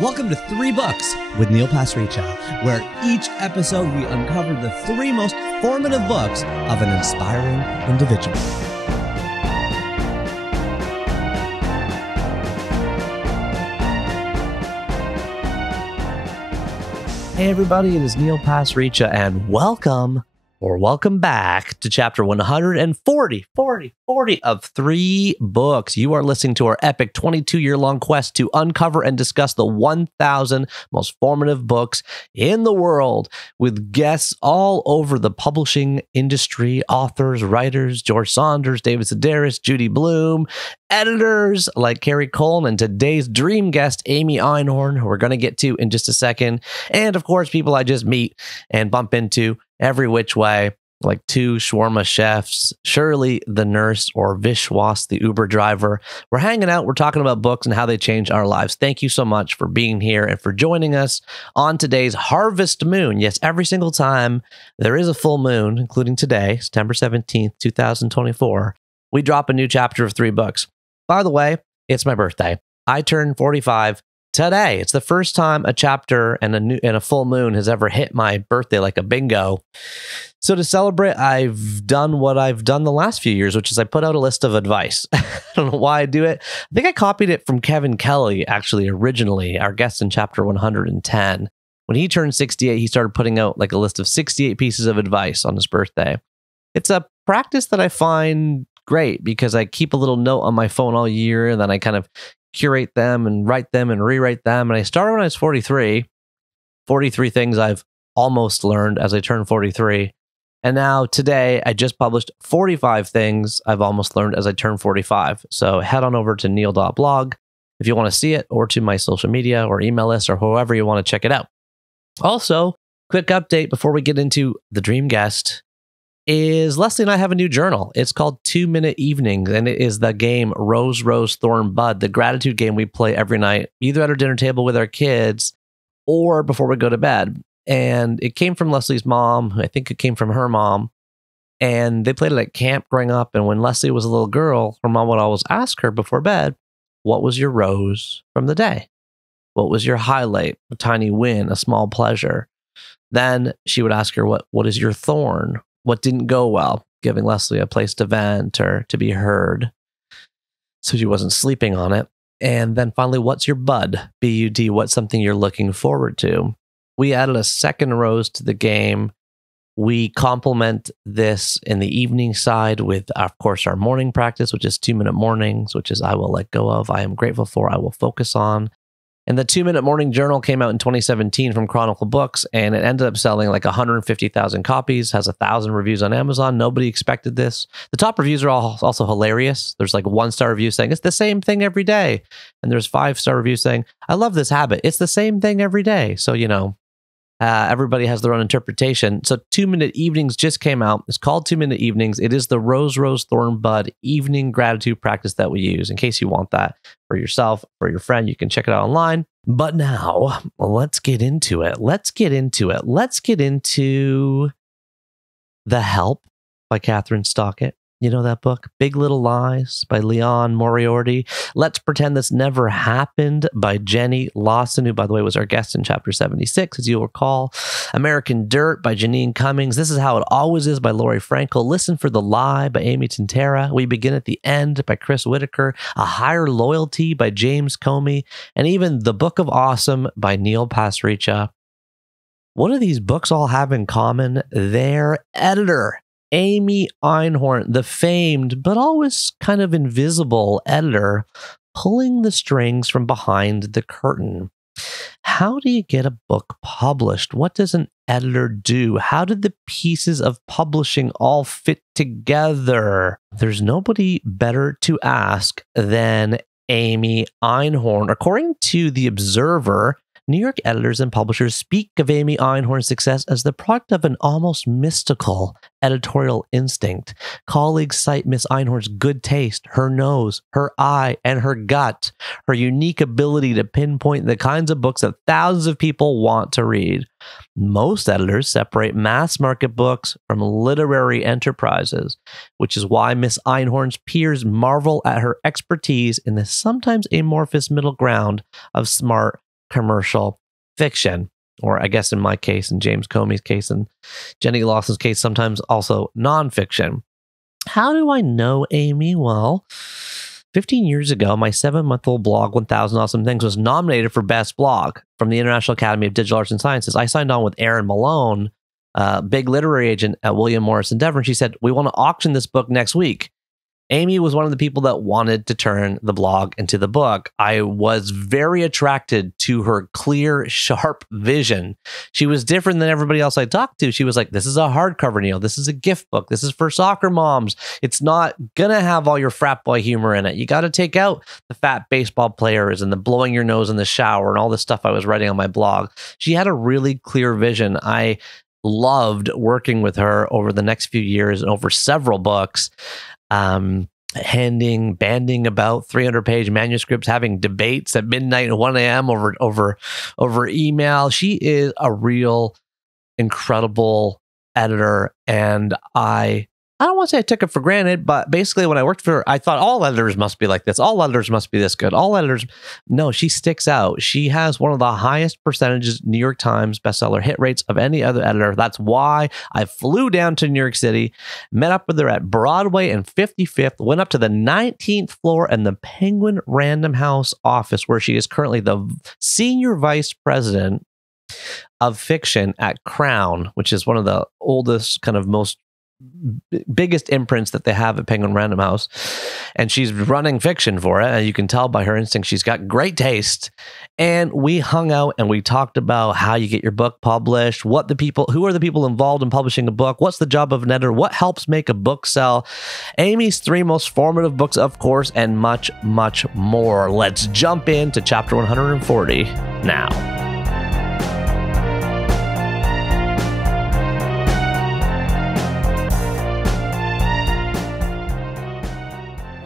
Welcome to 3 Books with Neil Pasricha, where each episode we uncover the 3 most formative books of an inspiring individual. Hey everybody, it is Neil Pasricha, and welcome back to chapter 140 of 3 Books. You are listening to our epic 22-year-long quest to uncover and discuss the 1,000 most formative books in the world, with guests all over the publishing industry, authors, writers, George Saunders, David Sedaris, Judy Blume, editors like Carrie Coleman, and today's dream guest, Amy Einhorn, who we're going to get to in just a second, and of course, people I just meet and bump into every which way, like 2 shawarma chefs, Shirley the nurse, or Vishwas the Uber driver. We're hanging out, we're talking about books and how they change our lives. Thank you so much for being here and for joining us on today's Harvest Moon. Yes, every single time there is a full moon, including today, September 17th, 2024, we drop a new chapter of 3 books. By the way, it's my birthday. I turned 45 today. It's the first time a chapter and a full moon has ever hit my birthday like a bingo. So to celebrate, I've done what I've done the last few years, which is I put out a list of advice. I don't know why I do it. I think I copied it from Kevin Kelly, actually, originally, our guest in chapter 110. When he turned 68, he started putting out like a list of 68 pieces of advice on his birthday. It's a practice that I find great because I keep a little note on my phone all year, and then I kind of curate them and write them and rewrite them. And I started when I was 43 things I've almost learned as I turned 43. And now today I just published 45 things I've almost learned as I turned 45. So head on over to neil.blog if you want to see it, or to my social media or email list, or however you want to check it out. Also, quick update before we get into the dream guest is Leslie and I have a new journal. It's called 2 Minute Evenings, and it is the game Rose, Rose, Thorn, Bud, the gratitude game we play every night, either at our dinner table with our kids or before we go to bed. And it came from Leslie's mom. I think it came from her mom. And they played it at camp growing up. And when Leslie was a little girl, her mom would always ask her before bed, what was your rose from the day? What was your highlight? A tiny win, a small pleasure. Then she would ask her, what is your thorn? What didn't go well, giving Leslie a place to vent or to be heard, so she wasn't sleeping on it. And then finally, what's your bud? B-U-D, what's something you're looking forward to? We added a second rose to the game. We complement this in the evening side with, of course, our morning practice, which is 2 Minute Mornings, which is I will let go of, I am grateful for, I will focus on. And the 2 Minute Morning Journal came out in 2017 from Chronicle Books, and it ended up selling like 150,000 copies, has 1,000 reviews on Amazon. Nobody expected this. The top reviews are all also hilarious. There's like 1-star review saying, it's the same thing every day. And there's 5-star reviews saying, I love this habit. It's the same thing every day. So, everybody has their own interpretation. So 2 Minute Evenings just came out. It's called 2 Minute Evenings. It is the Rose, Rose, Thorn, Bud evening gratitude practice that we use. In case you want that for yourself, for your friend, you can check it out online. But now, let's get into it. Let's get into The Help by Kathryn Stockett. You know that book? Big Little Lies by Liane, Moriarty. Let's Pretend This Never Happened by Jenny Lawson, who, by the way, was our guest in chapter 76, as you'll recall. American Dirt by Jeanine Cummins. This Is How It Always Is by Laurie Frankel. Listen for the Lie by Amy Tintera. We Begin at the End by Chris Whittaker. A Higher Loyalty by James Comey. And even The Book of Awesome by Neil Pasricha. What do these books all have in common? Their editor, Amy Einhorn, the famed but always kind of invisible editor, pulling the strings from behind the curtain. How do you get a book published? What does an editor do? How did the pieces of publishing all fit together? There's nobody better to ask than Amy Einhorn. According to The Observer, New York editors and publishers speak of Amy Einhorn's success as the product of an almost mystical editorial instinct. Colleagues cite Miss Einhorn's good taste, her nose, her eye, and her gut, her unique ability to pinpoint the kinds of books that thousands of people want to read. Most editors separate mass market books from literary enterprises, which is why Miss Einhorn's peers marvel at her expertise in the sometimes amorphous middle ground of smart non-commercial fiction, or I guess in my case, in James Comey's case, and Jenny Lawson's case, sometimes also nonfiction. How do I know Amy? Well, 15 years ago, my 7-month-old blog, 1,000 Awesome Things, was nominated for Best Blog from the International Academy of Digital Arts and Sciences. I signed on with Erin Malone, big literary agent at William Morris Endeavor, and she said, we want to auction this book next week. Amy was one of the people that wanted to turn the blog into the book. I was very attracted to her clear, sharp vision. She was different than everybody else I talked to. She was like, this is a hardcover, Neil. This is a gift book. This is for soccer moms. It's not going to have all your frat boy humor in it. You got to take out the fat baseball players and the blowing your nose in the shower and all the stuff I was writing on my blog. She had a really clear vision. I loved working with her over the next few years and over several books. Banding about 300-page manuscripts, having debates at midnight and 1 a.m. over email. She is a real incredible editor, and I don't want to say I took it for granted, but basically when I worked for her, I thought all editors must be like this. All editors must be this good. All editors. No, she sticks out. She has one of the highest percentages New York Times bestseller hit rates of any other editor. That's why I flew down to New York City, met up with her at Broadway and 55th, went up to the 19th floor and the Penguin Random House office, where she is currently the senior vice president of fiction at Crown, which is one of the oldest, kind of most biggest imprints that they have at Penguin Random House, and she's running fiction for it, and you can tell by her instinct she's got great taste. And we hung out and we talked about how you get your book published, who are the people involved in publishing a book, what's the job of an editor, what helps make a book sell, Amy's 3 most formative books, of course, and much, much more. Let's jump into chapter 140 now.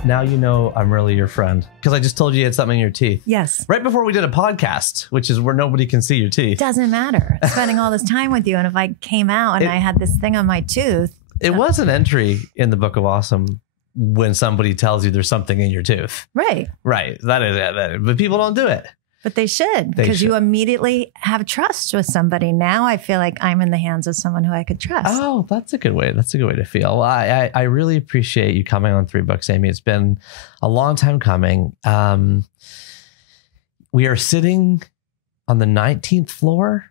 Now you know I'm really your friend, because I just told you you had something in your teeth. Yes. Right before we did a podcast, which is where nobody can see your teeth. Doesn't matter. Spending all this time with you, and if I came out and I had this thing on my tooth. It was an entry in the Book of Awesome when somebody tells you there's something in your tooth. Right. Right. That is it. But people don't do it. But they should, because you immediately have trust with somebody. Now I feel like I'm in the hands of someone who I could trust. Oh, that's a good way. That's a good way to feel. Well, I really appreciate you coming on 3 Books, Amy. It's been a long time coming. We are sitting on the 19th floor.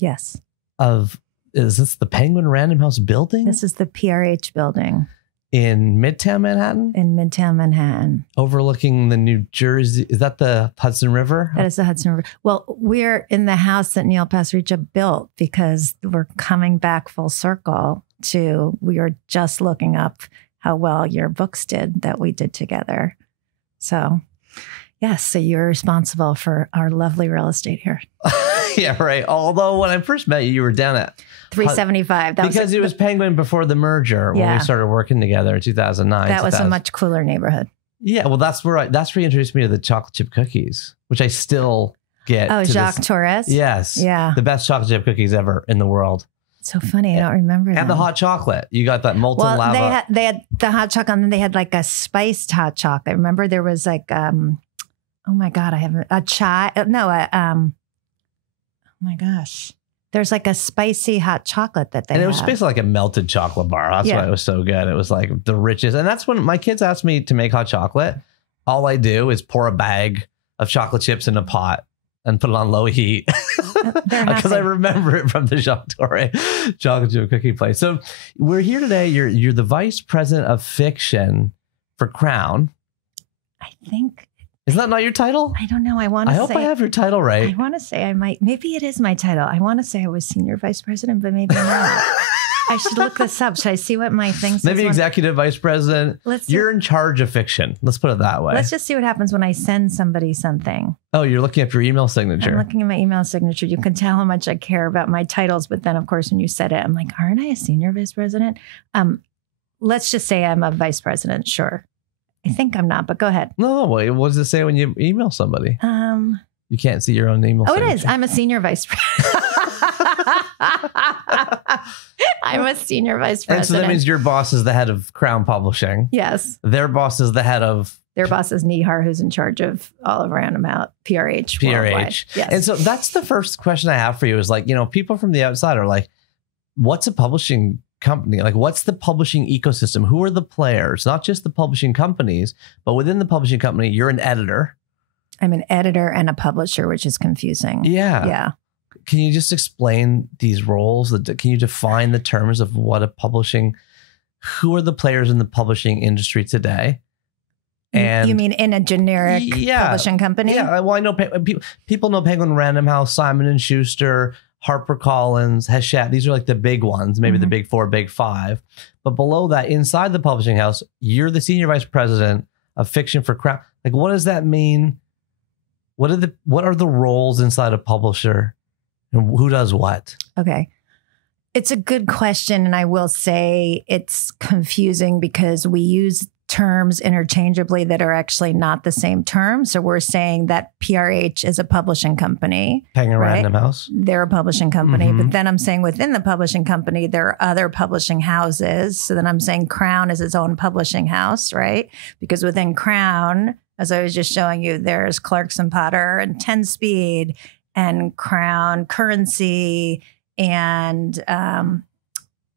Yes. Is this the Penguin Random House building? This is the PRH building. In Midtown Manhattan? In Midtown Manhattan. Overlooking the New Jersey, is that the Hudson River? That is the Hudson River. Well, we're in the house that Neil Pasricha built, because we're coming back full circle to, we were just looking up how well your books did that we did together. So, yes, so you're responsible for our lovely real estate here. Yeah, right. Although when I first met you, you were down at 375. Because it was Penguin before the merger when we started working together in 2009. That was a much cooler neighborhood. Yeah, well, that's where you introduced me to the chocolate chip cookies, which I still get. Oh, Jacques Torres? Yes. Yeah. The best chocolate chip cookies ever in the world. So funny. I don't remember that. And the hot chocolate. You got that molten lava. They had the hot chocolate, and then they had like a spiced hot chocolate. Remember there was like, oh my God, I have a chai. No, oh my gosh. There's like a spicy hot chocolate that they had. And it was basically like a melted chocolate bar. That's why it was so good. It was like the richest. And that's when my kids ask me to make hot chocolate. All I do is pour a bag of chocolate chips in a pot and put it on low heat. Because I remember it from the Jacques Torres chocolate chip cookie place. So we're here today. You're the vice president of fiction for Crown. I think. Is that not your title? I don't know. I hope I have your title right. I want to say I might. Maybe it is my title. I want to say I was senior vice president, but maybe not. I should look this up. Should I see what my thing says? Maybe executive vice president. You're in charge of fiction. Let's put it that way. Let's just see what happens when I send somebody something. Oh, you're looking up your email signature. I'm looking at my email signature. You can tell how much I care about my titles. But then, of course, when you said it, I'm like, aren't I a senior vice president? Let's just say I'm a vice president. Sure. I think I'm not, but go ahead. No, wait. What does it say when you email somebody? You can't see your own email signature. It is. I'm a senior vice president. I'm a senior vice president. And so that means your boss is the head of Crown Publishing. Yes. Their boss is the head of Their boss is Nihar, who's in charge of all of Random House, PRH. PRH. Yes. And so that's the first question I have for you is like, people from the outside are like, what's a publishing company? Like, what's the publishing ecosystem? Who are the players? Not just the publishing companies, but within the publishing company, you're an editor. I'm an editor and a publisher, which is confusing. Yeah. Yeah. Can you just explain these roles? Can you define the terms of what a publishing, who are the players in the publishing industry today? And you mean in a generic publishing company? Yeah, well, I know people know Penguin Random House, Simon & Schuster, HarperCollins, Hachette. These are like the big ones, maybe the big 4, big 5. But below that, inside the publishing house, you're the senior vice president of fiction for Crown. Like, what does that mean? What are the roles inside a publisher, and who does what? Okay. It's a good question. And I will say it's confusing because we use terms interchangeably that are actually not the same term. So we're saying that PRH is a publishing company. Penguin Random House. They're a publishing company. But then I'm saying within the publishing company, there are other publishing houses. So then I'm saying Crown is its own publishing house, right? Because within Crown, as I was just showing you, there's Clarkson Potter and 10 Speed and Crown Currency and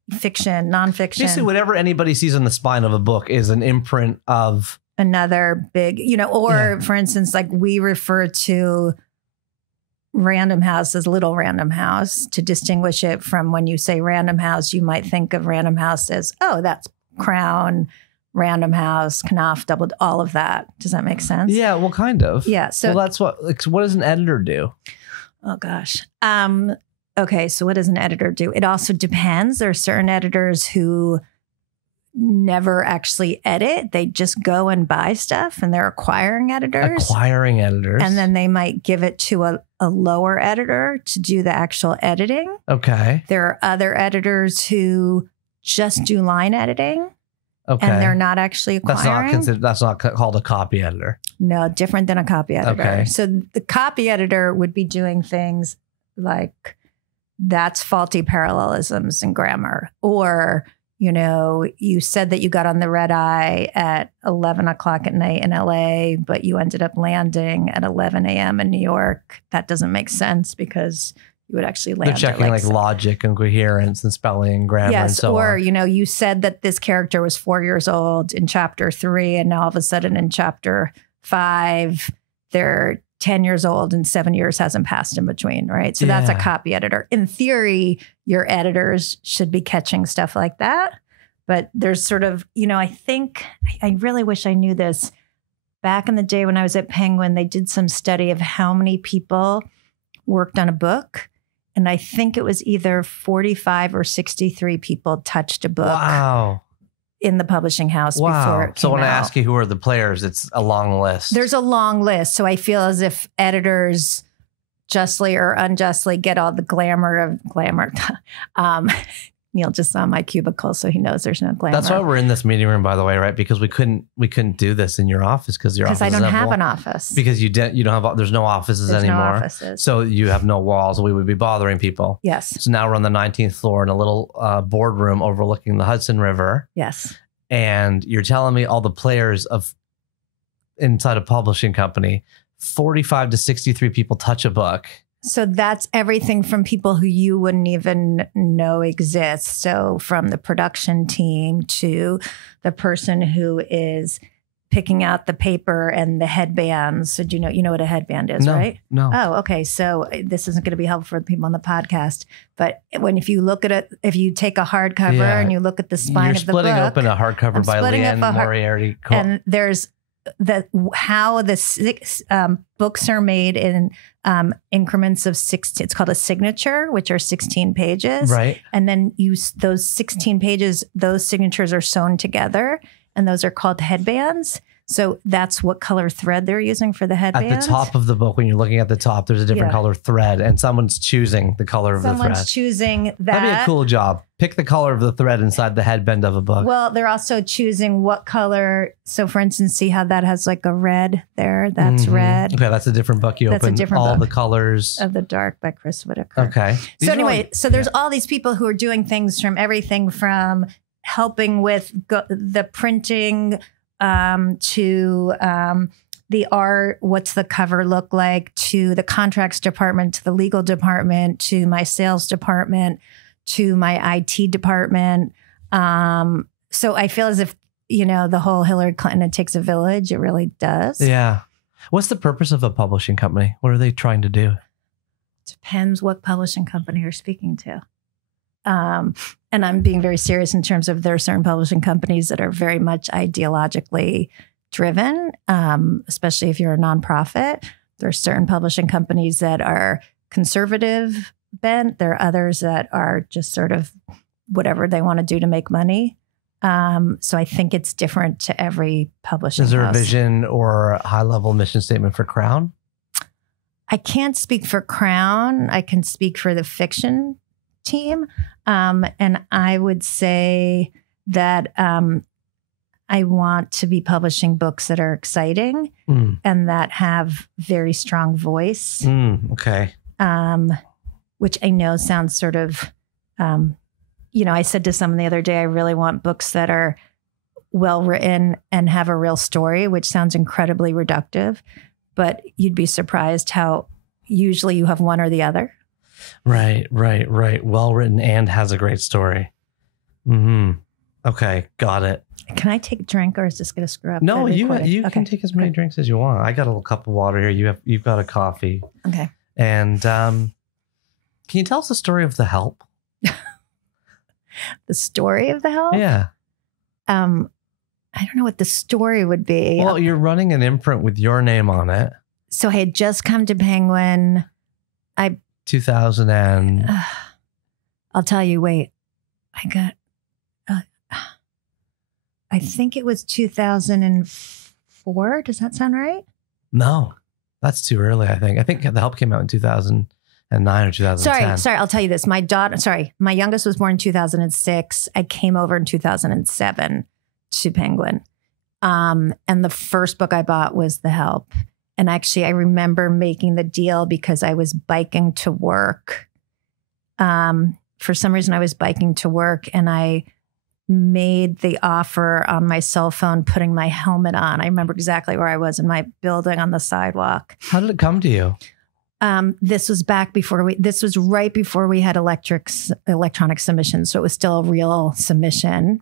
fiction, nonfiction. Basically, whatever anybody sees on the spine of a book is an imprint of another big, for instance, like we refer to Random House as Little Random House to distinguish it from when you say Random House, you might think of Random House as, oh, that's Crown, Random House, Knopf, Double, all of that. Does that make sense? Yeah, well, kind of. Yeah. So that's what does an editor do? Oh, gosh. Okay, so what does an editor do? It also depends. There are certain editors who never actually edit. They just go and buy stuff, and they're acquiring editors. And then they might give it to a lower editor to do the actual editing. Okay. There are other editors who just do line editing. Okay. And they're not actually acquiring. That's not called a copy editor. No, different than a copy editor. Okay. So the copy editor would be doing things like, that's faulty parallelisms in grammar. Or, you said that you got on the red eye at 11 o'clock at night in LA, but you ended up landing at 11 a.m. in New York. That doesn't make sense because you would actually land. They're checking like logic and coherence and spelling and grammar and so on. Or, you said that this character was 4 years old in chapter 3, and now all of a sudden in chapter 5, they're 10 years old and 7 years hasn't passed in between, right? So that's a copy editor. In theory, your editors should be catching stuff like that. But there's sort of, I think, I really wish I knew this. Back in the day when I was at Penguin, they did some study of how many people worked on a book. And I think it was either 45 or 63 people touched a book. Wow. In the publishing house before it came So when out. I ask you who are the players, it's a long list. There's a long list. So I feel as if editors justly or unjustly get all the glamour. Neil just saw my cubicle, so he knows there's no glamour. That's why we're in this meeting room, by the way, right? Because we couldn't do this in your office because your office. Because I don't have an office. Because you don't have. There's no offices anymore. No offices. So you have no walls. We would be bothering people. Yes. So now we're on the 19th floor in a little boardroom overlooking the Hudson River. Yes. And you're telling me all the players of inside a publishing company, 45 to 63 people touch a book. So that's everything from people who you wouldn't even know exist. So from the production team to the person who is picking out the paper and the headbands. So do you know what a headband is, right? No. Oh, okay. So this isn't going to be helpful for the people on the podcast. But if you look at it, if you take a hardcover and you look at the spine of the book. You're splitting open a hardcover by Liane Moriarty. Cool. And there's how the 6 books are made in increments of 16. It's called a signature, which are 16 pages. Right. And then those 16 pages, those signatures are sewn together, and those are called headbands. So that's what color thread they're using for the headbands. At the top of the book, when you're looking at the top, there's a different color thread, and someone's choosing the color of the thread. Someone's choosing that. That'd be a cool job. Pick the color of the thread inside the headband of a book. Well, they're also choosing what color. So, for instance, see how that has like a red there? That's red. Okay, that's a different book. You open all the colors of the Dark by Chris Whittaker. Okay. So anyway, there's all these people who are doing things from everything from helping with the printing to the art, what's the cover look like, to the contracts department, to the legal department, to my sales department, to my IT department. So I feel as if, the whole Hillary Clinton, it takes a village. It really does. Yeah. What's the purpose of a publishing company? What are they trying to do? Depends what publishing company you're speaking to. And I'm being very serious in terms of there are certain publishing companies that are very much ideologically driven, especially if you're a nonprofit. There are certain publishing companies that are conservative bent. There are others that are just sort of whatever they want to do to make money. So I think it's different to every publishing house. Is there a vision or a high-level mission statement for Crown? I can't speak for Crown. I can speak for the fiction team. And I would say that I want to be publishing books that are exciting and that have very strong voice. Okay. Which I know sounds sort of, I said to someone the other day, I really want books that are well written and have a real story, which sounds incredibly reductive, but you'd be surprised how usually you have one or the other. Right. Well written and has a great story. Okay, got it. Can I take a drink, or is this going to screw up? No, you can take as many drinks as you want. I got a little cup of water here. You've got a coffee. Okay. And can you tell us the story of The Help? The story of The Help? Yeah. I don't know what the story would be. Well, you're running an imprint with your name on it. So I had just come to Penguin. 2000 and... I'll tell you, wait. I got... I think it was 2004. Does that sound right? No, that's too early, I think. I think The Help came out in 2009 or 2010. Sorry. I'll tell you this. My youngest was born in 2006. I came over in 2007 to Penguin. And the first book I bought was The Help. And actually, I remember making the deal because I was biking to work. For some reason, I was biking to work, and I made the offer on my cell phone, putting my helmet on. I remember exactly where I was in my building on the sidewalk. How did it come to you? This was right before we had electronic submission. So it was still a real submission.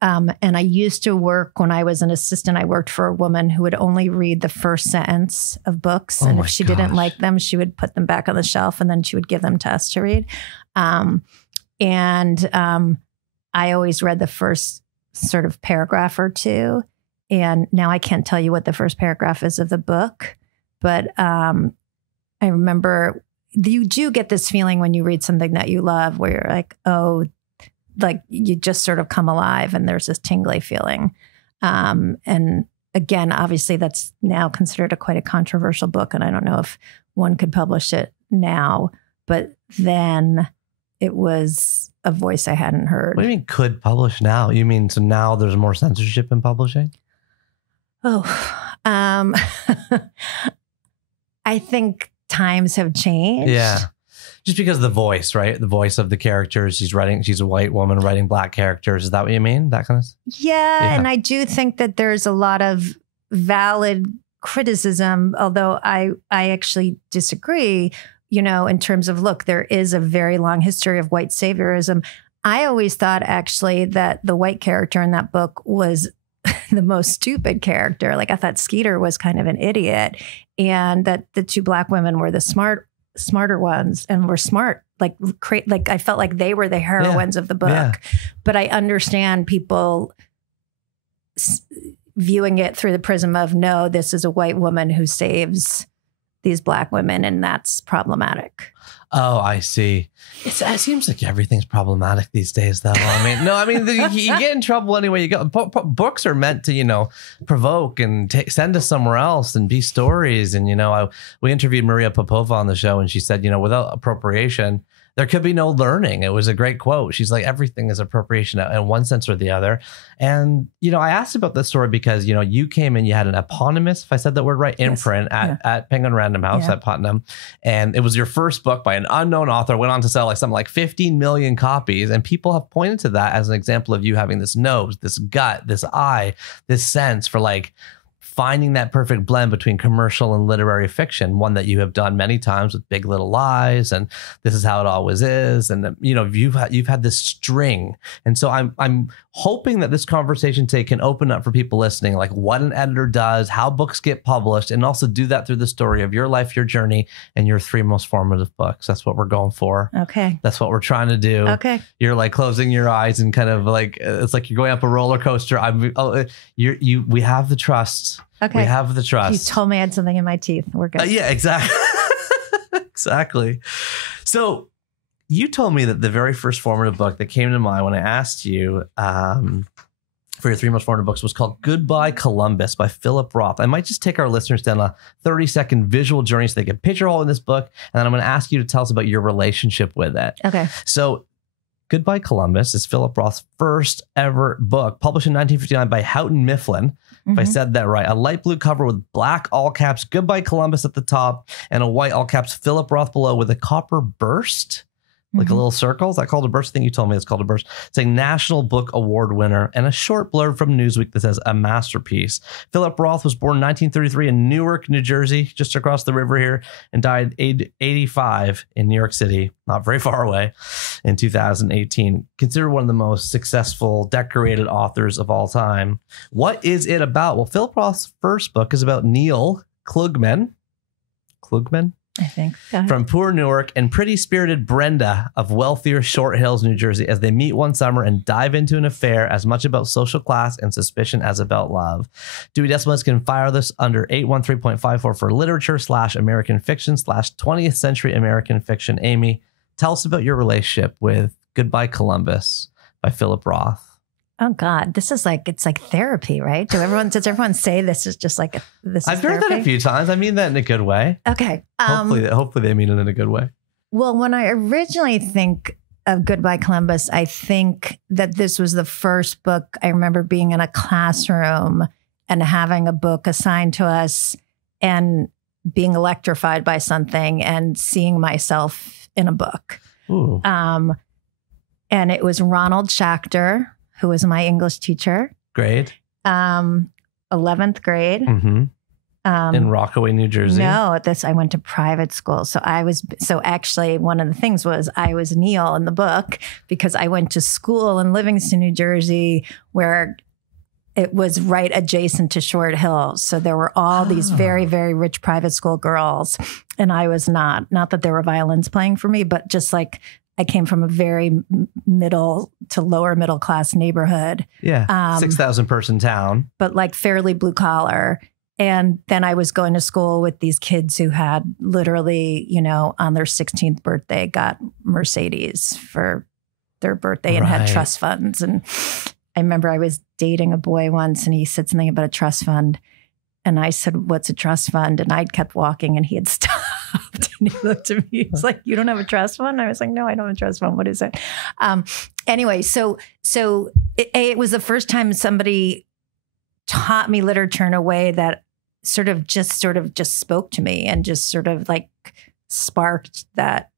And I used to work when I was an assistant. I worked for a woman who would only read the first sentence of books. And if she didn't like them, she would put them back on the shelf, and then she would give them to us to read. I always read the first sort of paragraph or two. And now I can't tell you what the first paragraph is of the book. But I remember you do get this feeling when you read something that you love where you're like, oh, like you just sort of come alive and there's this tingly feeling. And again, obviously that's now considered quite a controversial book. And I don't know if one could publish it now, but then it was a voice I hadn't heard. What do you mean could publish now? You mean so now there's more censorship in publishing? Oh, I think times have changed. Yeah. Just because of the voice, right? The voice of the characters. She's a white woman writing black characters. Is that what you mean? That kind of stuff? Yeah. And I do think that there's a lot of valid criticism, although I actually disagree, in terms of, look, there is a very long history of white saviorism. I always thought actually that the white character in that book was the most stupid character. Like I thought Skeeter was kind of an idiot, and that the two black women were the smarter ones and were smart. Like I felt like they were the heroines of the book. Yeah. But I understand people viewing it through the prism of, no, this is a white woman who saves these black women, and that's problematic. Oh, I see. It seems like everything's problematic these days, though. You get in trouble anyway you go. Books are meant to, provoke and send us somewhere else and be stories. And, we interviewed Maria Popova on the show, and she said, without appropriation, There could be no learning. It was a great quote. She's like, everything is appropriation in one sense or the other. And, I asked about this story because, you came in, you had an eponymous, if I said that word right, imprint at Penguin Random House at Putnam. And it was your first book by an unknown author, went on to sell something like 15 million copies. And people have pointed to that as an example of you having this nose, this gut, this eye, this sense for finding that perfect blend between commercial and literary fiction, one that you have done many times with Big Little Lies and This Is How It Always Is. And, you've had this string. And so I'm hoping that this conversation today can open up for people listening, like what an editor does, how books get published, and also do that through the story of your life, your journey, and your 3 most formative books. That's what we're going for. Okay. That's what we're trying to do. Okay. You're like closing your eyes and kind of like, it's like you're going up a roller coaster. We have the trust. Okay. We have the trust. You told me I had something in my teeth. We're good. Yeah, exactly. Exactly. So you told me that the very first formative book that came to mind when I asked you for your 3 most formative books was called Goodbye Columbus by Philip Roth. I might just take our listeners down a 30-second visual journey so they can picture all in this book. And then I'm going to ask you to tell us about your relationship with it. Okay. So Goodbye Columbus is Philip Roth's first ever book, published in 1959 by Houghton Mifflin. If I said that right, a light blue cover with black all caps, Goodbye Columbus at the top, and a white all caps, Philip Roth below with a copper burst, like a little circle. Is that called a burst? I think you told me it's called a burst. It's a National Book Award winner, and a short blurb from Newsweek that says a masterpiece. Philip Roth was born in 1933 in Newark, New Jersey, just across the river here, and died 85 in New York City, not very far away, in 2018. Considered one of the most successful, decorated authors of all time. What is it about? Well, Philip Roth's first book is about Neil Klugman. Klugman? I think. From poor Newark and pretty spirited Brenda of wealthier Short Hills, New Jersey, as they meet one summer and dive into an affair as much about social class and suspicion as about love. Dewey Decimal can fire this under 813.54 for literature / American fiction / 20th century American fiction. Amy, tell us about your relationship with Goodbye Columbus by Philip Roth. Oh God, this is it's like therapy, right? Does everyone say this is just like this? I've heard that a few times. I mean that in a good way. Okay. Hopefully they mean it in a good way. Well, when I originally think of Goodbye Columbus, I think that this was the first book. I remember being in a classroom and having a book assigned to us and being electrified by something and seeing myself in a book. Ooh. And it was Ronald Schachter, who was my English teacher. Grade? 11th grade. Mm-hmm. In Rockaway, New Jersey? No, I went to private school. So actually one of the things was I was Neil in the book because I went to school in Livingston, New Jersey, where it was right adjacent to Short Hills. So there were all these very, very rich private school girls. And I was not that there were violins playing for me, but just I came from a very middle to lower middle class neighborhood. Yeah. 6,000 person town. But fairly blue collar. And then I was going to school with these kids who had literally, on their 16th birthday, got Mercedes for their birthday and had trust funds. And I remember I was dating a boy once and he said something about a trust fund. And I said, what's a trust fund? And I'd kept walking and he had stopped and he looked at me. He's like, you don't have a trust fund? I was like, no, I don't have a trust fund. What is it? Anyway, so it was the first time somebody taught me literature in a way that sort of just spoke to me and just sort of sparked that,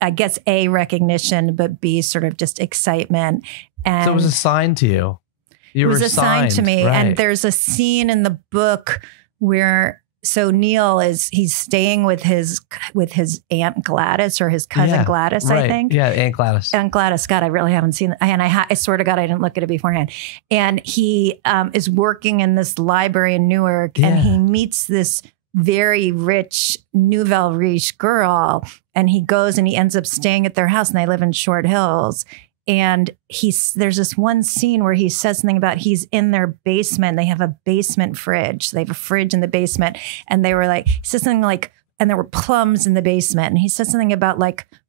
I guess A, recognition, but B, sort of just excitement. And so it was assigned to you. It was assigned to me. Right. And there's a scene in the book where Neil he's staying with his Aunt Gladys or his cousin Gladys, right. I think. Yeah, Aunt Gladys. Aunt Gladys. God, I really haven't seen it. And I swear to God, I didn't look at it beforehand. And he is working in this library in Newark and he meets this very rich Nouvelle Riche girl. And he goes and he ends up staying at their house and they live in Short Hills. And there's this one scene where he says something about he's in their basement. They have a basement fridge. They have a fridge in the basement. And he says something and there were plums in the basement. And he says something about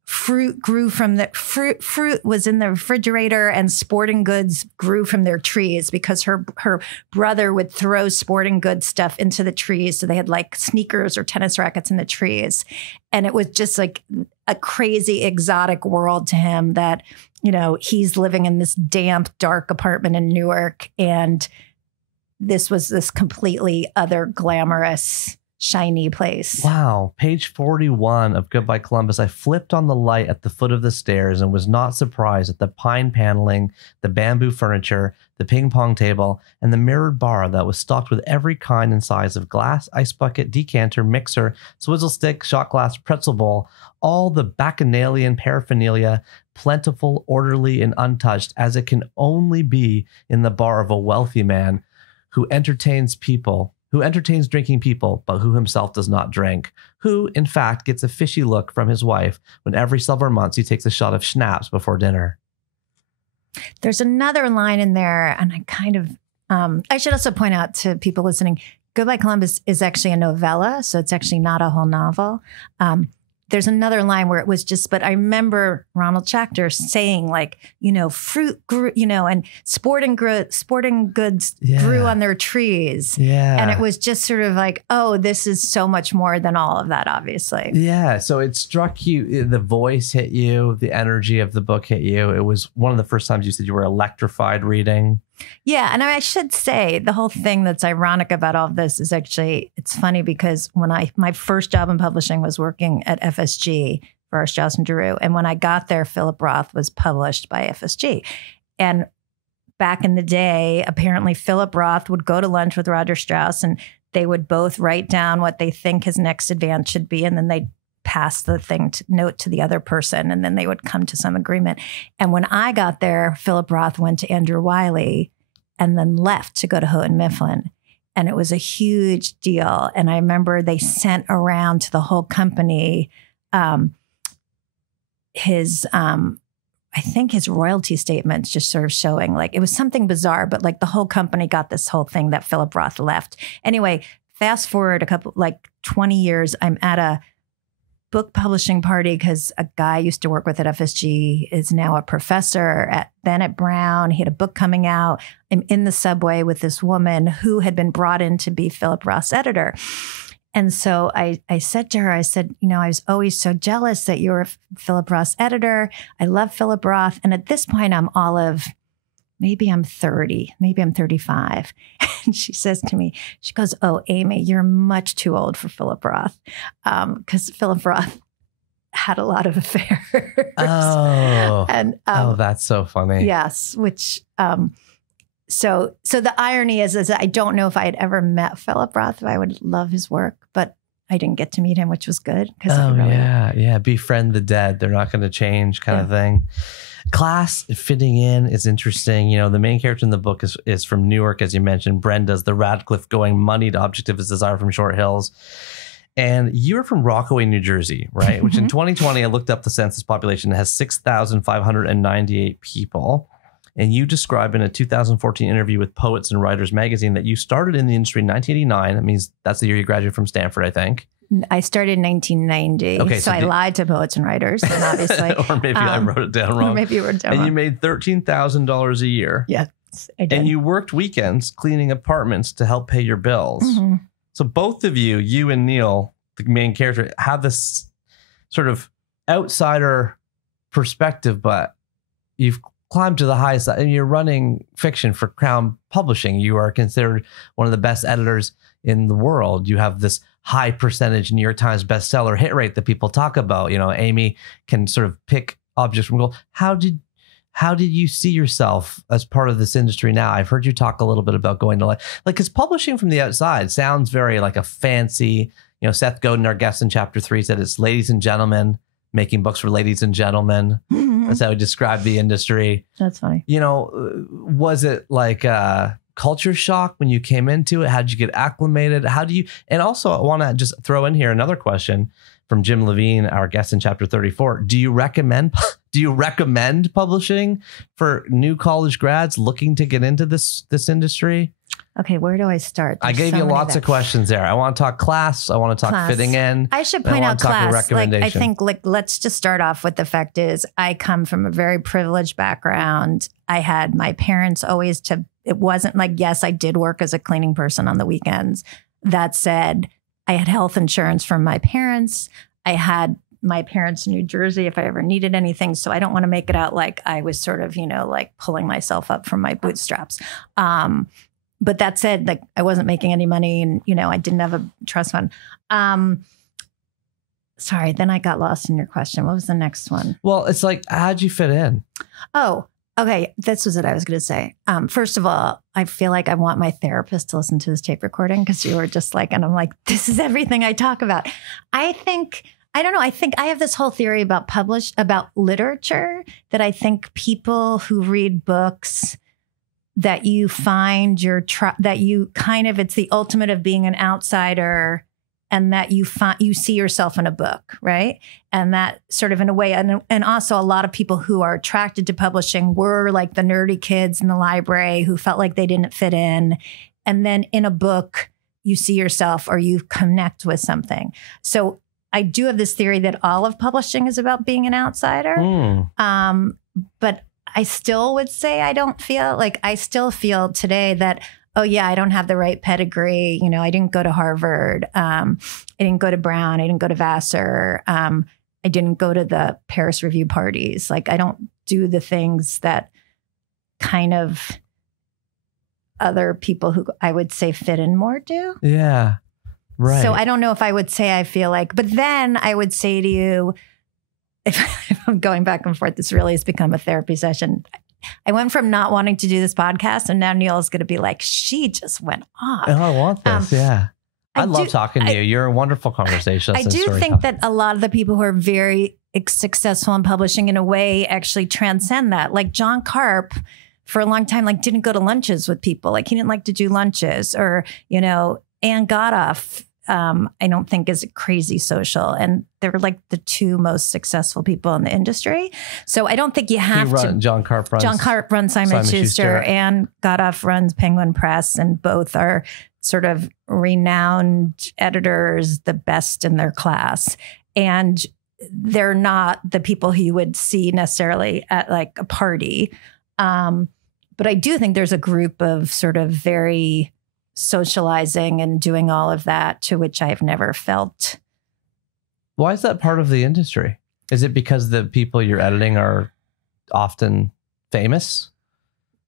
fruit grew from the fruit was in the refrigerator, and sporting goods grew from their trees because her brother would throw sporting goods stuff into the trees. So they had like sneakers or tennis rackets in the trees. And it was just like a crazy exotic world to him that, you know, he's living in this damp, dark apartment in Newark. And this was this completely other glamorous, shiny place. Wow. Page 41 of Goodbye Columbus. I flipped on the light at the foot of the stairs and was not surprised at the pine paneling, the bamboo furniture, the ping pong table, and the mirrored bar that was stocked with every kind and size of glass, ice bucket, decanter, mixer, swizzle stick, shot glass, pretzel bowl, all the bacchanalian paraphernalia, plentiful, orderly, and untouched as it can only be in the bar of a wealthy man who entertains drinking people, but who himself does not drink, who, in fact, gets a fishy look from his wife when every several months he takes a shot of schnapps before dinner. There's another line in there, and I should also point out to people listening, Goodbye Columbus is actually a novella, so it's actually not a whole novel. There's another line where it was just, but I remember Ronald Schachter saying like, you know, fruit grew, you know, and sporting goods grew on their trees. Yeah. And it was just sort of like, oh, this is so much more than all of that, obviously. Yeah. So it struck you, the voice hit you, the energy of the book hit you. It was one of the first times you said you were electrified reading. Yeah. And I should say the whole thing that's ironic about all of this is actually, it's funny because when my first job in publishing was working at FSG for Strauss and Giroux. And when I got there, Philip Roth was published by FSG. And back in the day, apparently Philip Roth would go to lunch with Roger Strauss and they would both write down what they think his next advance should be. And then they'd pass the note to the other person, and then they would come to some agreement. And when I got there, Philip Roth went to Andrew Wiley and then left to go to Houghton Mifflin. And it was a huge deal. And I remember they sent around to the whole company his royalty statements, just sort of showing like it was something bizarre, but like the whole company got this whole thing that Philip Roth left. Anyway, fast forward 20 years, I'm at a book publishing party because a guy I used to work with at FSG is now a professor at Brown. He had a book coming out. I'm in the subway with this woman who had been brought in to be Philip Roth's editor. And so I said to her, I said, you know, I was always so jealous that you were Philip Roth's editor. I love Philip Roth. And at this point, I'm maybe I'm 30, maybe I'm 35. And she says to me, she goes, oh, Amy, you're much too old for Philip Roth. Because Philip Roth had a lot of affairs. Oh, and that's so funny. Yes. Which, so the irony is I don't know if I had ever met Philip Roth, if I would love his work, but I didn't get to meet him, which was good. Yeah. Befriend the dead. They're not going to change kind of thing. Class fitting in is interesting. You know, the main character in the book is from Newark, as you mentioned. Brenda's the Radcliffe going moneyed object of his desire from Short Hills. And you're from Rockaway, New Jersey, right? Which in 2020, I looked up the census population. It has 6,598 people. And you describe in a 2014 interview with Poets and Writers magazine that you started in the industry in 1989. That means that's the year you graduated from Stanford, I think. I started in 1990. Okay, so I lied to Poets and Writers, and obviously. Or maybe I wrote it down wrong. Or maybe you wrote it down wrong. And you made $13,000 a year. Yes, I did. And you worked weekends cleaning apartments to help pay your bills. Mm-hmm. So both of you and Neil, the main character, have this sort of outsider perspective, but you've climbed to the highest side, and you're running fiction for Crown Publishing. You are considered one of the best editors in the world. You have this high percentage New York Times bestseller hit rate that people talk about. You know, Amy can sort of pick objects from gold. How did you see yourself as part of this industry now? I've heard you talk a little bit about going to because publishing from the outside sounds very like a fancy, you know, Seth Godin, our guest in chapter 3, said it's ladies and gentlemen making books for ladies and gentlemen. Mm-hmm. That's how he described the industry. That's funny. You know, was it like a culture shock when you came into it? How did you get acclimated? And also I want to just throw in here another question from Jim Levine, our guest in chapter 34. Do you recommend Do you recommend publishing for new college grads looking to get into this industry? Okay, where do I start? I gave you lots of questions there. I want to talk class. I want to talk fitting in. I should point out class. I think let's just start off with the fact is I come from a very privileged background. I had my parents always it wasn't like, yes, I did work as a cleaning person on the weekends. That said, I had health insurance from my parents. I had my parents in New Jersey if I ever needed anything. So I don't want to make it out like I was sort of, like pulling myself up from my bootstraps. But that said, like I wasn't making any money and, I didn't have a trust fund. Sorry, then I got lost in your question. What was the next one? Well, it's like, how'd you fit in? Oh, okay. This was what I was going to say. First of all, I feel like I want my therapist to listen to this tape recording because you were just like, and I'm like, this is everything I talk about. I don't know. I think I have this whole theory about literature that I think people who read books that you find that you kind of, it's the ultimate of being an outsider and that you see yourself in a book, right? And that sort of in a way, and also a lot of people who are attracted to publishing were like the nerdy kids in the library who felt like they didn't fit in. And then in a book, you see yourself or you connect with something. So I do have this theory that all of publishing is about being an outsider. But I still would say I still feel today that, oh yeah, I don't have the right pedigree. I didn't go to Harvard. I didn't go to Brown. I didn't go to Vassar. I didn't go to the Paris Review parties. Like I don't do the things that kind of other people who I would say fit in more do. Yeah. Right. So I don't know if I would say I feel like, but then I would say to you, if I'm going back and forth, this really has become a therapy session. I went from not wanting to do this podcast and now Neil is going to be like, she just went off. Oh, I want this. Yeah. I love talking to you. You're a wonderful conversationalist. I do think that a lot of the people who are very successful in publishing in a way actually transcend that. Like John Karp for a long time, like didn't go to lunches with people. Like he didn't like to do lunches or, Ann Godoff. I don't think is crazy social. And they're like the two most successful people in the industry. So I don't think you have to. John Karp runs Simon Schuster and Godoff runs Penguin Press. And both are sort of renowned editors, the best in their class. And they're not the people who you would see necessarily at like a party. But I do think there's a group of sort of very socializing and doing all of that to which I've never felt. Why is that part of the industry? Is it because the people you're editing are often famous?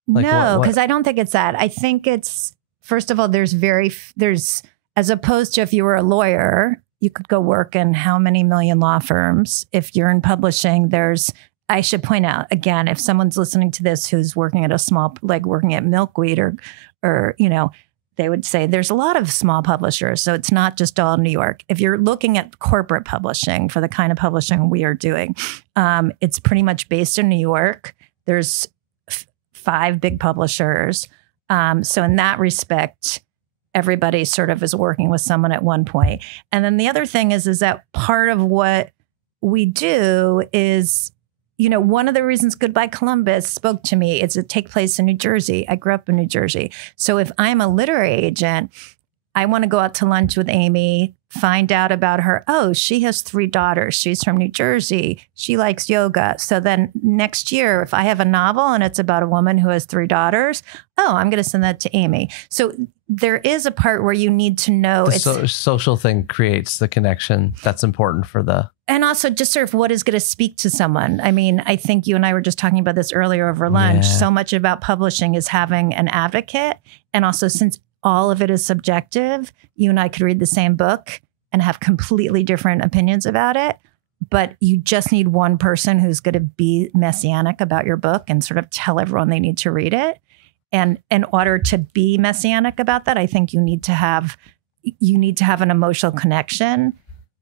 Like no, because I don't think it's that. I think it's, first of all, there's as opposed to if you were a lawyer, you could go work in how many million law firms. If you're in publishing, I should point out again, if someone's listening to this who's working at working at Milkweed or they would say there's a lot of small publishers. So it's not just all New York. If you're looking at corporate publishing for the kind of publishing we are doing, it's pretty much based in New York. There's 5 big publishers. So in that respect, everybody sort of is working with someone at one point. And then the other thing is that part of what we do is, one of the reasons Goodbye Columbus spoke to me is it take place in New Jersey. I grew up in New Jersey. So if I'm a literary agent, I want to go out to lunch with Amy, find out about her. Oh, she has 3 daughters. She's from New Jersey. She likes yoga. So then next year, if I have a novel and it's about a woman who has 3 daughters, I'm going to send that to Amy. So there is a part where you need to know. The social thing creates the connection that's important for and also just sort of what is going to speak to someone. I mean, I think you and I were just talking about this earlier over lunch. Yeah. So much about publishing is having an advocate. And also since all of it is subjective, you and I could read the same book and have completely different opinions about it. But you just need one person who's going to be messianic about your book and sort of tell everyone they need to read it. And in order to be messianic about that, I think you need to have an emotional connection.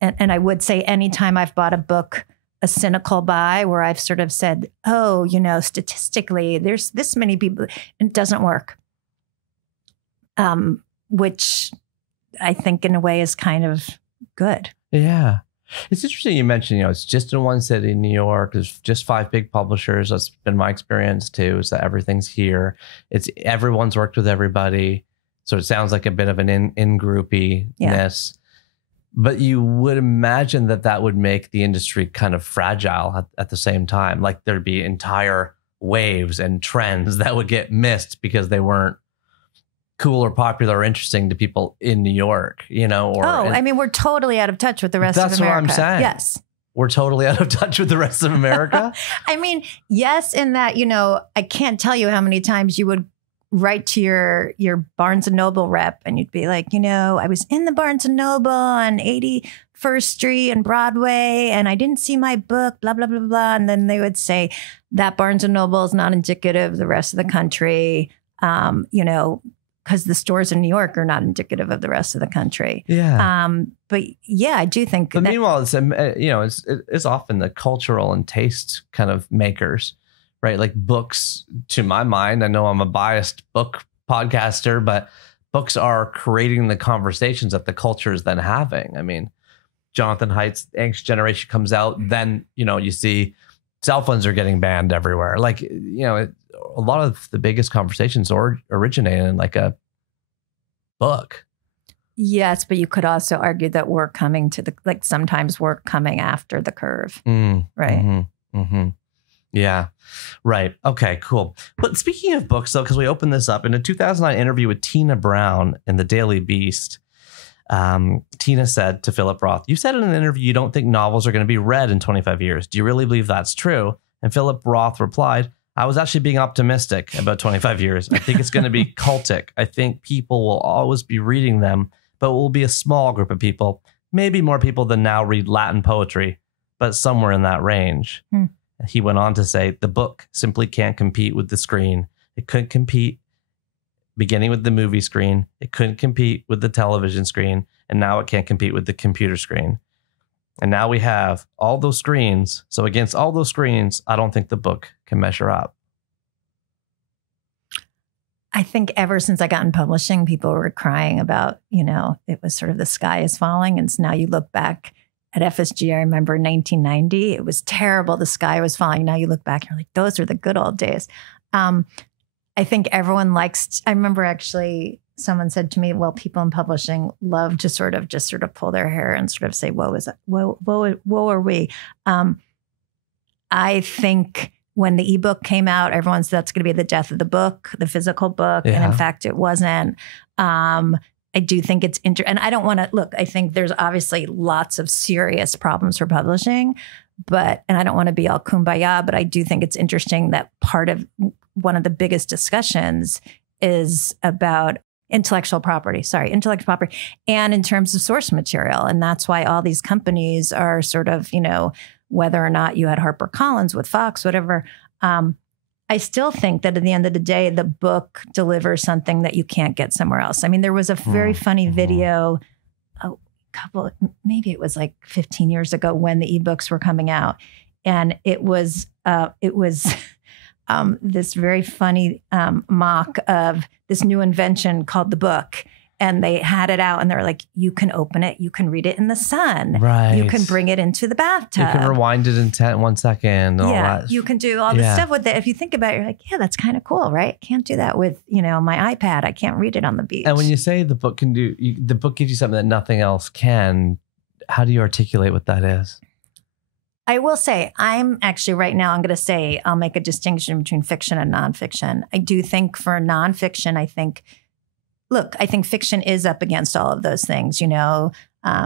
And I would say anytime I've bought a book, a cynical buy where I've sort of said, statistically, there's this many people, it doesn't work. Which I think in a way is kind of good. Yeah. It's interesting you mentioned, it's just in one city, New York. There's just 5 big publishers. That's been my experience too, is that everything's here. Everyone's worked with everybody. So it sounds like a bit of an in-groupiness. Yeah. But you would imagine that would make the industry kind of fragile at the same time. Like there'd be entire waves and trends that would get missed because they weren't cool or popular or interesting to people in New York, we're totally out of touch with the rest of America. That's what I'm saying. Yes. We're totally out of touch with the rest of America. Yes, in that, I can't tell you how many times you would write to your Barnes and Noble rep and you'd be like, I was in the Barnes and Noble on 81st Street and Broadway and I didn't see my book, blah, blah, blah, blah. And then they would say that Barnes and Noble is not indicative of the rest of the country, because the stores in New York are not indicative of the rest of the country. Yeah. But yeah, I do think. But meanwhile, it's often the cultural and taste kind of makers, right? Like books, to my mind, I know I'm a biased book podcaster, but books are creating the conversations that the culture is then having. Jonathan Haidt's Anxious Generation comes out, then, you see cell phones are getting banned everywhere. Like, a lot of the biggest conversations originate in like a book. Yes, but you could also argue that we're coming sometimes we're coming after the curve, right? Mm-hmm, mm-hmm. Yeah, right. Okay, cool. But speaking of books, though, because we opened this up in a 2009 interview with Tina Brown in the Daily Beast, Tina said to Philip Roth, "You said in an interview you don't think novels are going to be read in 25 years. Do you really believe that's true?" And Philip Roth replied, "I was actually being optimistic about 25 years. I think it's going to be cultic. I think people will always be reading them, but it will be a small group of people. Maybe more people than now read Latin poetry, but somewhere in that range." He went on to say, "The book simply can't compete with the screen. It couldn't compete beginning with the movie screen. It couldn't compete with the television screen. And now it can't compete with the computer screen. And now we have all those screens. So against all those screens, I don't think the book can measure up." I think ever since I got in publishing, people were crying about, it was sort of the sky is falling. And so now you look back at FSG, I remember in 1990, it was terrible. The sky was falling. Now you look back and you're like, those were the good old days. I think everyone I remember actually someone said to me, well, people in publishing love to sort of pull their hair and sort of say, woe are we? I think when the ebook came out, everyone said that's going to be the death of the book, the physical book. Yeah. And in fact, it wasn't. I do think it's and I don't want to look, I think there's obviously lots of serious problems for publishing, and I don't want to be all kumbaya, but I do think it's interesting that one of the biggest discussions is about intellectual property, and in terms of source material. And that's why all these companies are sort of, whether or not you had HarperCollins with Fox, whatever, I still think that at the end of the day, the book delivers something that you can't get somewhere else. There was a very funny video, maybe it was like 15 years ago when the ebooks were coming out. And it was this very funny mock of this new invention called the book. And they had it out and they're like, you can open it, you can read it in the sun. Right. You can bring it into the bathtub. You can rewind it in 1 second. And all that. You can do all this stuff with it. If you think about it, you're like, yeah, that's kind of cool, right? I can't do that with, my iPad. I can't read it on the beach. And when you say the book the book gives you something that nothing else can, how do you articulate what that is? I will say, I'm actually right now, I'm going to say, I'll make a distinction between fiction and nonfiction. I do think for nonfiction, I think fiction is up against all of those things. I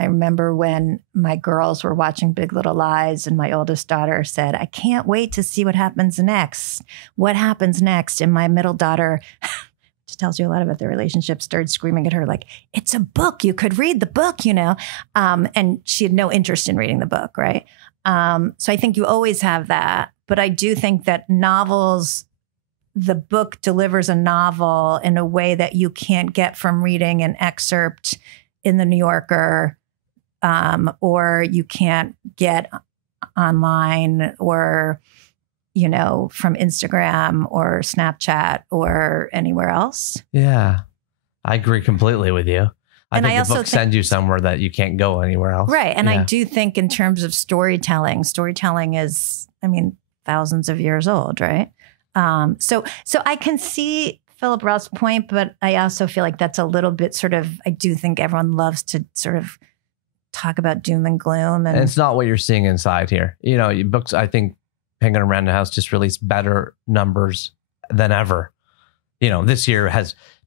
remember when my girls were watching Big Little Lies and my oldest daughter said, I can't wait to see what happens next. What happens next? And my middle daughter, which tells you a lot about their relationship, started screaming at her like, it's a book. You could read the book, and she had no interest in reading the book, right? So I think you always have that. But I do think that the book delivers a novel in a way that you can't get from reading an excerpt in the New Yorker, or you can't get online or, from Instagram or Snapchat or anywhere else. Yeah, I agree completely with you. I think the book sends you somewhere that you can't go anywhere else. Right. And I do think in terms of storytelling is, I mean, thousands of years old, right? So I can see Philip Roth's point, but I also feel like that's a little bit sort of, I do think everyone loves to sort of talk about doom and gloom. And it's not what you're seeing inside here. You know, books, I think Penguin and Random House just released better numbers than ever. You know, this year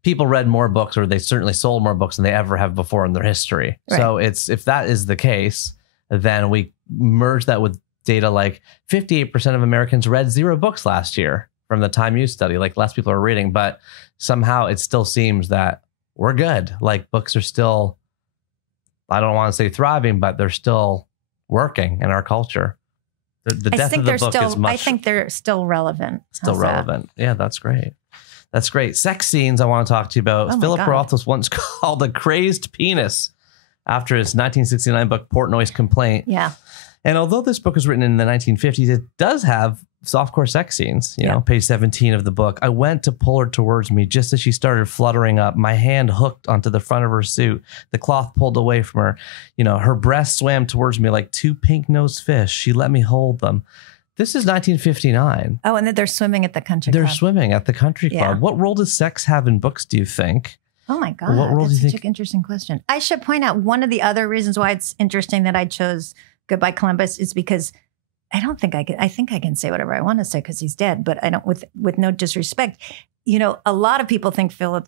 people read more books, or they certainly sold more books than they ever have before in their history. Right. So if that is the case, then we merge that with data like 58% of Americans read 0 books last year from the Time Use study, like less people are reading, but somehow it still seems that we're good. Like books are still, I don't want to say thriving, but they're still working in our culture. The death of the book is much. I think they're still relevant. Still relevant. Yeah, that's great. That's great. Sex scenes I want to talk to you about. Philip Roth was once called a crazed penis after his 1969 book, Portnoy's Complaint. Yeah. And although this book was written in the 1950s, it does have softcore sex scenes, you know, page 17 of the book. I went to pull her towards me just as she started fluttering up, my hand hooked onto the front of her suit, the cloth pulled away from her. You know, her breasts swam towards me like 2 pink-nosed fish. She let me hold them. This is 1959. Oh, and then they're swimming at the country club. They're swimming at the country club. What role does sex have in books, do you think? Oh my God, what role that's do you such an interesting question. I should point out one of the other reasons why it's interesting that I chose Goodbye Columbus is because I think I can say whatever I want to say because he's dead, but I don't, with no disrespect. You know, a lot of people think Philip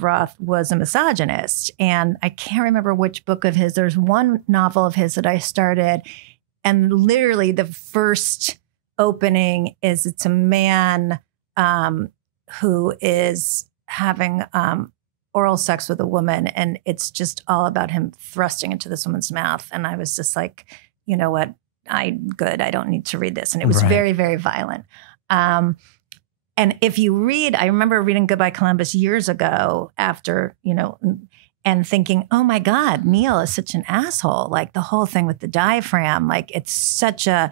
Roth was a misogynist, and I can't remember which book of his. There's one novel of his that I started, and literally the first opening is it's a man who is having oral sex with a woman, and it's just all about him thrusting into this woman's mouth. And I was just like, you know what? I don't need to read this. And it was very, very violent. And if you read, I remember reading Goodbye Columbus years ago after, you know, and thinking, oh my God, Neil is such an asshole. Like the whole thing with the diaphragm, like it's such a,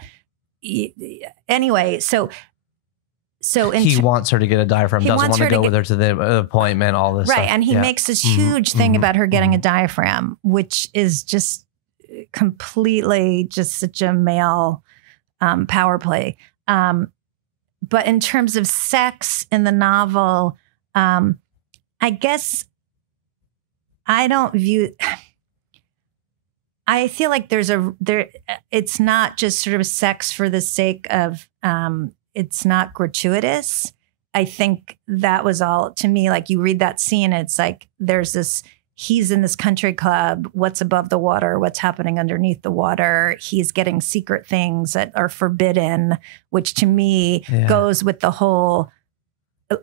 anyway, so he wants her to get a diaphragm, doesn't want to go with her to the appointment, all this stuff. Right. And he makes this huge thing about her getting a diaphragm, which is just completely just such a male power play. But in terms of sex in the novel, I guess I don't view, I feel like it's not just sort of sex for the sake of, it's not gratuitous. I think that was all to me, like you read that scene, it's like, there's this, he's in this country club, what's above the water, what's happening underneath the water. He's getting secret things that are forbidden, which to me goes with the whole,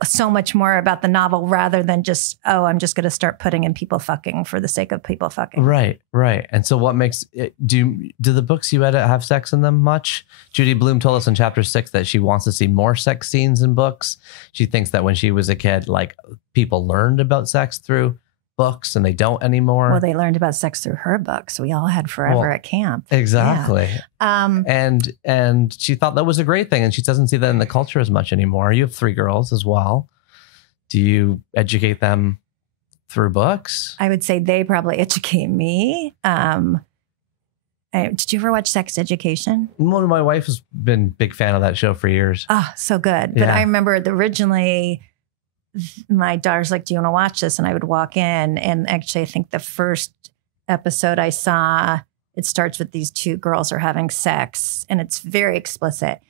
so much more about the novel rather than just, oh, I'm just going to start putting in people fucking for the sake of people fucking. Right, right. And so what makes, do the books you edit have sex in them much? Judy Blume told us in chapter 6 that she wants to see more sex scenes in books. She thinks that when she was a kid, like people learned about sex through books and they don't anymore. Well, they learned about sex through her books. We all had Forever at Camp. Exactly. Yeah. And she thought that was a great thing. And she doesn't see that in the culture as much anymore. You have 3 girls as well. Do you educate them through books? I would say they probably educate me. Did you ever watch Sex Education? Well, my wife has been a big fan of that show for years. Oh, so good. But I remember originally my daughter's like, do you want to watch this? And I would walk in, and actually I think the first episode I saw, it starts with these 2 girls are having sex and it's very explicit.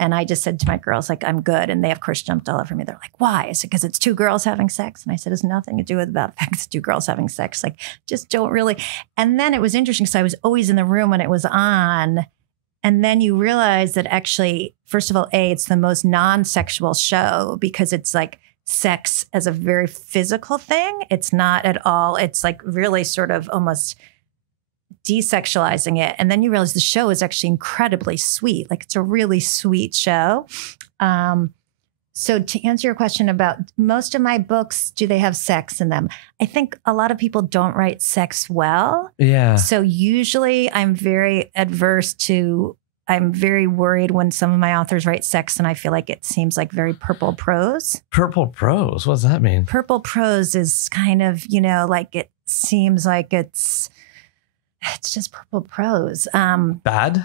And I just said to my girls, like, I'm good. And they of course jumped all over me. They're like, why? Is it because it's 2 girls having sex? And I said, it's nothing to do with the fact it's 2 girls having sex. Like, just don't really. And then it was interesting because I was always in the room when it was on. And then you realize that actually, first of all, it's the most non-sexual show because it's like, sex as a very physical thing. It's not at all. It's like really sort of almost desexualizing it. And then you realize the show is actually incredibly sweet. Like it's a really sweet show. So to answer your question about most of my books, do they have sex in them? I think a lot of people don't write sex well. Yeah. So usually I'm very adverse to I'm very worried when some of my authors write sex and I feel like it seems like very purple prose. Purple prose? What does that mean? Purple prose is kind of, like it seems like it's just purple prose. Bad?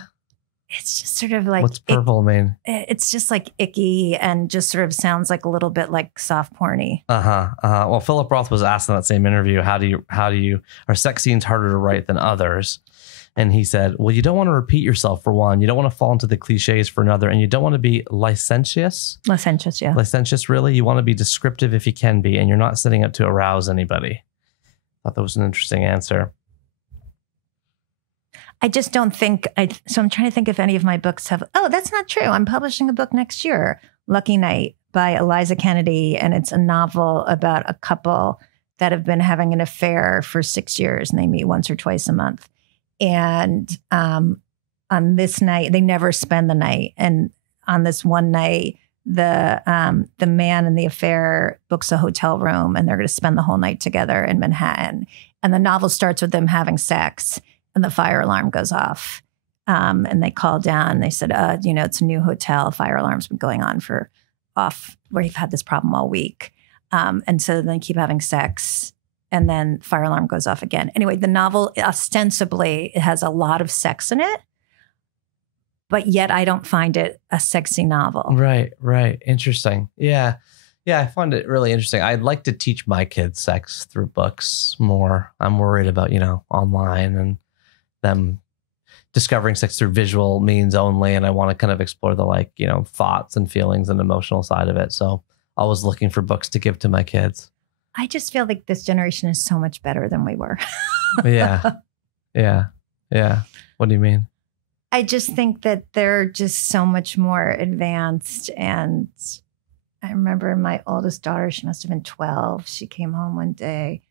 It's just sort of like... What's purple mean? It's just like icky and just sort of sounds like a little bit like soft porny. Well, Philip Roth was asked in that same interview, are sex scenes harder to write than others? And he said, well, you don't want to repeat yourself for one. You don't want to fall into the cliches for another. And you don't want to be licentious. Licentious, yeah. Licentious, really. You want to be descriptive if you can be. And you're not setting up to arouse anybody. I thought that was an interesting answer. I just don't think, so I'm trying to think if any of my books have, that's not true. I'm publishing a book next year, Lucky Night by Eliza Kennedy. And it's a novel about a couple that have been having an affair for 6 years and they meet once or twice a month. And on this night, they never spend the night. And on this one night, the man in the affair books a hotel room and they're going to spend the whole night together in Manhattan. And the novel starts with them having sex and the fire alarm goes off. And they call down. They said, it's a new hotel. Fire alarm's been going on where you've had this problem all week. And so then they keep having sex. And then fire alarm goes off again. Anyway, the novel ostensibly it has a lot of sex in it, but yet I don't find it a sexy novel. Right. Interesting. Yeah, I find it really interesting. I'd like to teach my kids sex through books more. I'm worried about, online and them discovering sex through visual means only. And I want to kind of explore the thoughts and feelings and emotional side of it. So I was looking for books to give to my kids. I just feel like this generation is so much better than we were. Yeah. What do you mean? I just think that they're just so much more advanced. And I remember my oldest daughter, she must have been 12. She came home one day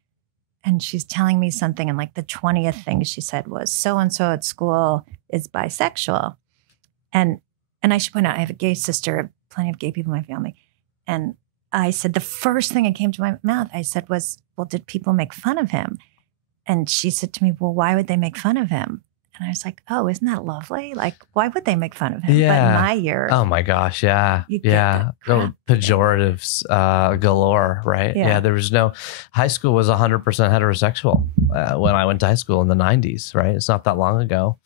and she's telling me something. And like the 20th thing she said was, so-and-so at school is bisexual. And I should point out, I have a gay sister, plenty of gay people in my family. And I said, the first thing that came to my mouth, I said was, well, did people make fun of him? And she said to me, well, why would they make fun of him? And I was like, oh, isn't that lovely? Like, why would they make fun of him? Yeah. But in my year. Oh my gosh. Yeah. Pejoratives galore, right? Yeah. There was high school was 100% heterosexual when I went to high school in the 90s, right? It's not that long ago.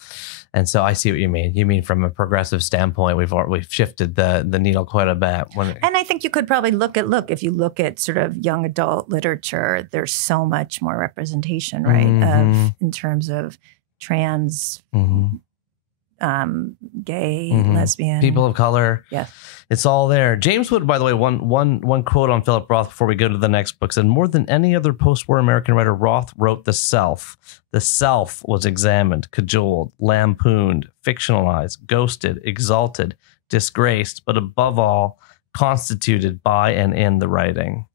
And so I see what you mean. You mean from a progressive standpoint, we've shifted the needle quite a bit. And I think you could probably if you look at sort of young adult literature, there's so much more representation, right? Mm-hmm. In terms of trans, gay, Mm-hmm. lesbian, people of color. Yeah. It's all there. James Wood, by the way, one quote on Philip Roth before we go to the next book said, more than any other post-war American writer, Roth wrote the self. The self was examined, cajoled, lampooned, fictionalized, ghosted, exalted, disgraced, but above all, constituted by and in the writing.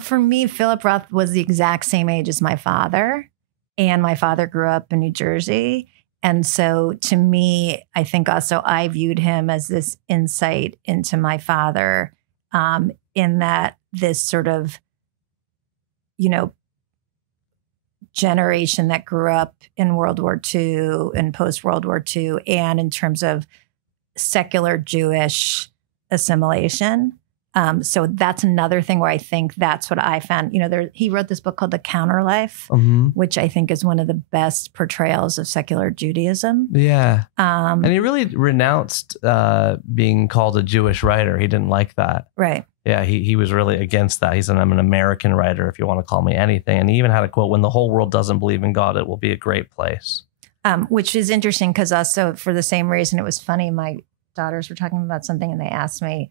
For me, Philip Roth was the exact same age as my father. And my father grew up in New Jersey. And so to me, I think also I viewed him as this insight into my father, in that this sort of, generation that grew up in World War II and post-World War II, and in terms of secular Jewish assimilation. So that's another thing where I think that's what I found. He wrote this book called The Counter Life, which I think is one of the best portrayals of secular Judaism. Yeah. And he really renounced being called a Jewish writer. He didn't like that. Right. Yeah, he was really against that. He said, I'm an American writer, if you want to call me anything. And he even had a quote, when the whole world doesn't believe in God, it will be a great place. Which is interesting because also for the same reason, it was funny. My daughters were talking about something and they asked me,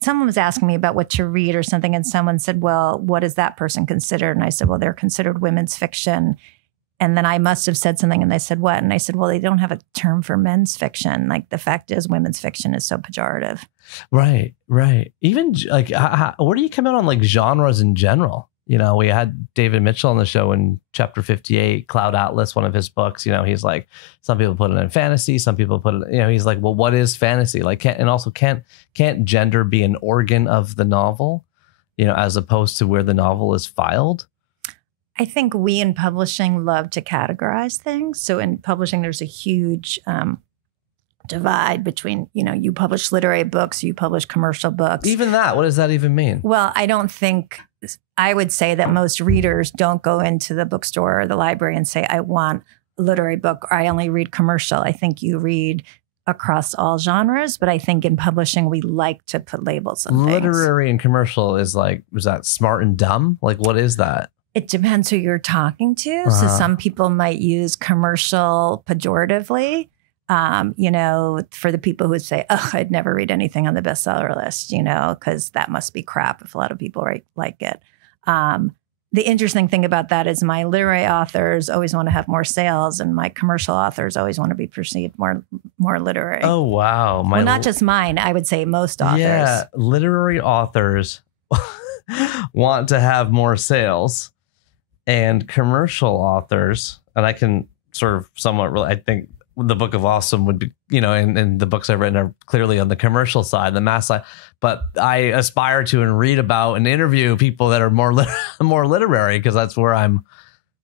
someone was asking me about what to read or something. And someone said, well, what is that person considered? And I said, well, they're considered women's fiction. And then I must have said something and they said, what? And I said, well, they don't have a term for men's fiction. Like the fact is women's fiction is so pejorative. Right. Even like, where do you come out on like genres in general? We had David Mitchell on the show in chapter 58, Cloud Atlas, one of his books. He's like, some people put it in fantasy, some people put it, he's like, well, what is fantasy? Like, can't gender be an organ of the novel, as opposed to where the novel is filed? I think we in publishing love to categorize things. So in publishing, there's a huge divide between, you publish literary books, you publish commercial books. Even that, what does that even mean? Well, I would say that most readers don't go into the bookstore or the library and say, I want a literary book, or I only read commercial. I think you read across all genres, but I think in publishing, we like to put labels on things. Literary and commercial is that smart and dumb? Like, what is that? It depends who you're talking to. So some people might use commercial pejoratively. For the people who would say, oh, I'd never read anything on the bestseller list, because that must be crap if a lot of people like it. The interesting thing about that is my literary authors always want to have more sales, and my commercial authors always want to be perceived more literary. Oh, wow. Well, not just mine. I would say most authors. Yeah, literary authors want to have more sales, and commercial authors, and I can sort of somewhat really, I think, the Book of Awesome would be, and the books I've written are clearly on the commercial side, the mass side. But I aspire to and read about and interview people that are more literary, because that's where I'm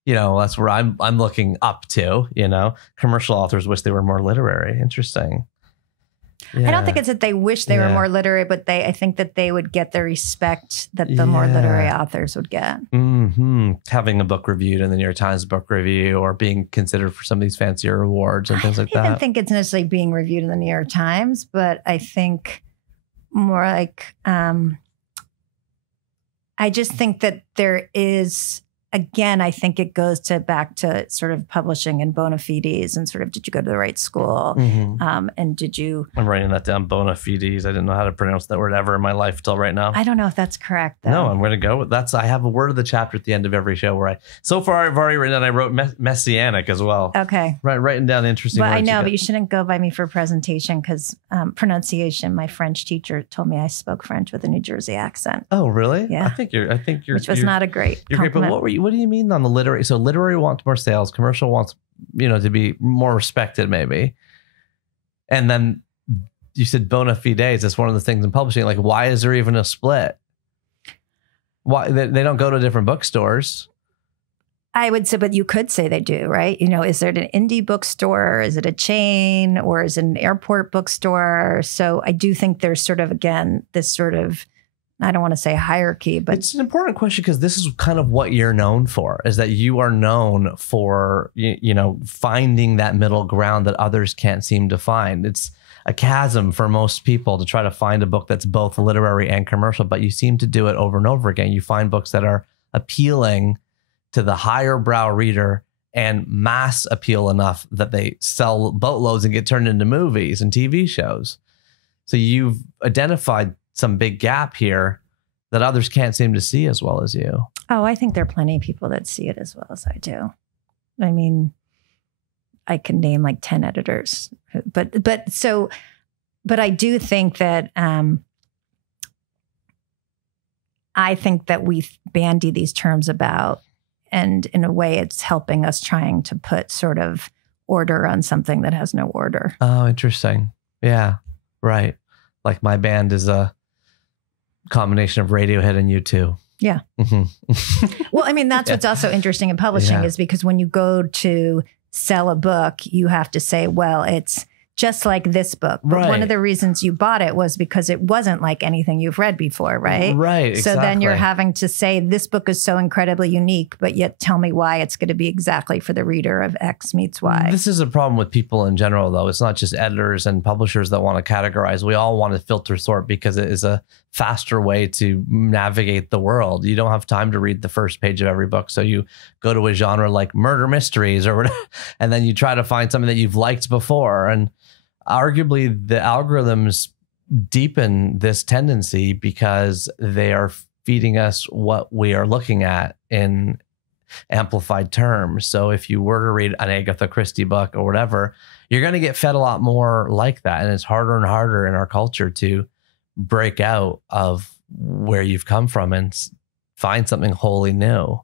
looking up to. Commercial authors wish they were more literary. Interesting. Yeah. I don't think it's that they wish they were more literary, but I think that they would get the respect that the more literary authors would get. Mm-hmm. Having a book reviewed in the New York Times Book Review, or being considered for some of these fancier awards and things like that. I don't think it's necessarily being reviewed in the New York Times, but I think more like, I just think that there is, again, I think it goes back to sort of publishing and bona fides, and sort of, did you go to the right school? Mm-hmm. And did you... I'm writing that down, bona fides. I didn't know how to pronounce that word ever in my life till right now. I don't know if that's correct, though. No, I'm going to go with I have a word of the chapter at the end of every show where so far I've already written down, I wrote messianic as well. Okay. Right, writing down interesting words. I know, but you shouldn't go by me for presentation, because pronunciation, my French teacher told me I spoke French with a New Jersey accent. Oh, really? Yeah. I think you're which was not a great compliment. But what do you mean on the literary? So literary wants more sales, commercial wants, to be more respected maybe. And then you said bona fides. That's one of the things in publishing. Like, why is there even a split? Why they don't go to different bookstores? I would say, but you could say they do, right? Is there an indie bookstore? Is it a chain, or is it an airport bookstore? So I do think there's sort of, again, this sort of, I don't want to say hierarchy, but it's an important question, because this is kind of what you're known for, is that you are known for, finding that middle ground that others can't seem to find. It's a chasm for most people to try to find a book that's both literary and commercial, but you seem to do it over and over again. You find books that are appealing to the higher brow reader and mass appeal enough that they sell boatloads and get turned into movies and TV shows. So you've identified some big gap here that others can't seem to see as well as you. Oh, I think there are plenty of people that see it as well as I do. I mean, I can name like 10 editors, but I do think that, I think that we bandy these terms about, and in a way it's helping us trying to put sort of order on something that has no order. Oh, interesting. Yeah, right. Like my band is a combination of Radiohead and U2. Yeah. Mm-hmm. Well, I mean, that's what's also interesting in publishing is because when you go to sell a book, you have to say, well, it's just like this book. But one of the reasons you bought it was because it wasn't like anything you've read before, right? Right, exactly. So then you're having to say, this book is so incredibly unique, but yet tell me why it's going to be exactly for the reader of X meets Y. This is a problem with people in general, though. It's not just editors and publishers that want to categorize. We all want to filter sort because it is a faster way to navigate the world. You don't have time to read the first page of every book. So you go to a genre like murder mysteries or whatever, and then you try to find something that you've liked before. And arguably the algorithms deepen this tendency because they are feeding us what we are looking at in amplified terms. So if you were to read an Agatha Christie book or whatever, you're going to get fed a lot more like that. And it's harder and harder in our culture to break out of where you've come from and find something wholly new.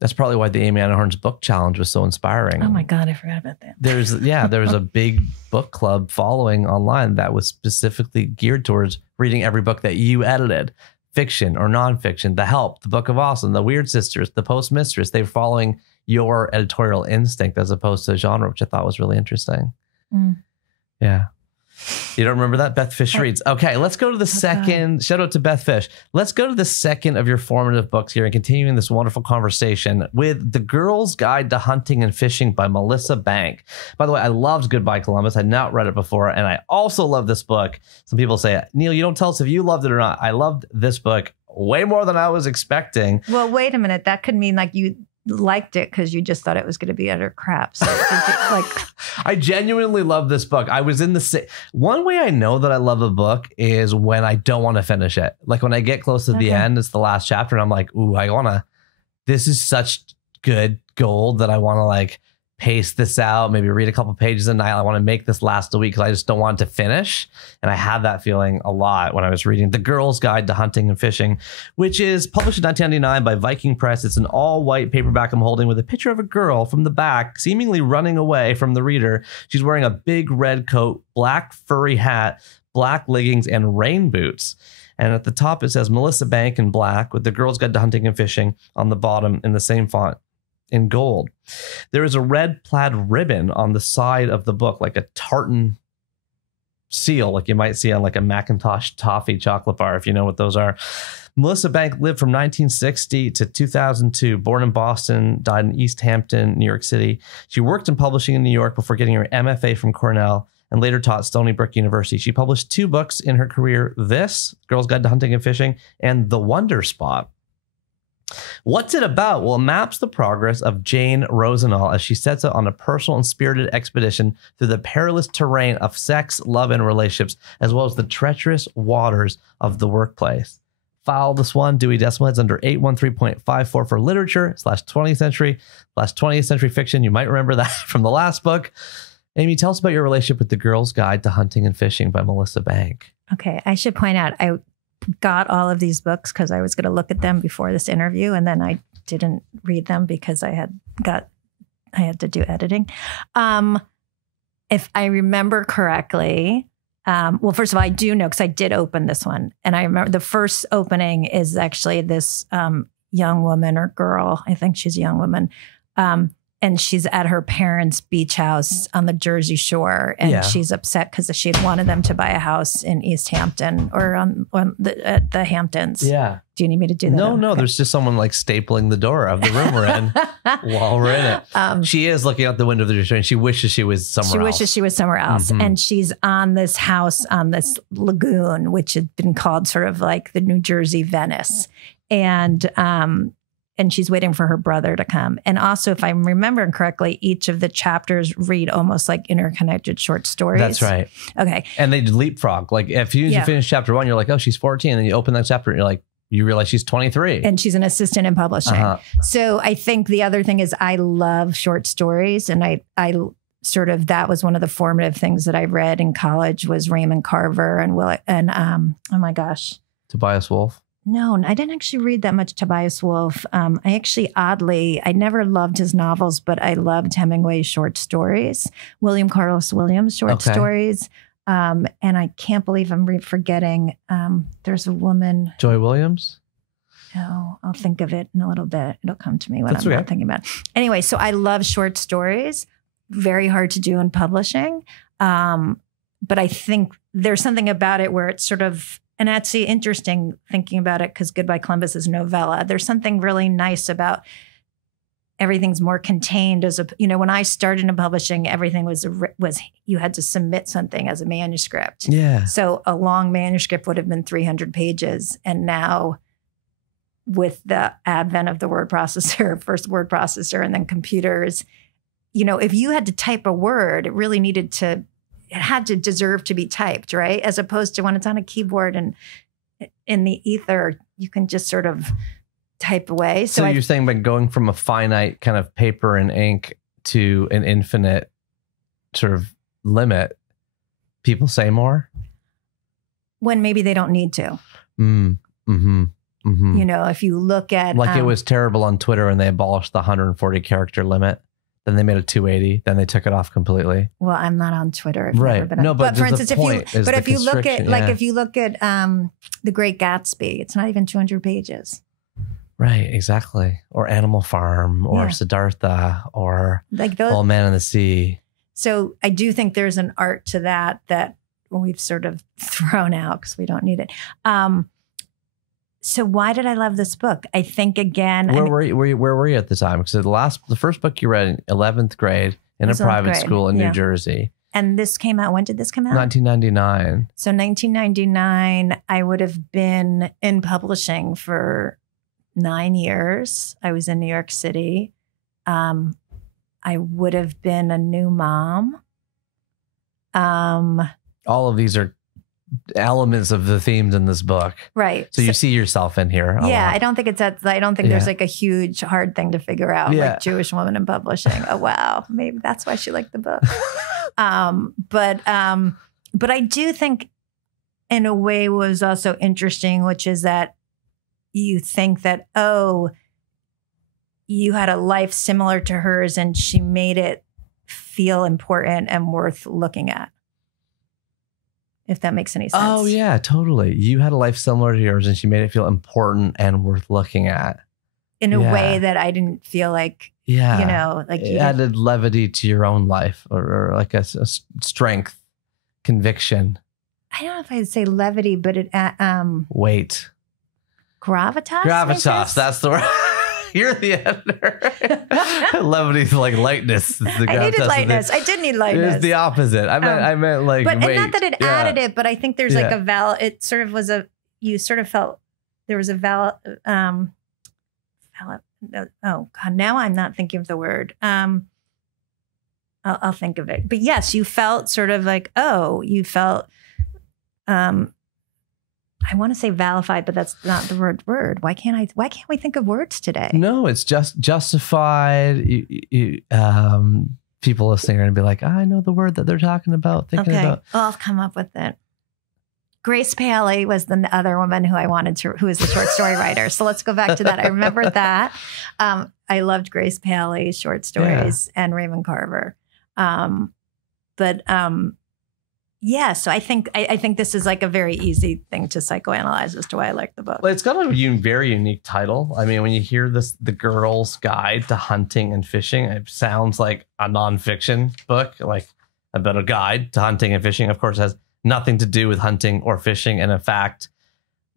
That's probably why the Amy Einhorn's book challenge was so inspiring. Oh my God, I forgot about that. There was a big book club following online that was specifically geared towards reading every book that you edited. fiction or nonfiction, The Help, The Book of Awesome, The Weird Sisters, The Postmistress. They're following your editorial instinct as opposed to genre, which I thought was really interesting. Yeah. You don't remember that? Beth Fish reads. Okay, let's go to the second. Shout out to Beth Fish. Let's go to the second of your formative books here and continuing this wonderful conversation with The Girl's Guide to Hunting and Fishing by Melissa Bank. By the way, I loved Goodbye Columbus. I'd not read it before, and I also love this book. Some people say, Neil, you don't tell us if you loved it or not. I loved this book way more than I was expecting. Well, wait a minute. That could mean like you liked it because you just thought it was going to be utter crap. So I genuinely love this book. I was in the one way I know that I love a book is when I don't want to finish it. Like when I get close to the end, it's the last chapter, and I'm like, ooh, this is such good gold that I want to like pace this out, maybe read a couple pages a night. I want to make this last a week because I just don't want it to finish. And I had that feeling a lot when I was reading The Girl's Guide to Hunting and Fishing, which is published in 1999 by Viking Press. It's an all-white paperback I'm holding with a picture of a girl from the back, seemingly running away from the reader. She's wearing a big red coat, black furry hat, black leggings, and rain boots. And at the top, it says Melissa Bank in black with The Girl's Guide to Hunting and Fishing on the bottom in the same font in gold. There is a red plaid ribbon on the side of the book, like a tartan seal, like you might see on like a Macintosh toffee chocolate bar, if you know what those are. Melissa Bank lived from 1960 to 2002, born in Boston, died in East Hampton, New York City. She worked in publishing in New York before getting her MFA from Cornell and later taught Stony Brook University. She published 2 books in her career, this, Girl's Guide to Hunting and Fishing, and The Wonder Spot. What's it about? Well, it maps the progress of Jane Rosenall as she sets out on a personal and spirited expedition through the perilous terrain of sex, love, and relationships, as well as the treacherous waters of the workplace. File this one, Dewey Decimal Heads under 813.54 for literature /20th century fiction. You might remember that from the last book. Amy, tell us about your relationship with The Girl's Guide to Hunting and Fishing by Melissa Bank. Okay, I should point out, I got all of these books because I was going to look at them before this interview, and then I didn't read them because I had to do editing. If I remember correctly, well, first of all, I do know because I did open this one, and I remember the first opening is actually this young woman or girl. I think she's a young woman. And she's at her parents' beach house on the Jersey Shore, and she's upset because she had wanted them to buy a house in East Hampton or at the Hamptons. Yeah. Do you need me to do that? No. Okay. There's just someone like stapling the door of the room we're in while we're in it. She is looking out the window of the Jersey, and she wishes she was somewhere else. Mm-hmm. And she's on this house on this lagoon, which had been called sort of like the New Jersey Venice, and she's waiting for her brother to come. And also, if I'm remembering correctly, each of the chapters read almost like interconnected short stories. That's right. Okay. And they leapfrog. Like if you finish chapter 1, you're like, oh, she's 14. And then you open that chapter and you're like, you realize she's 23. And she's an assistant in publishing. So I think the other thing is I love short stories. And I sort of, that was one of the formative things that I read in college was Raymond Carver and oh my gosh. Tobias Wolff. No, I didn't actually read that much Tobias Wolff. I never loved his novels, but I loved Hemingway's short stories, William Carlos Williams' short stories. And I can't believe I'm forgetting. There's a woman. Joy Williams? No, I'll think of it in a little bit. It'll come to me when I'm not thinking about it. Anyway, so I love short stories. Very hard to do in publishing. But I think there's something about it where it's sort of, and that's interesting thinking about it because Goodbye Columbus is novella. There's something really nice about everything's more contained when I started in publishing, everything was you had to submit something as a manuscript. Yeah. So a long manuscript would have been 300 pages. And now with the advent of the word processor, first word processor, and then computers, if you had to type a word, it had to deserve to be typed, right? As opposed to when it's on a keyboard and in the ether, you can just sort of type away. So you're saying by going from a finite kind of paper and ink to an infinite sort of limit, people say more? When maybe they don't need to. Mm-hmm. If you look at... Like it was terrible on Twitter and they abolished the 140 character limit. Then they made a 280. Then they took it off completely. Well, I'm not on Twitter. I've Right. never been on, No, but for the instance, point is if the you look at constriction, if you look at The Great Gatsby, it's not even 200 pages. Right, exactly. Or Animal Farm, or Siddhartha, or like those, Old Man in the Sea. So I do think there's an art to that we've sort of thrown out because we don't need it. So why did I love this book? I think again. Where were you at the time? Because the first book you read in 11th grade in a private school in New Jersey. And this came out. When did this come out? 1999. So 1999, I would have been in publishing for 9 years. I was in New York City. I would have been a new mom. All of these are elements of the themes in this book. Right. So you see yourself in here. I don't think there's like a huge hard thing to figure out, like Jewish woman in publishing. Oh, wow. Maybe that's why she liked the book. But I do think in a way was also interesting, which is that you think that, oh, you had a life similar to hers and she made it feel important and worth looking at. If that makes any sense. Oh, yeah, totally. You had a life similar to yours and she made it feel important and worth looking at. In a way that I didn't feel like, like it added levity to your own life or like a strength, conviction. I don't know if I'd say levity, but it, weight. Gravitas? Gravitas, that's the word. You're the editor. Levity is like lightness. I needed lightness. I did need lightness. It's the opposite. I meant like but weight. And not that it added it, but I think there's like a it sort of was you sort of felt there was a oh God, now I'm not thinking of the word. I'll think of it. But yes, you felt sort of like, you felt, I want to say valified, but that's not the word. Why can't we think of words today? No, it's just justified. People listening are going to be like, I know the word that they're talking about. Well, I'll come up with it. Grace Paley was the other woman who who is the short story writer. So let's go back to that. I remember that. I loved Grace Paley's short stories and Raymond Carver. So I think this is like a very easy thing to psychoanalyze as to why I like the book. Well, it's got a very unique title. I mean, when you hear this, The Girl's Guide to Hunting and Fishing, it sounds like a nonfiction book, like about a guide to hunting and fishing. Of course, it has nothing to do with hunting or fishing. And in fact,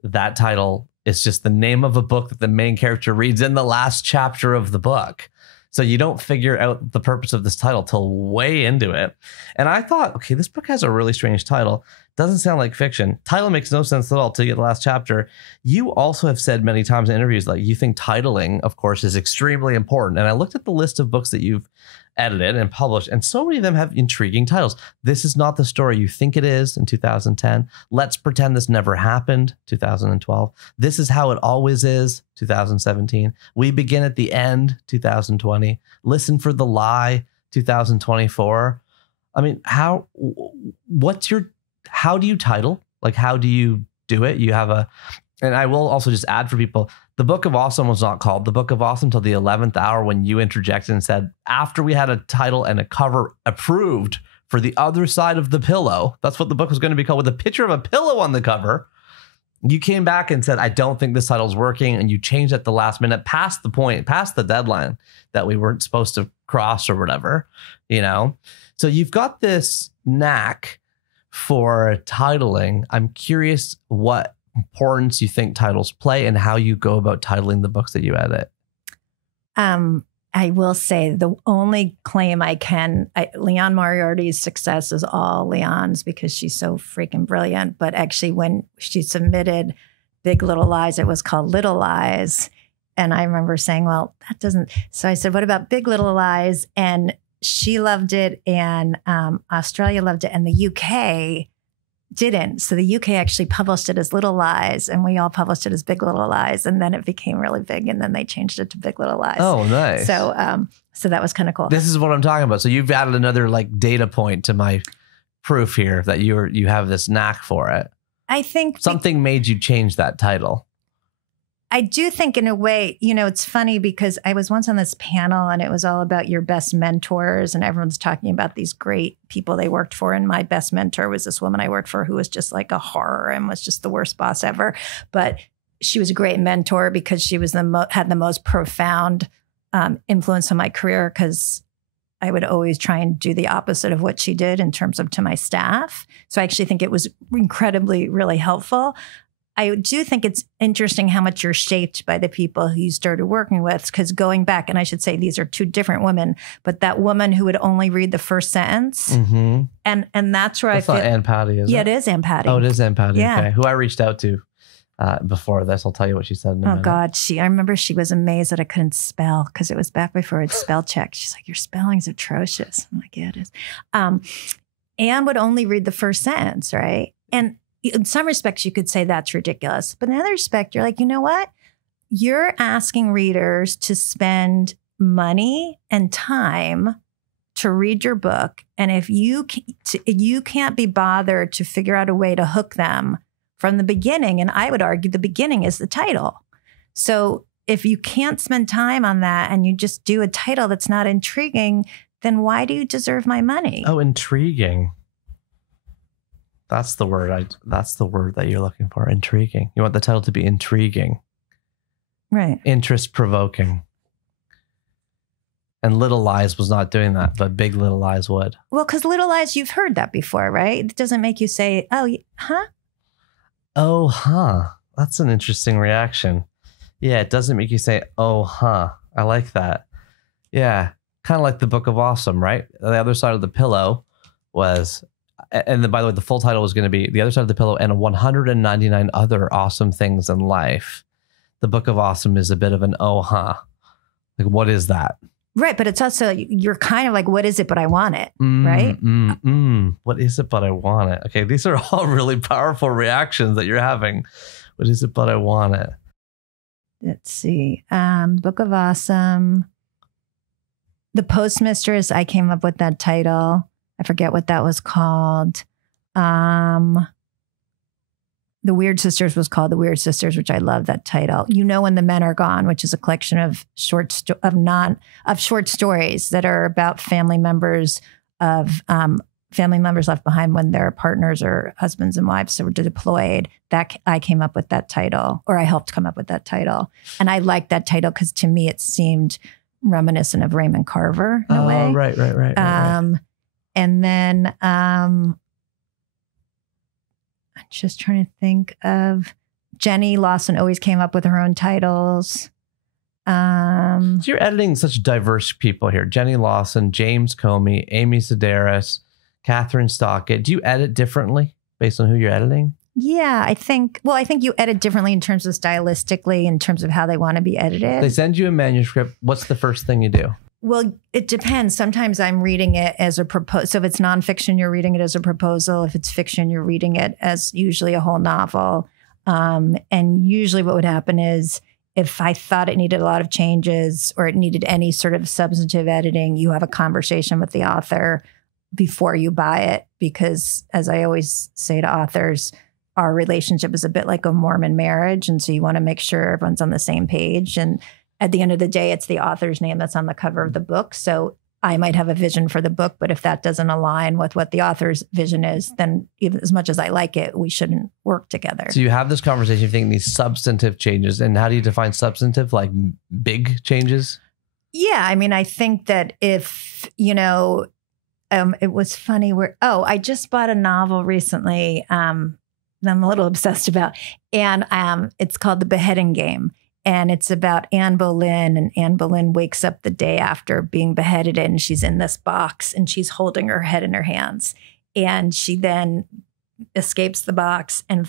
that title is just the name of a book that the main character reads in the last chapter of the book. So you don't figure out the purpose of this title till way into it. And I thought, okay, this book has a really strange title. Doesn't sound like fiction. Title makes no sense at all till you get the last chapter. You also have said many times in interviews, like you think titling, of course, is extremely important. And I looked at the list of books that you've edited and published, and so many of them have intriguing titles. This Is Not the Story You Think It Is in 2010. Let's Pretend This Never Happened, 2012. This Is How It Always Is, 2017. We Begin at the End, 2020. Listen for the Lie, 2024. I mean, how do you title? Like, how do you do it? You have and I will also just add for people, the Book of Awesome was not called The Book of Awesome till the 11th hour when you interjected and said, after we had a title and a cover approved for The Other Side of the Pillow, that's what the book was going to be called, with a picture of a pillow on the cover. You came back and said, I don't think this title's working. And you changed at the last minute, past the deadline that we weren't supposed to cross or whatever, So you've got this knack for titling. I'm curious what importance you think titles play and how you go about titling the books that you edit. I will say the only claim Liane Moriarty's success is all Liane's because she's so freaking brilliant. But actually, when she submitted Big Little Lies, it was called Little Lies. And I remember saying, well, that doesn't. So I said, what about Big Little Lies? And she loved it, and Australia loved it, and the UK didn't. So the UK actually published it as Little Lies, and we all published it as Big Little Lies, and then it became really big, and then they changed it to Big Little Lies. Oh, nice. So that was kind of cool. This is what I'm talking about. So you've added another like data point to my proof here that you have this knack for it. I think something made you change that title. I do think in a way, it's funny because I was once on this panel and it was all about your best mentors and everyone's talking about these great people they worked for. And my best mentor was this woman I worked for who was just like a horror and was just the worst boss ever. But she was a great mentor because she was had the most profound influence on my career because I would always try and do the opposite of what she did in terms of to my staff. So I actually think it was incredibly, really helpful. I do think it's interesting how much you're shaped by the people who you started working with, because going back, and I should say these are two different women, but that woman who would only read the first sentence, and that's where that's I feel. Not Ann Patty, is it? Yeah, it is Ann Patty. Oh, it is Ann Patty. Yeah. Okay. Who I reached out to before this. I'll tell you what she said in a minute. God, I remember she was amazed that I couldn't spell because it was back before I'd spell check. She's like, your spelling's atrocious. I'm like, yeah, it is. Anne would only read the first sentence, right? And in some respects, you could say that's ridiculous. But in another respect, you're like, you know what? You're asking readers to spend money and time to read your book. And if you can't be bothered to figure out a way to hook them from the beginning, and I would argue the beginning is the title. So if you can't spend time on that and you just do a title that's not intriguing, then why do you deserve my money? Oh, intriguing. That's the word. That's the word that you're looking for. Intriguing. You want the title to be intriguing. Right. Interest provoking. And Little Lies was not doing that, but Big Little Lies would. Well, because Little Lies, you've heard that before, right? It doesn't make you say, oh, huh? Oh, huh. That's an interesting reaction. Yeah, it doesn't make you say, oh, huh. I like that. Yeah. Kind of like the Book of Awesome, right? The Other Side of the Pillow was... And then, by the way, the full title was going to be The Other Side of the Pillow and 199 Other Awesome Things in Life. The Book of Awesome is a bit of an oh-huh. Like, what is that? Right. But it's also, you're kind of like, what is it, but I want it, right? What is it, but I want it? Okay, these are all really powerful reactions that you're having. What is it, but I want it? Let's see. Book of Awesome. The Postmistress, I came up with that title. I forget what that was called. The Weird Sisters was called The Weird Sisters, which I love that title. You Know When the Men Are Gone, which is a collection of short stories that are about family members left behind when their partners or husbands and wives were deployed. That I came up with that title, or I helped come up with that title, and I liked that title because to me it seemed reminiscent of Raymond Carver in a way. Right. And then I'm just trying to think of Jenny Lawson always came up with her own titles. So you're editing such diverse people here. Jenny Lawson, James Comey, Amy Sedaris, Kathryn Stockett. Do you edit differently based on who you're editing? Yeah, I think you edit differently in terms of stylistically, in terms of how they want to be edited. They send you a manuscript. What's the first thing you do? Well, it depends. Sometimes I'm reading it as a proposal. So if it's nonfiction, you're reading it as a proposal. If it's fiction, you're reading it as usually a whole novel. And usually what would happen is if I thought it needed a lot of changes or it needed any sort of substantive editing, you have a conversation with the author before you buy it. Because as I always say to authors, our relationship is a bit like a Mormon marriage. And so you want to make sure everyone's on the same page. And at the end of the day, it's the author's name that's on the cover of the book. So I might have a vision for the book, but if that doesn't align with what the author's vision is, then even as much as I like it, we shouldn't work together. So you have this conversation, you're thinking these substantive changes. And how do you define substantive? Like big changes? Yeah. I mean, I think that if, it was funny I just bought a novel recently that I'm a little obsessed about. And it's called The Beheading Game. And it's about Anne Boleyn, and Anne Boleyn wakes up the day after being beheaded and she's in this box and she's holding her head in her hands. And she then escapes the box and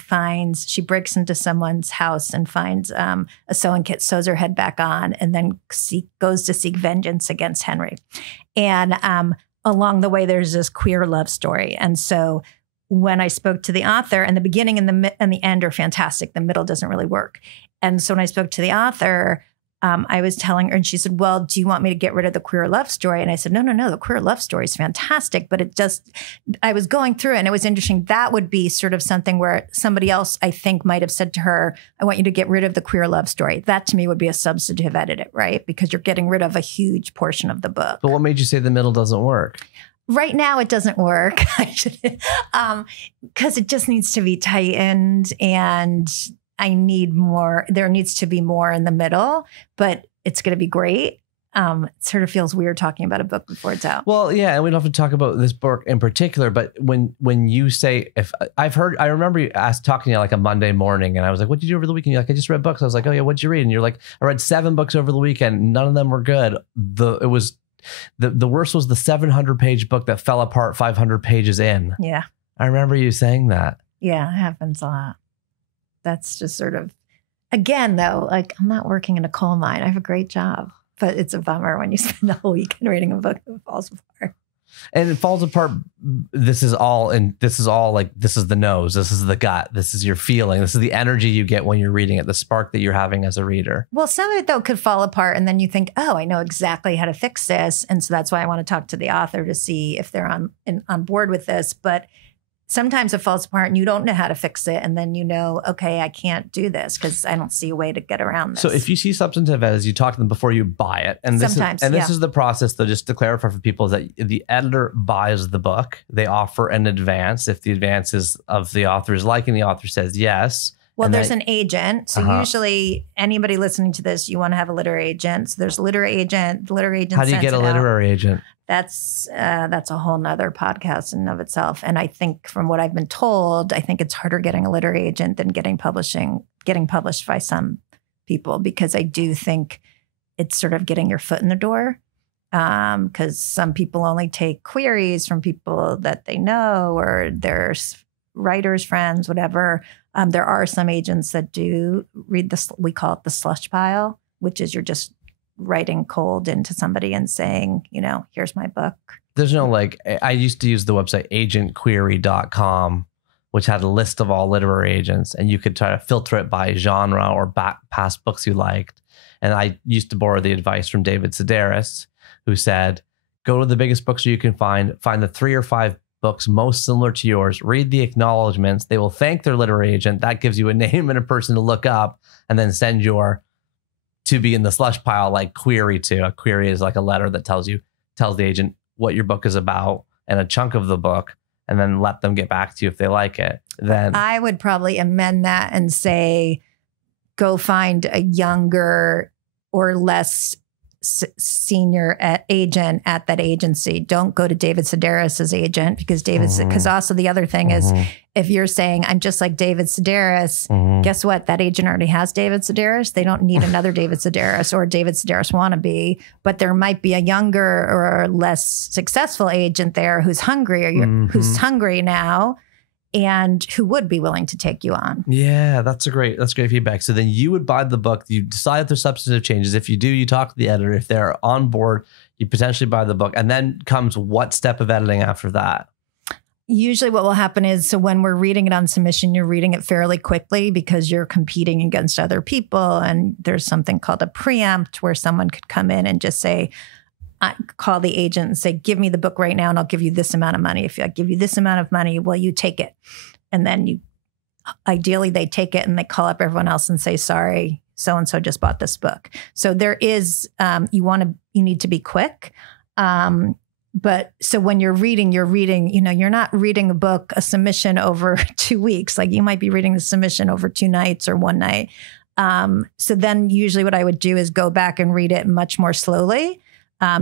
she breaks into someone's house and finds a sewing kit, sews her head back on, and then goes to seek vengeance against Henry. And along the way, there's this queer love story. And so when I spoke to the author, and the beginning and the end are fantastic, the middle doesn't really work. And so when I spoke to the author, I was telling her, and she said, well, do you want me to get rid of the queer love story? And I said, no, the queer love story is fantastic. But I was going through it and it was interesting. That would be sort of something where somebody else, I think, might have said to her, I want you to get rid of the queer love story. That to me would be a substantive edit, right? Because you're getting rid of a huge portion of the book. But what made you say the middle doesn't work? Right now, it doesn't work because it just needs to be tightened and I need more. There needs to be more in the middle, but it's going to be great. It sort of feels weird talking about a book before it's out. Well, yeah, and we don't have to talk about this book in particular, but when you say, I remember you talking to you like a Monday morning and I was like, what did you do over the weekend? You're like, I just read books. I was like, oh yeah, what'd you read? And you're like, I read 7 books over the weekend. None of them were good. The worst was the 700-page book that fell apart 500 pages in. Yeah. I remember you saying that. Yeah, it happens a lot. That's just sort of, again, though, like I'm not working in a coal mine. I have a great job, but it's a bummer when you spend the whole weekend reading a book that falls apart. And it falls apart. This is all like, this is the nose. This is the gut. This is your feeling. This is the energy you get when you're reading it, the spark that you're having as a reader. Well, some of it, though, could fall apart. And then you think, oh, I know exactly how to fix this. And so that's why I want to talk to the author to see if they're on board with this. But sometimes it falls apart and you don't know how to fix it. And then you know, okay, I can't do this because I don't see a way to get around this. So if you see substantive edits, you talk to them before you buy it. And this is the process, though, just to clarify for people, is that the editor buys the book. They offer an advance. If the advance is of the author's liking, the author says yes. Well, there's an agent. So usually anybody listening to this, you want to have a literary agent. So there's a literary agent. The literary agent. How do you get a literary agent? That's a whole nother podcast in and of itself. And I think from what I've been told, I think it's harder getting a literary agent than getting published by some people, because I do think it's sort of getting your foot in the door. Because some people only take queries from people that they know or their writers, friends, whatever. There are some agents that do read this. We call it the slush pile, which is you're just writing cold into somebody and saying, here's my book. There's no I used to use the website agentquery.com, which had a list of all literary agents, and you could try to filter it by genre or past books you liked. And I used to borrow the advice from David Sedaris, who said, go to the biggest bookstore you can find the 3 or 5 books most similar to yours, read the acknowledgments. They will thank their literary agent. That gives you a name and a person to look up, and then send your to be in the slush pile query to. A query is like a letter that tells the agent what your book is about and a chunk of the book, and then let them get back to you if they like it. Then I would probably amend that and say, go find a younger or less senior agent at that agency. Don't go to David Sedaris's agent, because because also the other thing is, if you're saying I'm just like David Sedaris, guess what? That agent already has David Sedaris. They don't need another David Sedaris or David Sedaris wannabe, but there might be a younger or less successful agent there who's hungry who's hungry now, and who would be willing to take you on. Yeah, that's great feedback. So then you would buy the book. You decide if there's substantive changes. If you do, you talk to the editor. If they're on board, you potentially buy the book. And then comes what step of editing after that? Usually what will happen is, so when we're reading it on submission, you're reading it fairly quickly because you're competing against other people. And there's something called a preempt, where someone could come in and just say, call the agent and say, give me the book right now and I'll give you this amount of money. If I give you this amount of money, will you take it? And then ideally they take it and they call up everyone else and say, sorry, so-and-so just bought this book. So there is, you need to be quick. But so when you're reading, you're not reading a submission over 2 weeks. You might be reading the submission over 2 nights or 1 night. So then usually what I would do is go back and read it much more slowly.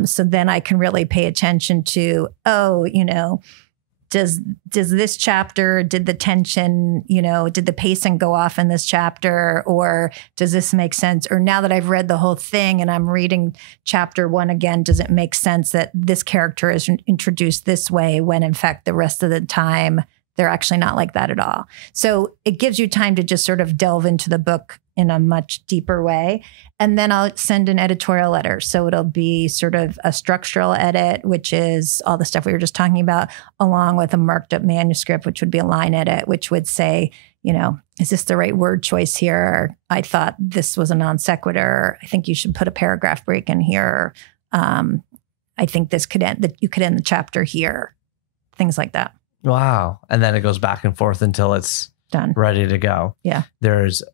So then I can really pay attention to, does this chapter, did the tension, did the pacing go off in this chapter, or does this make sense? Or now that I've read the whole thing and I'm reading chapter 1 again, does it make sense that this character is introduced this way when in fact the rest of the time they're actually not like that at all? So it gives you time to just sort of delve into the book in a much deeper way. And then I'll send an editorial letter. So it'll be sort of a structural edit, which is all the stuff we were just talking about, along with a marked up manuscript, which would be a line edit, which would say, is this the right word choice here? I thought this was a non sequitur. I think you should put a paragraph break in here. I think this could end, that you could end the chapter here. Things like that. Wow. And then it goes back and forth until it's done, ready to go. Yeah.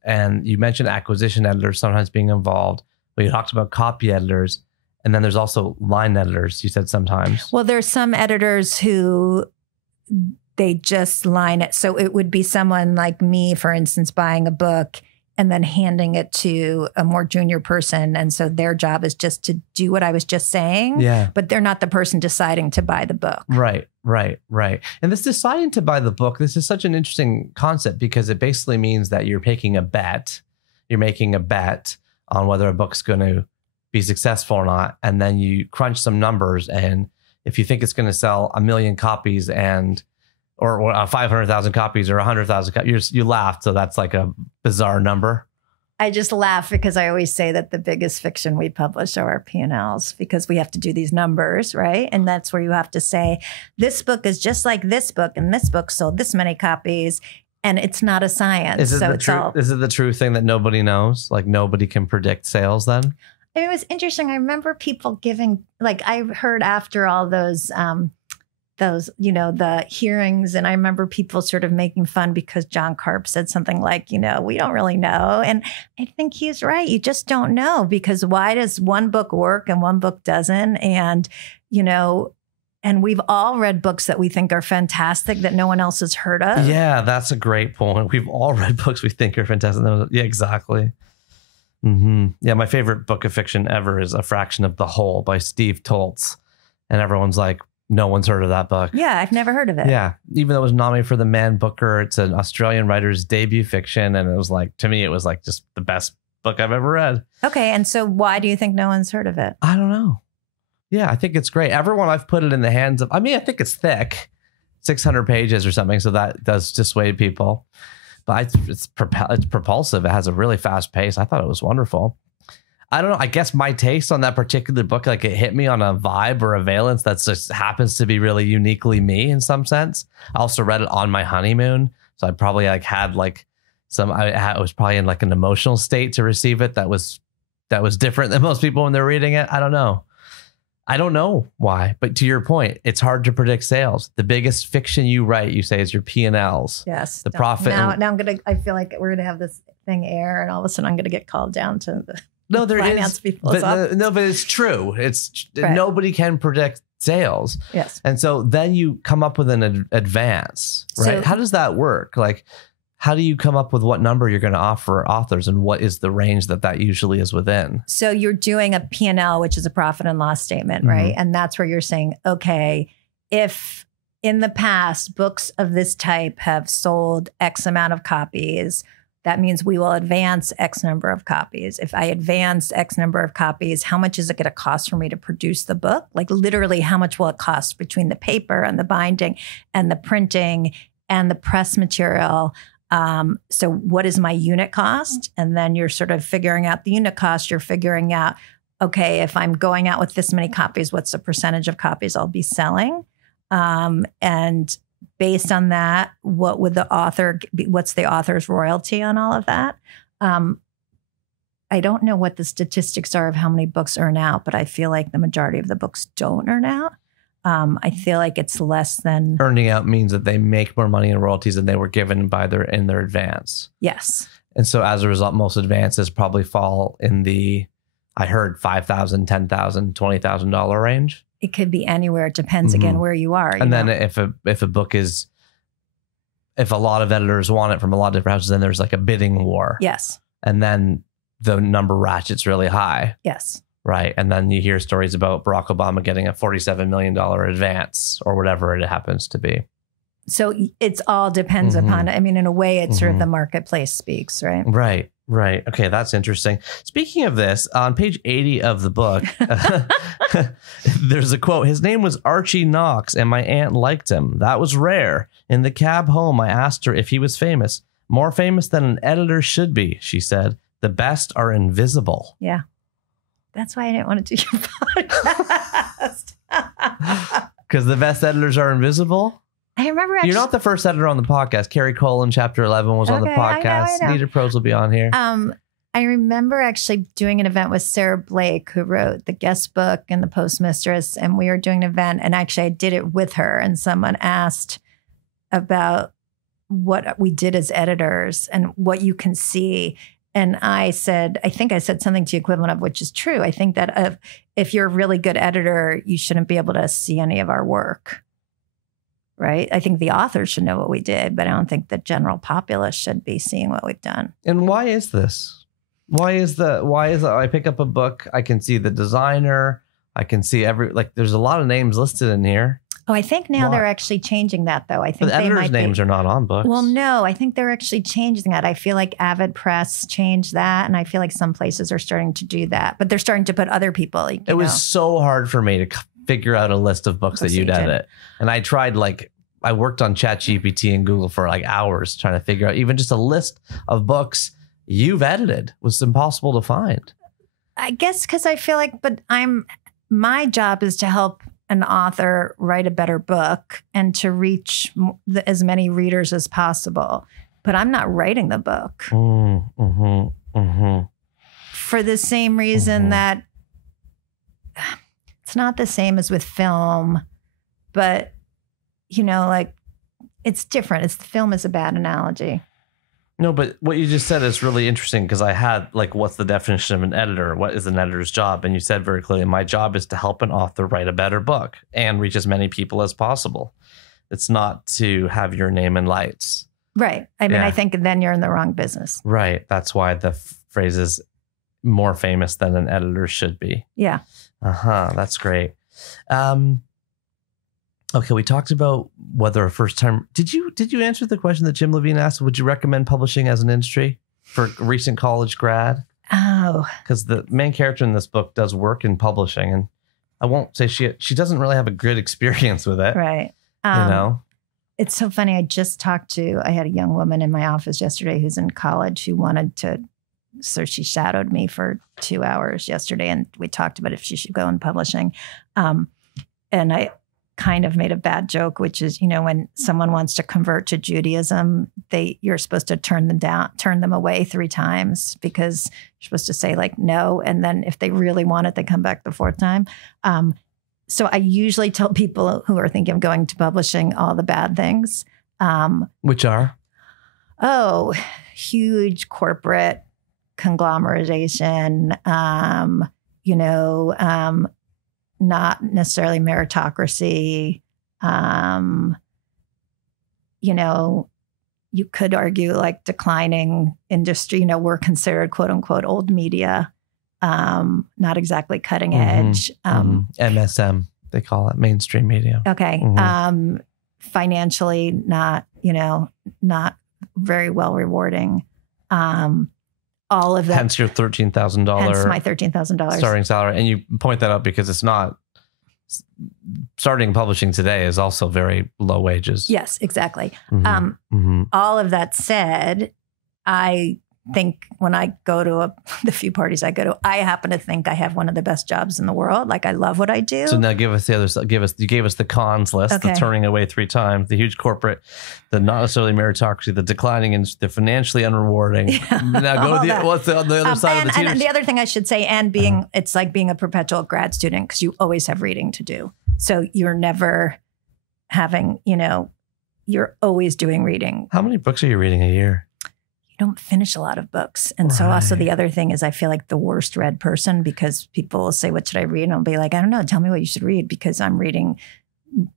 And you mentioned acquisition editors sometimes being involved. Well, you talked about copy editors, and then there's also line editors, you said sometimes. Well, there's some editors who they just line it. So it would be someone like me, for instance, buying a book and then handing it to a more junior person. And so their job is just to do what I was just saying. Yeah. But they're not the person deciding to buy the book. Right. And this deciding to buy the book, this is such an interesting concept because it basically means that you're taking a bet. You're making a bet on whether a book's going to be successful or not. And then you crunch some numbers. And if you think it's going to sell 1 million copies or 500,000 copies or 100,000 copies, you laugh. So that's like a bizarre number. I just laugh because I always say that the biggest fiction we publish are our P&Ls because we have to do these numbers, right? And that's where you have to say, this book is just like this book, and this book sold this many copies, and it's not a science. Is it the true thing that nobody knows? Like nobody can predict sales then? It was interesting. I remember people giving, like I heard after all those, the hearings. And I remember people sort of making fun because John Karp said something like, we don't really know. And I think he's right. You just don't know because why does one book work and one book doesn't? And, and we've all read books that we think are fantastic that no one else has heard of. Yeah, that's a great point. We've all read books we think are fantastic. Yeah, exactly. Mm-hmm. Yeah, my favorite book of fiction ever is A Fraction of the Whole by Steve Toltz. And everyone's like, no one's heard of that book. Yeah, I've never heard of it. Yeah, even though it was nominated for the Man Booker, it's an Australian writer's debut fiction. And it was like, to me, it was like just the best book I've ever read. Okay, and so why do you think no one's heard of it? I don't know. Yeah, I think it's great. Everyone I've put it in the hands of, I think it's thick, 600 pages or something. So that does dissuade people. But it's propulsive. It has a really fast pace. I thought it was wonderful. I don't know. I guess my taste on that particular book, like it hit me on a vibe or a valence that just happens to be really uniquely me in some sense. I also read it on my honeymoon. So I probably had I was probably in like an emotional state to receive it. That was different than most people when they're reading it. I don't know. I don't know why, but to your point, it's hard to predict sales. The biggest fiction you write, you say, is your P&Ls. Yes. The profit. Now I feel like we're going to have this thing air and all of a sudden I'm going to get called down to the finance people. But it's true. Right. Nobody can predict sales. Yes. And so then you come up with an advance, right? So, how does that work? Like, how do you come up with what number you're going to offer authors and what is the range that usually is within? So you're doing a P&L, which is a profit and loss statement, right? And that's where you're saying, okay, if in the past books of this type have sold X amount of copies, that means we will advance X number of copies. If I advance X number of copies, how much is it going to cost for me to produce the book? Like literally, how much will it cost between the paper and the binding and the printing and the press material? So what is my unit cost? And then you're sort of figuring out the unit cost. You're figuring out, okay, if I'm going out with this many copies, what's the percentage of copies I'll be selling? And based on that, what would the author be? What's the author's royalty on all of that? I don't know what the statistics are of how many books earn out, but I feel like the majority of the books don't earn out. I feel like it's less than earning out means that they make more money in royalties than they were given in their advance. Yes. And so as a result, most advances probably fall in the, I heard $5,000, $10,000, $20,000 range. It could be anywhere. It depends again where you are. And then if a book is, if a lot of editors want it from a lot of different houses, then there's like a bidding war. Yes. And then the number ratchets really high. Yes. Right. And then you hear stories about Barack Obama getting a $47 million advance or whatever it happens to be. So it's all depends upon, I mean, in a way, it's sort of the marketplace speaks, right? Right. Right. Okay. That's interesting. Speaking of this, on page 80 of the book, there's a quote. His name was Archie Knox and my aunt liked him. That was rare. In the cab home, I asked her if he was famous. More famous than an editor should be, she said. The best are invisible. Yeah. That's why I didn't want to do your podcast. Because the best editors are invisible? I remember actually. You're not the first editor on the podcast. Carrie Cole in Chapter 11 was on the podcast. I know. Neither Pros will be on here. I remember actually doing an event with Sarah Blake, who wrote the guest book and the Postmistress, and we were doing an event, and actually I did it with her, and someone asked about what we did as editors and what you can see. And I think I said something to the equivalent of, which is true. I think that if you're a really good editor, you shouldn't be able to see any of our work. Right? I think the authors should know what we did, but I don't think the general populace should be seeing what we've done. And why is this? Why is I pick up a book, I can see the designer, I can see there's a lot of names listed in here. Oh, I think now they're actually changing that, though. I think the editors' names are not on books. Well, no, I think they're actually changing that. I feel like Avid Press changed that, and I feel like some places are starting to do that. But they're starting to put other people. It was so hard for me to figure out a list of books that you'd edit. And I tried, I worked on ChatGPT and Google for hours trying to figure out even just a list of books you've edited. Was impossible to find. I guess because I feel like, my job is to help an author write a better book and to reach as many readers as possible. But I'm not writing the book. For the same reason that it's not the same as with film, but, it's different. Film is a bad analogy. No, but what you just said is really interesting because I had what's the definition of an editor? What is an editor's job? And you said very clearly, my job is to help an author write a better book and reach as many people as possible. It's not to have your name in lights. Right. I mean, I think then you're in the wrong business. Right. That's why the phrase is more famous than an editor should be. Yeah. That's great. Okay, we talked about whether a first time. Did you answer the question that Jim Levine asked? Would you recommend publishing as an industry for a recent college grad? Oh, because the main character in this book does work in publishing, and I won't say she doesn't really have a good experience with it. Right. It's so funny. I had a young woman in my office yesterday who's in college who so she shadowed me for 2 hours yesterday, and we talked about if she should go in publishing. And I kind of made a bad joke, which is, when someone wants to convert to Judaism, you're supposed to turn them away 3 times because you're supposed to say no. And then if they really want it, they come back the 4th time. So I usually tell people who are thinking of going to publishing all the bad things. Which are? Oh, huge corporate conglomeration, not necessarily meritocracy. You could argue declining industry, we're considered quote unquote old media, not exactly cutting edge. MSM, they call it, mainstream media. Okay. Financially not very well rewarding. All of that. Hence your $13,000. Hence my $13,000 starting salary. And you point that out because it's not starting publishing today is also very low wages. Yes, exactly. All of that said, I think when I go to the few parties I go to, I happen to think I have one of the best jobs in the world. I love what I do. So now give us the other side. You gave us the cons list, the turning away 3 times, the huge corporate, the not necessarily meritocracy, the declining, and the financially unrewarding. Yeah. Now go to what's the other side of the tears? And the other thing I should say, and it's like being a perpetual grad student because you always have reading to do. So you're never having, you're always doing reading. How many books are you reading a year? Don't finish a lot of books. And so also the other thing is I feel like the worst read person because people will say, what should I read? And I'll be like, I don't know, tell me what you should read because I'm reading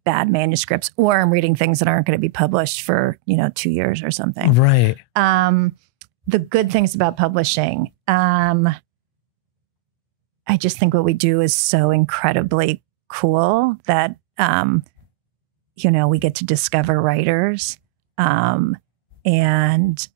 bad manuscripts or I'm reading things that aren't going to be published for, 2 years or something. Right. The good things about publishing, I just think what we do is so incredibly cool that, we get to discover writers. And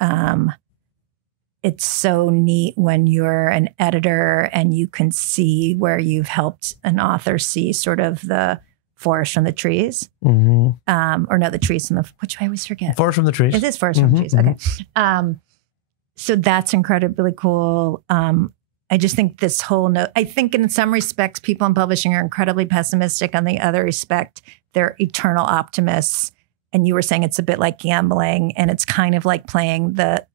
it's so neat when you're an editor and you can see where you've helped an author see sort of the forest from the trees. Or no, the trees from which I always forget. Forest from the trees. It is forest from the trees. Okay. So that's incredibly cool. I just think I think in some respects, people in publishing are incredibly pessimistic. On the other respect, they're eternal optimists. And you were saying it's a bit like gambling, and it's kind of like playing what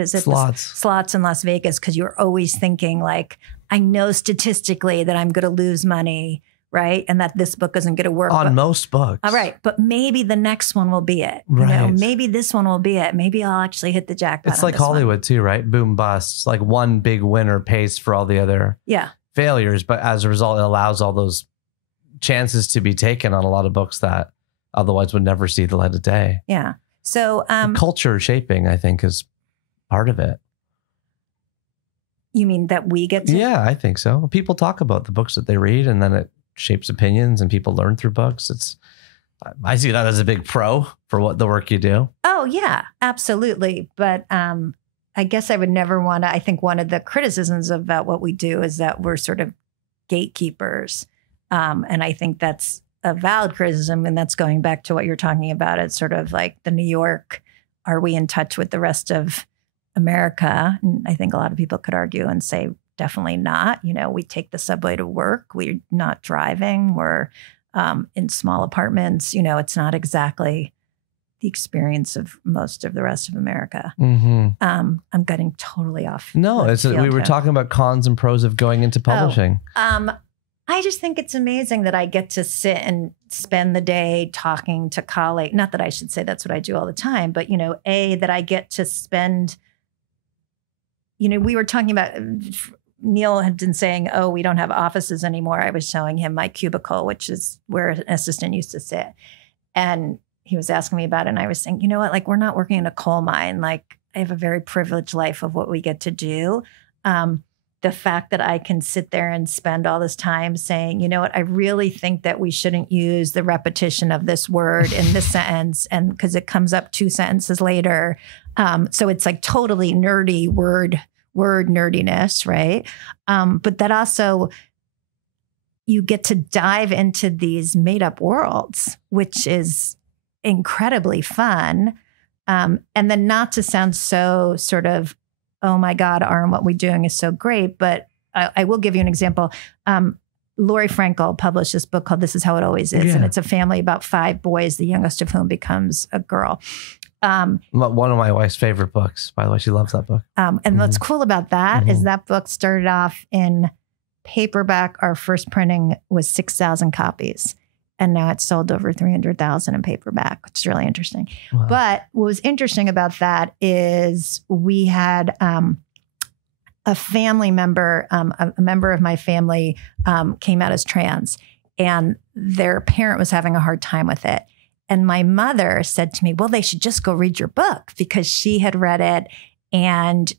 is it? Slots in Las Vegas, because you're always thinking like, I know statistically that I'm going to lose money, right? And that this book isn't going to work. On most books. All right. But maybe the next one will be it. Right. Maybe this one will be it. Maybe I'll actually hit the jackpot. It's like Hollywood too, right? Boom bust. Like one big winner pays for all the other failures. But as a result, it allows all those chances to be taken on a lot of books that otherwise would never see the light of day. Yeah. So culture shaping, I think, is part of it. You mean that we get to? Yeah, I think so. People talk about the books that they read, and then it shapes opinions, and people learn through books. I see that as a big pro for what the work you do. Oh yeah, absolutely. But I guess I would never want to. I think one of the criticisms about what we do is that we're sort of gatekeepers, and I think that's a valid criticism, and that's going back to what you're talking about. It's sort of like the New York. Are we in touch with the rest of America? And I think a lot of people could argue and say definitely not. We take the subway to work. We're not driving. We're in small apartments. It's not exactly the experience of most of the rest of America. Mm-hmm. I'm getting totally off. No, we were talking about cons and pros of going into publishing. I just think it's amazing that I get to sit and spend the day talking to colleagues. Not that I should say that's what I do all the time, but that I get to spend. We were talking about, Neil had been saying, oh, we don't have offices anymore. I was showing him my cubicle, which is where an assistant used to sit. And he was asking me about it. And I was saying, you know what, like, we're not working in a coal mine. Like, I have a very privileged life of what we get to do. The fact that I can sit there and spend all this time saying, you know what, I really think that we shouldn't use the repetition of this word in this sentence, and because it comes up 2 sentences later. So it's like totally nerdy word nerdiness, right? But that also, you get to dive into these made up worlds, which is incredibly fun. And then not to sound so sort of, oh my God, Aaron, what we're doing is so great. But I will give you an example. Laurie Frankel published this book called This Is How It Always Is. And it's a family about 5 boys, the youngest of whom becomes a girl. One of my wife's favorite books, by the way. She loves that book. And what's cool about that is that book started off in paperback. Our first printing was 6,000 copies. And now it's sold over 300,000 in paperback, which is really interesting. Wow. But what was interesting about that is we had a family member, a member of my family came out as trans, and their parent was having a hard time with it. And my mother said to me, well, they should just go read your book, because she had read it and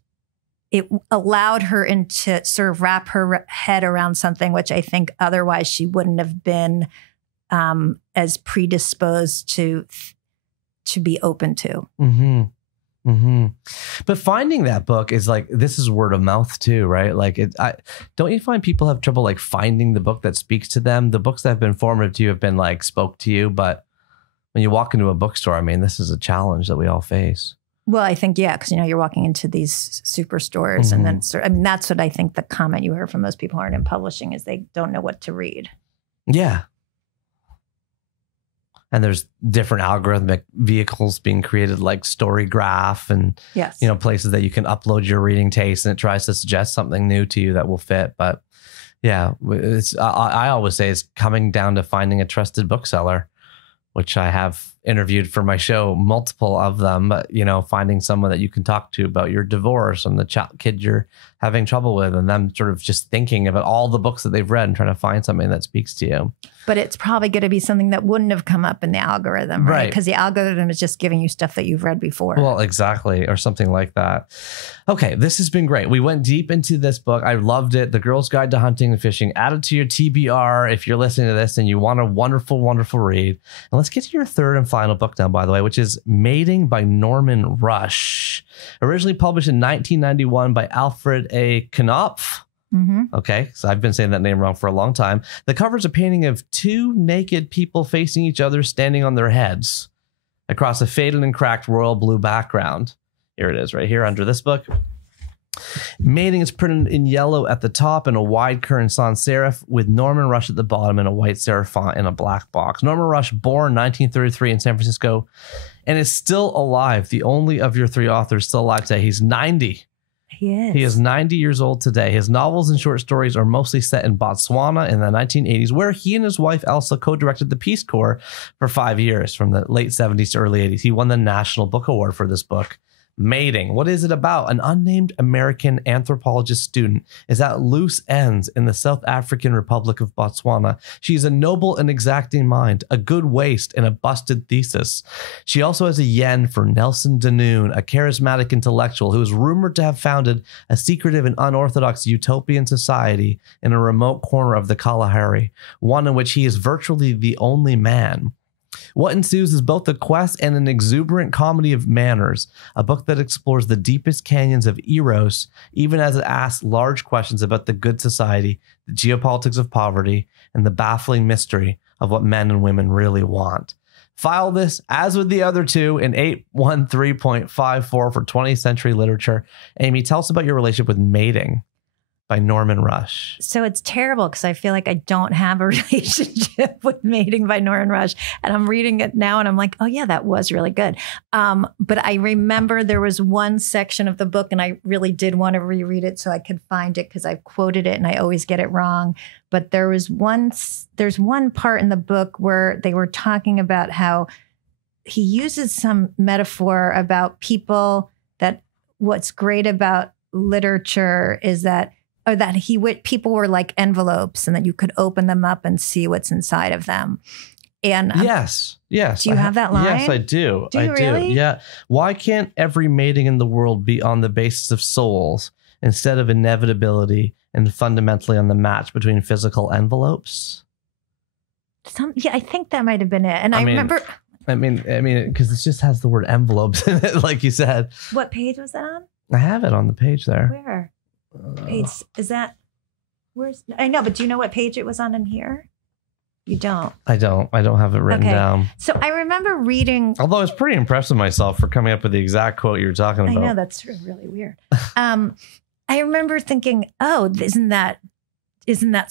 it allowed her to sort of wrap her head around something which I think otherwise she wouldn't have been as predisposed to be open to. Mm-hmm. Mm-hmm. But finding that book is like, this is word of mouth too, right? Like, don't you find people have trouble like finding the book that speaks to them? The books that have been formative to you have been like spoke to you, but when you walk into a bookstore, I mean, this is a challenge that we all face. Well, I think, because, you're walking into these superstores and then, that's what I think the comment you heard from most people who aren't in publishing is they don't know what to read. Yeah. And there's different algorithmic vehicles being created, like Storygraph and, places that you can upload your reading taste, and it tries to suggest something new to you that will fit. But yeah, I always say it's coming down to finding a trusted bookseller, which I have interviewed for my show, multiple of them, but, finding someone that you can talk to about your divorce and the kid you're having trouble with, and them sort of just thinking about all the books that they've read and trying to find something that speaks to you. But it's probably going to be something that wouldn't have come up in the algorithm, right? Because the algorithm is just giving you stuff that you've read before. Well, exactly. Or something like that. Okay, this has been great. We went deep into this book. I loved it. The Girl's Guide to Hunting and Fishing. Add it to your TBR if you're listening to this and you want a wonderful, wonderful read. And let's get to your third and final book now, by the way, which is Mating by Norman Rush. Originally published in 1991 by Alfred A. Knopf. Mm-hmm. Okay, so I've been saying that name wrong for a long time. The cover is a painting of 2 naked people facing each other, standing on their heads across a faded and cracked royal blue background. Here it is right here under this book. Mating is printed in yellow at the top and a wide current sans serif with Norman Rush at the bottom and a white serif font in a black box. Norman Rush, born 1933 in San Francisco, and is still alive. The only of your three authors still alive today. He's 90. He is 90 years old today. His novels and short stories are mostly set in Botswana in the 1980s, where he and his wife Elsa co-directed the Peace Corps for 5 years, from the late 70s to early 80s. He won the National Book Award for this book. Mating. What is it about? An unnamed American anthropologist student is at loose ends in the South African Republic of Botswana. She is a noble and exacting mind, a good waist, and a busted thesis. She also has a yen for Nelson Danoon, a charismatic intellectual who is rumored to have founded a secretive and unorthodox utopian society in a remote corner of the Kalahari, one in which he is virtually the only man. What ensues is both a quest and an exuberant comedy of manners, a book that explores the deepest canyons of Eros, even as it asks large questions about the good society, the geopolitics of poverty, and the baffling mystery of what men and women really want. File this, as with the other two, in 813.54 for 20th century literature. Amy, tell us about your relationship with Mating by Norman Rush. So it's terrible because I feel like I don't have a relationship with Mating by Norman Rush. And I'm reading it now and I'm like, oh yeah, that was really good. But I remember there was one section of the book and I really did want to reread it so I could find it because I quoted it and I always get it wrong. But there's one part in the book where they were talking about how he uses some metaphor about people, that what's great about literature is that people were like envelopes and that you could open them up and see what's inside of them. And yes. Do you have that line? Yes, I do. Do you really? Yeah. Why can't every mating in the world be on the basis of souls instead of inevitability and fundamentally on the match between physical envelopes? Yeah, I think that might have been it. And I remember. I mean, because it just has the word envelopes in it, like you said. What page was that on? I have it on the page there. Where? Page is that? Where's? I know, but do you know what page it was on in here? You don't. I don't have it written down. So I remember reading. Although I was pretty impressed with myself for coming up with the exact quote you were talking about. I know, that's really weird. I remember thinking, oh, isn't that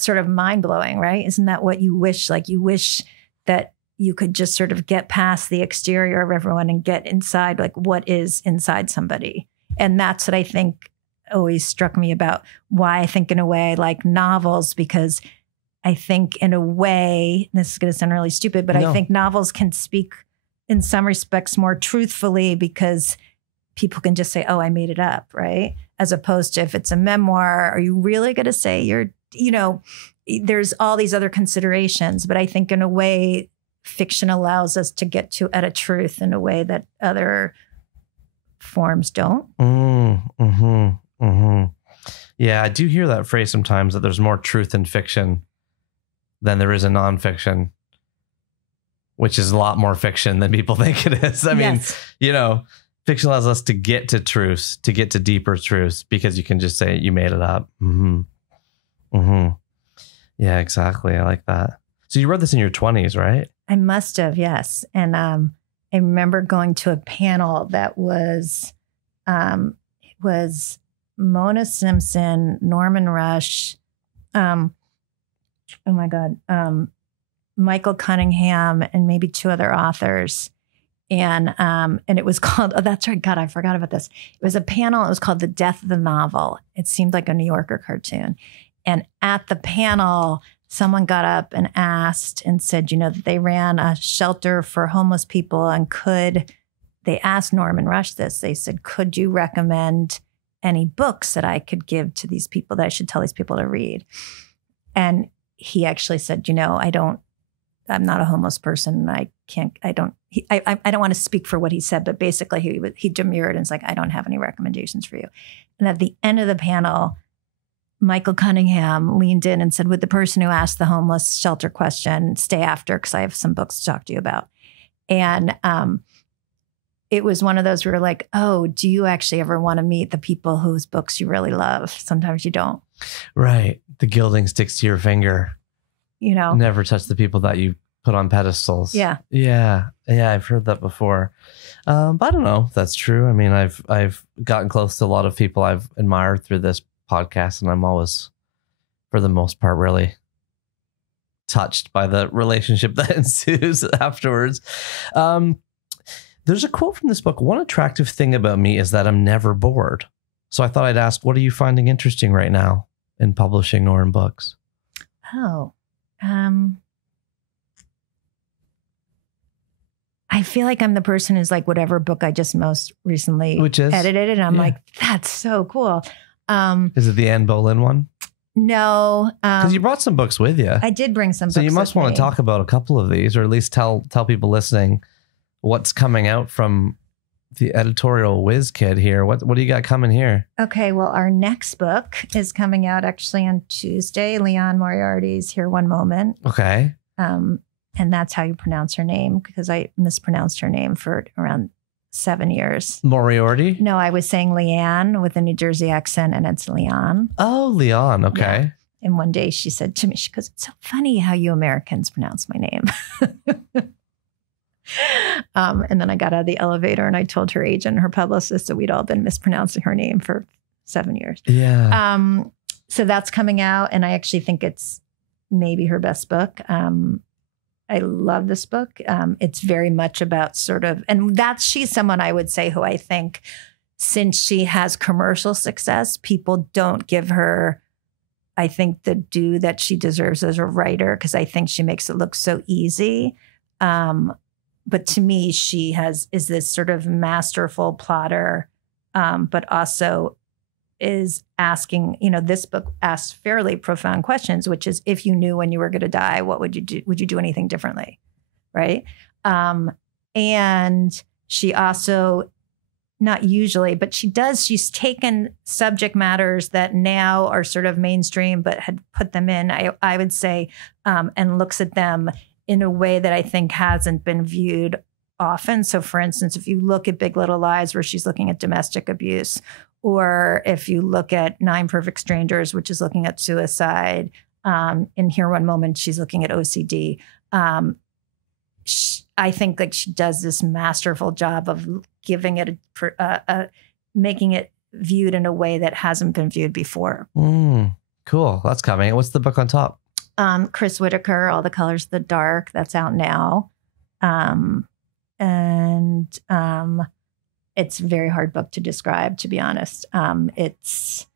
sort of mind blowing, right? Isn't that what you wish? Like you wish that you could just sort of get past the exterior of everyone and get inside, like what is inside somebody. And that's what I think always struck me about why I think in a way like novels, because I think in a way, this is going to sound really stupid, but I think novels can speak in some respects more truthfully because people can just say, oh, I made it up, right? As opposed to if it's a memoir, are you really going to say there's all these other considerations, but I think in a way, fiction allows us to get at a truth in a way that other forms don't. Yeah, I do hear that phrase sometimes, that there's more truth in fiction than there is in nonfiction, which is a lot more fiction than people think it is. I mean, fiction allows us to get to truths, to get to deeper truths, because you can just say you made it up. Yeah, exactly. I like that. So you wrote this in your 20s, right? I must have, yes. And I remember going to a panel that was Mona Simpson, Norman Rush, Michael Cunningham, and maybe two other authors. And it was called, oh, that's right. God, I forgot about this. It was a panel. It was called The Death of the Novel. It seemed like a New Yorker cartoon. And at the panel, someone got up and asked and said, that they ran a shelter for homeless people. And they asked Norman Rush this. They said, could you recommend any books that I could give to these people that I should tell these people to read? And he actually said, I'm not a homeless person. I don't want to speak for what he said, but basically he demurred and was like, I don't have any recommendations for you. And at the end of the panel, Michael Cunningham leaned in and said, would the person who asked the homeless shelter question stay after? Because I have some books to talk to you about. And it was one of those where you're like, oh, do you actually ever want to meet the people whose books you really love? Sometimes you don't. Right. The gilding sticks to your finger. Never touch the people that you put on pedestals. Yeah. Yeah. I've heard that before. But I don't know if that's true. I mean, I've gotten close to a lot of people I've admired through this podcast, and I'm always, for the most part, really touched by the relationship that ensues afterwards. There's a quote from this book. One attractive thing about me is that I'm never bored. So I thought I'd ask, what are you finding interesting right now in publishing or in books? Oh, I feel like I'm the person who's like, whatever book I just most recently edited, and I'm like, that's so cool. Is it the Anne Boleyn one? No, because you brought some books with you. I did bring some. So books you must want to talk about a couple of these, or at least tell people listening what's coming out from the editorial whiz kid here. What do you got coming here? Okay, well, our next book is coming out actually on Tuesday. Liane Moriarty's Here One Moment. Okay. And that's how you pronounce her name, because I mispronounced her name for around 7 years. Moriarty? No, I was saying Liane with a New Jersey accent, and it's Liane. Oh, Liane. Okay. Yeah. And one day she said to me, she goes, "It's so funny how you Americans pronounce my name." And then I got out of the elevator and I told her agent and her publicist that we'd all been mispronouncing her name for 7 years. Yeah. So that's coming out, and I actually think it's maybe her best book. I love this book. It's very much about sort of, and she's someone I would say who I think, since she has commercial success, people don't give her, I think, the due that she deserves as a writer, because I think she makes it look so easy. But to me, she is this sort of masterful plotter, but also is asking, this book asks fairly profound questions, which is, if you knew when you were going to die, what would you do? Would you do anything differently? Right. And she also, not usually, but she's taken subject matters that now are sort of mainstream, but had put them in, I would say, and looks at them in a way that I think hasn't been viewed often. So for instance, if you look at Big Little Lies, where she's looking at domestic abuse, or if you look at Nine Perfect Strangers, which is looking at suicide, in Here One Moment, she's looking at OCD. I think like she does this masterful job of giving it making it viewed in a way that hasn't been viewed before. Cool. That's coming. What's the book on top? Chris Whittaker, All the Colors of the Dark. That's out now. It's a very hard book to describe, to be honest. It's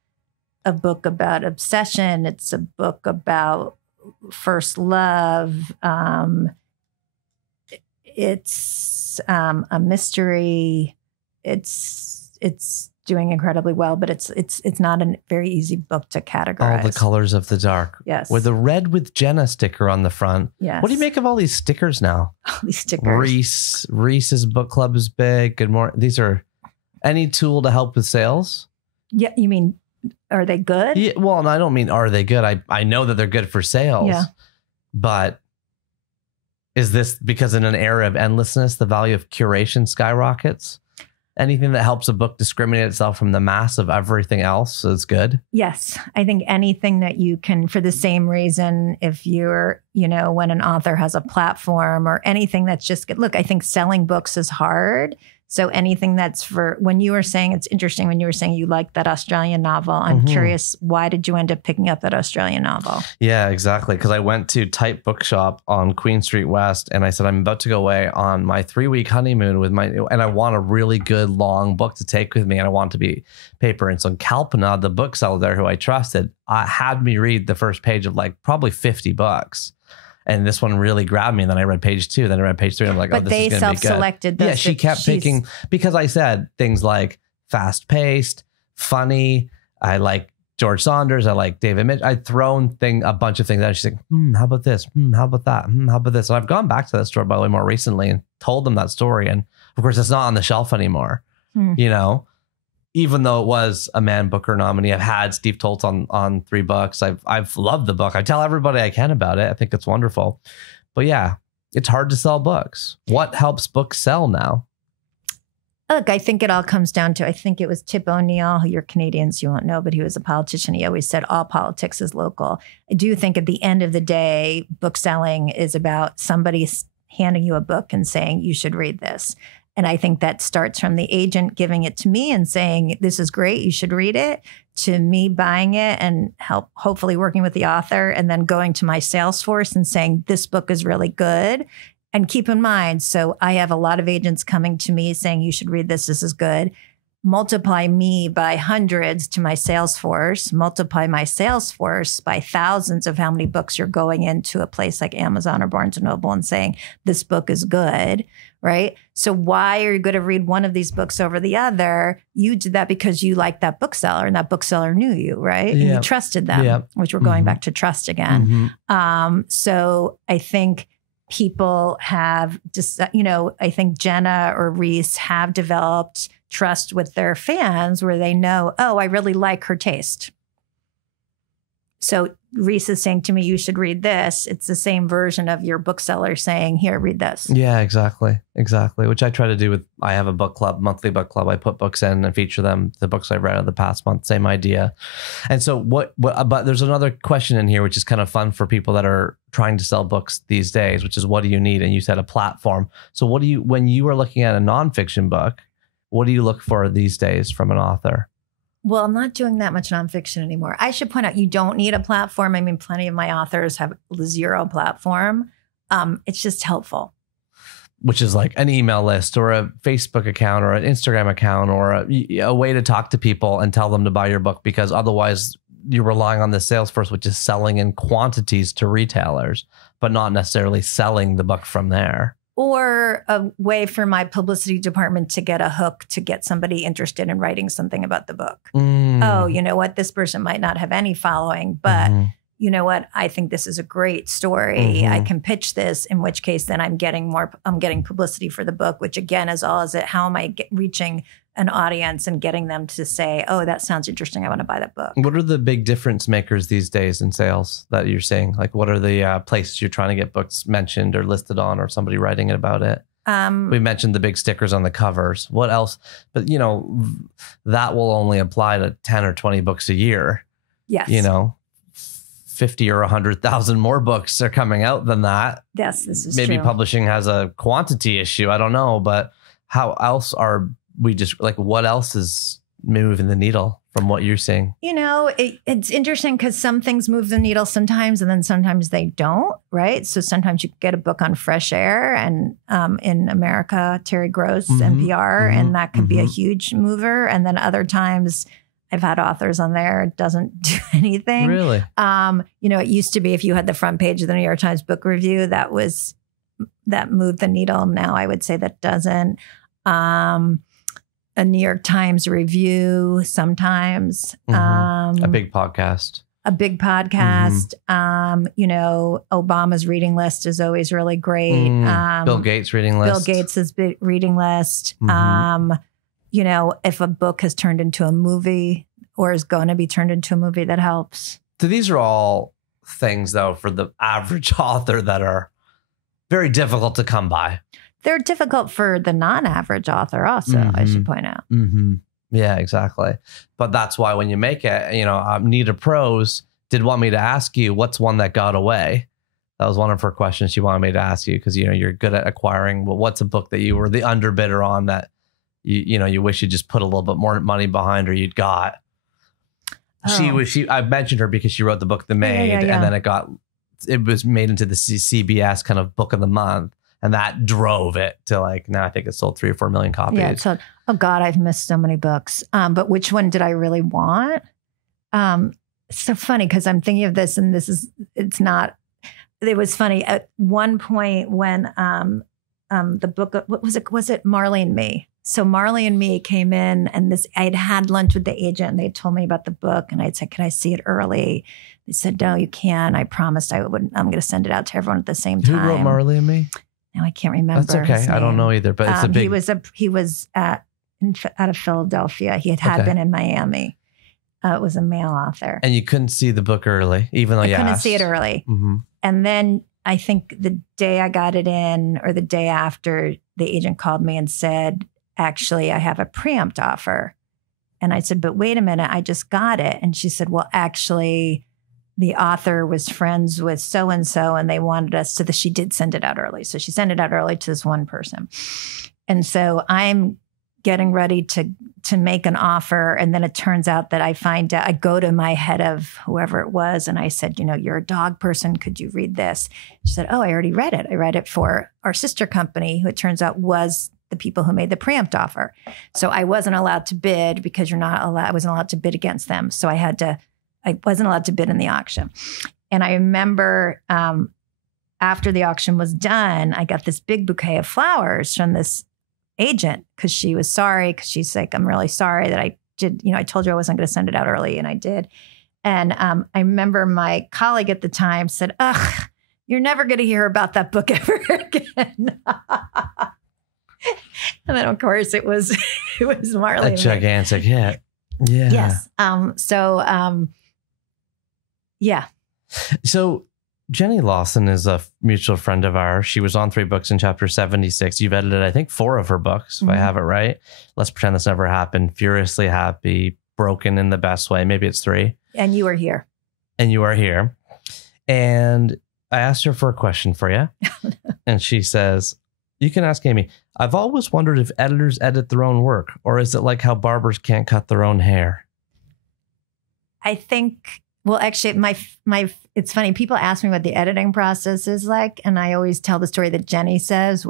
a book about obsession. It's a book about first love. It's a mystery. It's doing incredibly well, but it's not a very easy book to categorize. All the Colors of the Dark. Yes. With the red with Jenna sticker on the front. Yes. What do you make of all these stickers now? All these stickers. Reese's book club is big. Good morning. These are any tool to help with sales. Yeah. You mean, are they good? Yeah, well, and I don't mean, are they good? I know that they're good for sales. Yeah. But is this because in an era of endlessness, the value of curation skyrockets? Anything that helps a book discriminate itself from the mass of everything else is good. Yes. I think anything that you can, for the same reason, if you're, when an author has a platform or anything that's just good. Look, I think selling books is hard. So anything that's when you were saying, it's interesting when you were saying you liked that Australian novel. I'm curious, why did you end up picking up that Australian novel? Yeah, exactly. Because I went to Type Bookshop on Queen Street West and I said, I'm about to go away on my 3-week honeymoon and I want a really good long book to take with me, and I want it to be paper. And so Kalpana, the bookseller there who I trusted, had me read the first page of like probably 50 books. And this one really grabbed me. And then I read page 2. Then I read page 3. And I'm like, but this is going to be good. But they self-selected those. Yeah, she kept picking, because I said things like fast-paced, funny. I like George Saunders. I like David Mitch. I'd thrown a bunch of things out. She's like, how about this? How about that? How about this? And I've gone back to that store, by the way, more recently and told them that story. And of course, it's not on the shelf anymore. Even though it was a Man Booker nominee. I've had Steve Toltz on 3 books. I've loved the book. I tell everybody I can about it. I think it's wonderful. But yeah, it's hard to sell books. What helps books sell now? Look, I think it all comes down to, I think it was Tip O'Neill, who you're Canadians, you won't know, but he was a politician. He always said all politics is local. I do think at the end of the day, bookselling is about somebody handing you a book and saying, you should read this. And I think that starts from the agent giving it to me and saying, this is great, you should read it, to me buying it and hopefully working with the author, and then going to my sales force and saying, this book is really good. And keep in mind, so I have a lot of agents coming to me saying, you should read this, this is good. Multiply me by hundreds to my sales force, multiply my sales force by thousands of how many books you're going into a place like Amazon or Barnes & Noble and saying, this book is good, right? So why are you going to read one of these books over the other? You did that because you liked that bookseller and that bookseller knew you, right? And you trusted them, which we're going back to trust again. So I think people have just, I think Jenna or Reese have developed trust with their fans where they know, oh, I really like her taste. So Reese is saying to me, you should read this. It's the same version of your bookseller saying, here, read this. Yeah, exactly. Which I try to do with, I have a book club, monthly book club. I put books in and feature them, the books I've read in the past month, same idea. And so but there's another question in here, which is kind of fun for people that are trying to sell books these days, which is, what do you need? And you said a platform. So when you are looking at a nonfiction book, what do you look for these days from an author? Well, I'm not doing that much nonfiction anymore. I should point out, you don't need a platform. I mean, plenty of my authors have zero platform. It's just helpful. Which is like an email list or a Facebook account or an Instagram account or a way to talk to people and tell them to buy your book, because otherwise you're relying on the sales force, which is selling in quantities to retailers, but not necessarily selling the book from there. Or a way for my publicity department to get a hook to get somebody interested in writing something about the book. Oh, you know what? This person might not have any following, but you know what? I think this is a great story. I can pitch this, in which case then I'm getting publicity for the book, which again is all is it, how am I reaching an audience and getting them to say, oh, that sounds interesting, I want to buy that book. What are the big difference makers these days in sales that you're seeing? Like, what are the places you're trying to get books mentioned or listed on, or somebody writing about it? We mentioned the big stickers on the covers. What else? But, that will only apply to 10 or 20 books a year. Yes. 50 or 100,000 more books are coming out than that. Yes, this is Maybe true. Publishing has a quantity issue. I don't know. But how else are we what else is moving the needle from what you're seeing? It's interesting because some things move the needle sometimes and then sometimes they don't, right? So sometimes you get a book on Fresh Air and in America, Terry Gross, NPR, and that could be a huge mover. And then other times I've had authors on there, it doesn't do anything. Really? It used to be if you had the front page of the New York Times Book Review, that moved the needle. Now I would say that doesn't. A New York Times review sometimes. A big podcast. Obama's reading list is always really great. Bill Gates' reading list. Bill Gates' reading list. If a book has turned into a movie or is going to be turned into a movie, that helps. So these are all things, though, for the average author that are very difficult to come by. They're difficult for the non-average author also, I should point out. Yeah, exactly. But that's why when you make it, Nita Prose did want me to ask you, what's one that got away? That was one of her questions she wanted me to ask you, because, you're good at acquiring. Well, what's a book that you were the underbidder on that, you wish you just put a little bit more money behind or you'd got? Oh. I mentioned her because she wrote the book The Maid, and then it was made into the CBS kind of book of the month. And that drove it to now I think it sold 3 or 4 million copies. Yeah, so God, I've missed so many books. But which one did I really want? It's so funny because I'm thinking of this, and it was funny at one point when the book, what was it? Was it Marley and Me? So Marley and Me came in, and I'd had lunch with the agent, and they told me about the book, and I'd said, "Can I see it early?" They said, "No, you can't. I promised I wouldn't. I'm going to send it out to everyone at the same time." Who wrote Marley and Me? Now I can't remember. That's okay. I don't know either, but it's a big. He was out of Philadelphia. He had been in Miami. It was a male author, and you couldn't see the book early, even though you couldn't asked. see it early. And then I think the day I got it in, or the day after, the agent called me and said, actually, I have a preempt offer. And I said, but wait a minute, I just got it. And she said, well, actually, the author was friends with so-and-so and they wanted us to she did send it out early. So she sent it out early to this one person. And so I'm getting ready to make an offer. And then it turns out that I go to my head of whoever it was. And I said, you're a dog person. Could you read this? She said, oh, I already read it. I read it for our sister company, who it turns out was the people who made the preempt offer. So I wasn't allowed to bid because I wasn't allowed to bid against them. So I wasn't allowed to bid in the auction. And I remember after the auction was done, I got this big bouquet of flowers from this agent because she was sorry, because she's like, I'm really sorry that I did, I told you I wasn't going to send it out early, and I did. And I remember my colleague at the time said, ugh, you're never going to hear about that book ever again. And then, of course, it was Marley. A gigantic hit. Yeah. Yes. Yeah. So Jenny Lawson is a mutual friend of ours. She was on 3 books in chapter 76. You've edited, I think, 4 of her books, if I have it right. Let's pretend this never happened. Furiously Happy, Broken in the Best Way. Maybe it's 3. And you are here. And you are here. And I asked her for a question for you. And she says, you can ask Amy. I've always wondered if editors edit their own work, or is it like how barbers can't cut their own hair? I think, well, actually, it's funny. People ask me what the editing process is like. And I always tell the story that Jenny says,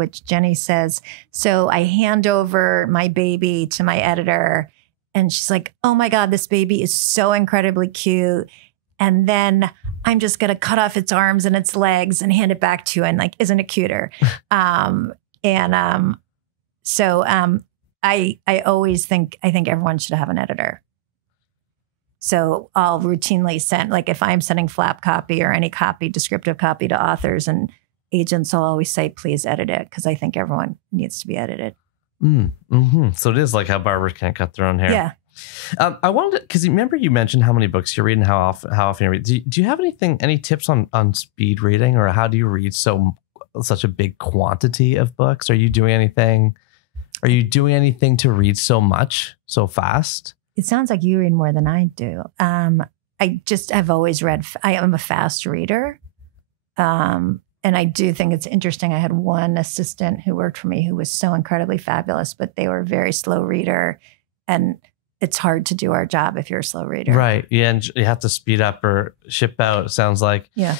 so I hand over my baby to my editor and she's like, oh my God, this baby is so incredibly cute. And then I'm just going to cut off its arms and its legs and hand it back to you. And like, isn't it cuter? So I always think everyone should have an editor. So I'll routinely send, like if I'm sending flap copy or any copy, descriptive copy to authors and agents, I'll always say, please edit it, because I think everyone needs to be edited. So it is like how barbers can't cut their own hair. Yeah. I wanted, because remember you mentioned how many books you read and how often you read. Do you have any tips on speed reading, or how do you read such a big quantity of books? Are you doing anything to read so much so fast? It sounds like you read more than I do. I've always read. I am a fast reader. And I do think it's interesting. I had one assistant who worked for me who was so incredibly fabulous, but they were a very slow reader. And it's hard to do our job if you're a slow reader. Right. Yeah. And you have to speed up or ship out, it sounds like. Yeah.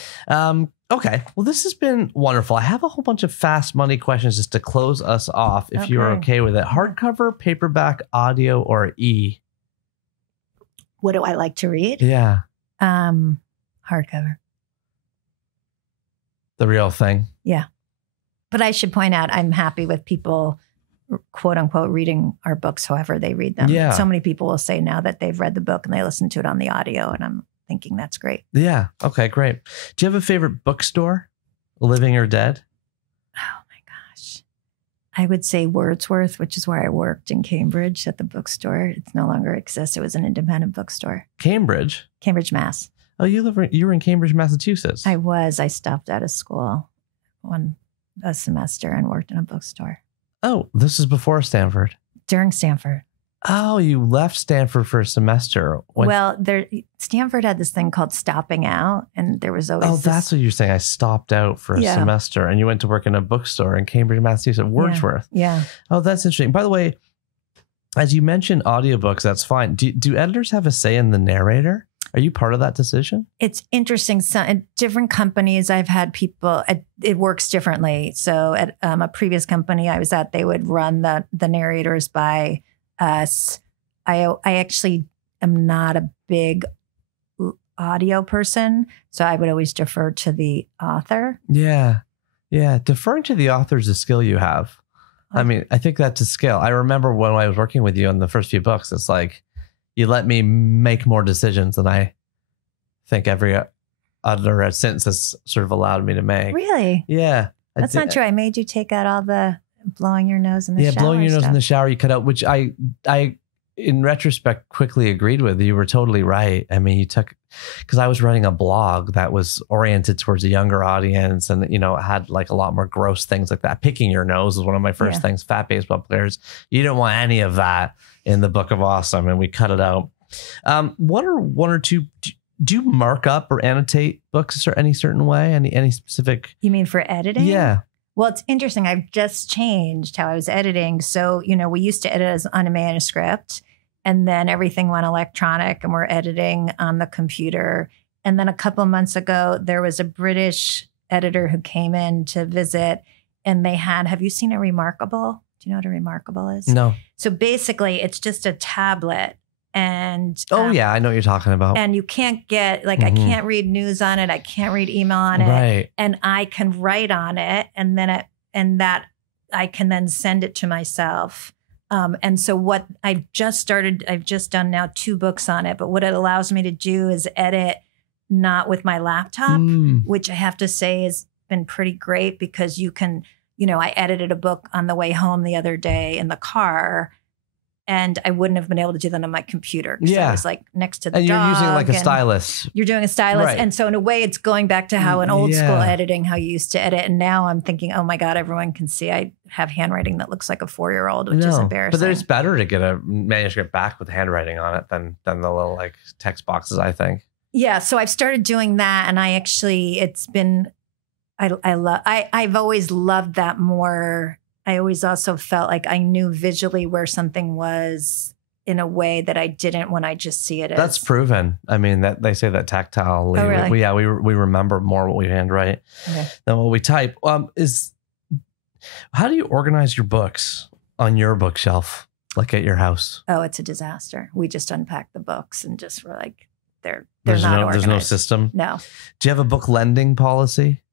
Okay. Well, this has been wonderful. I have a whole bunch of fast money questions just to close us off, if you're okay with it. Hardcover, paperback, audio, or e? What do I like to read? Yeah. Hardcover. The real thing. Yeah. But I should point out, I'm happy with people, quote unquote, reading our books however they read them. Yeah. So many people will say now that they've read the book and they listen to it on the audio, and I'm thinking that's great. Yeah. Okay, great. Do you have a favorite bookstore, living or dead? Oh my gosh. I would say Wordsworth, which is where I worked in Cambridge at the bookstore. It no longer exists. It was an independent bookstore. Cambridge, Mass. Oh, you were in Cambridge, Massachusetts. I stopped out of school a semester and worked in a bookstore. Oh, this is before Stanford. During Stanford. Oh, you left Stanford for a semester. Stanford had this thing called stopping out, and there was always. Oh, that's what you're saying. I stopped out for a semester, and you went to work in a bookstore in Cambridge, Massachusetts, Wordsworth. Yeah. Oh, that's interesting. By the way, as you mentioned audiobooks, that's fine. Do editors have a say in the narrator? Are you part of that decision? It's interesting. So at different companies, I've had people, it works differently. So at a previous company I was at, they would run the narrators by us. I actually am not a big audio person, so I would always defer to the author. Yeah. Deferring to the author is a skill you have. I mean, I think that's a skill. I remember when I was working with you on the first few books, it's like, you let me make more decisions than I think every other since has sort of allowed me to make. Really? Yeah. That's not true. I made you take out all the blowing your nose in the shower. Yeah, blowing your nose stuff. in the shower you cut out, which I in retrospect quickly agreed with. You were totally right. I mean, because I was writing a blog that was oriented towards a younger audience, and it had like a lot more gross things like that. Picking your nose was one of my first things. Fat baseball players. You didn't want any of that in the Book of Awesome, and we cut it out. What are one or two? Do you mark up or annotate books or any certain way? Any specific? You mean for editing? Yeah. Well, it's interesting. I've just changed how I was editing. So, we used to edit as on a manuscript, and then everything went electronic and we're editing on the computer. And then a couple of months ago, there was a British editor who came in to visit, and they have you seen a Remarkable? Do you know what a Remarkable is? No. So basically it's just a tablet. And I know what you're talking about. And you can't get I can't read news on it. I can't read email on it. Right. And I can write on it, and then I can then send it to myself. And so what I've just done now 2 books on it. But what it allows me to do is edit not with my laptop, which I have to say has been pretty great, because you can, I edited a book on the way home the other day in the car. And I wouldn't have been able to do that on my computer. Yeah. I was next to the dog. And you're using like a and stylus. You're doing a stylus. Right. And so in a way, it's going back to how in old school editing, how you used to edit. And now I'm thinking, oh my God, everyone can see I have handwriting that looks like a 4-year-old, which is embarrassing. But it's better to get a manuscript back with handwriting on it than the little text boxes, I think. Yeah. So I've started doing that. And I've always loved that more. I always also felt like I knew visually where something was in a way that I didn't when I just see it. That's proven. I mean, that they say that tactile. Oh, really? We remember more what we handwrite than what we type. How do you organize your books on your bookshelf, like at your house? Oh, it's a disaster. We just unpack the books and just were like, there's no system. No. Do you have a book lending policy?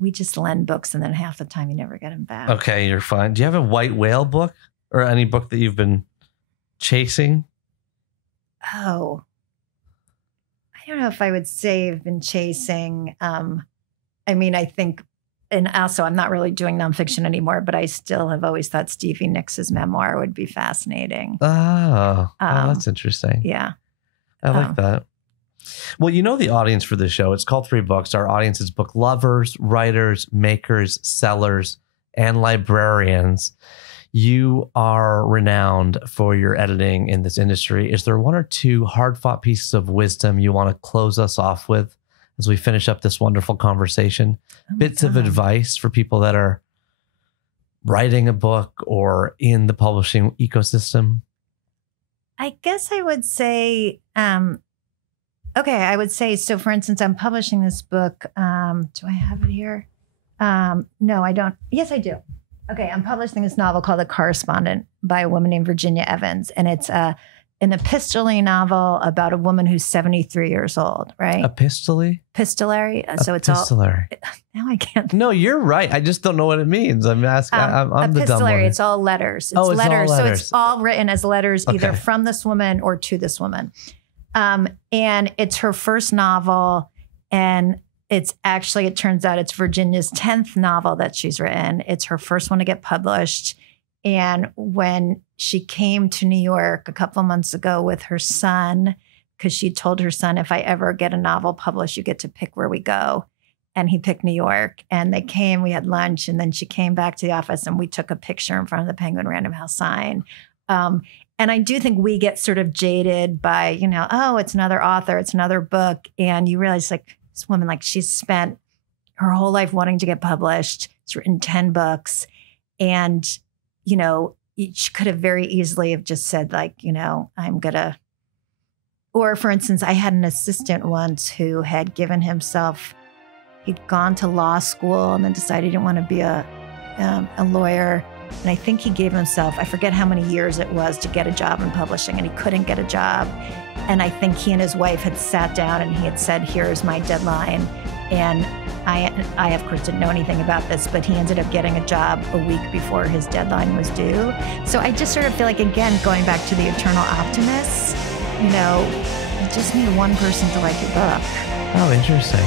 We just lend books, and then half the time you never get them back. Okay, you're fine. Do you have a white whale book or any book that you've been chasing? Oh, I don't know if I would say I've been chasing. I think, and also I'm not really doing nonfiction anymore, but I still have always thought Stevie Nicks' memoir would be fascinating. Oh, that's interesting. Yeah. I like that. Well, the audience for this show, it's called 3 Books. Our audience is book lovers, writers, makers, sellers, and librarians. You are renowned for your editing in this industry. Is there 1 or 2 hard-fought pieces of wisdom you want to close us off with as we finish up this wonderful conversation? Bits of advice for people that are writing a book or in the publishing ecosystem? I guess I would say... I would say, so for instance, I'm publishing this book. Do I have it here? No, I don't. Yes, I do. Okay, I'm publishing this novel called The Correspondent by a woman named Virginia Evans. And it's an epistolary novel about a woman who's 73 years old, right? Epistolary? Epistolary. So it's epistolary. Now I can't. No, you're right. I just don't know what it means. I'm asking. I'm the dumb one. It's all letters. It's letters. So it's all written as letters, either from this woman or to this woman. And it's her first novel, and it turns out it's Virginia's 10th novel that she's written. It's her first one to get published. And when she came to New York a couple of months ago with her son, because she told her son, if I ever get a novel published, you get to pick where we go. And he picked New York, and they came, we had lunch, and then she came back to the office and we took a picture in front of the Penguin Random House sign. And I do think we get sort of jaded by, it's another author, it's another book. And you realize this woman, she's spent her whole life wanting to get published. She's written 10 books. And, she could have very easily have just said I'm going to, or for instance, I had an assistant once who had given himself, he'd gone to law school and then decided he didn't want to be a lawyer. And I think he gave himself, I forget how many years it was to get a job in publishing, and he couldn't get a job. And I think he and his wife had sat down and he had said, here's my deadline. And I of course, didn't know anything about this, but he ended up getting a job a week before his deadline was due. So I just sort of feel again, going back to the eternal optimists, you just need one person to like your book. Oh, interesting.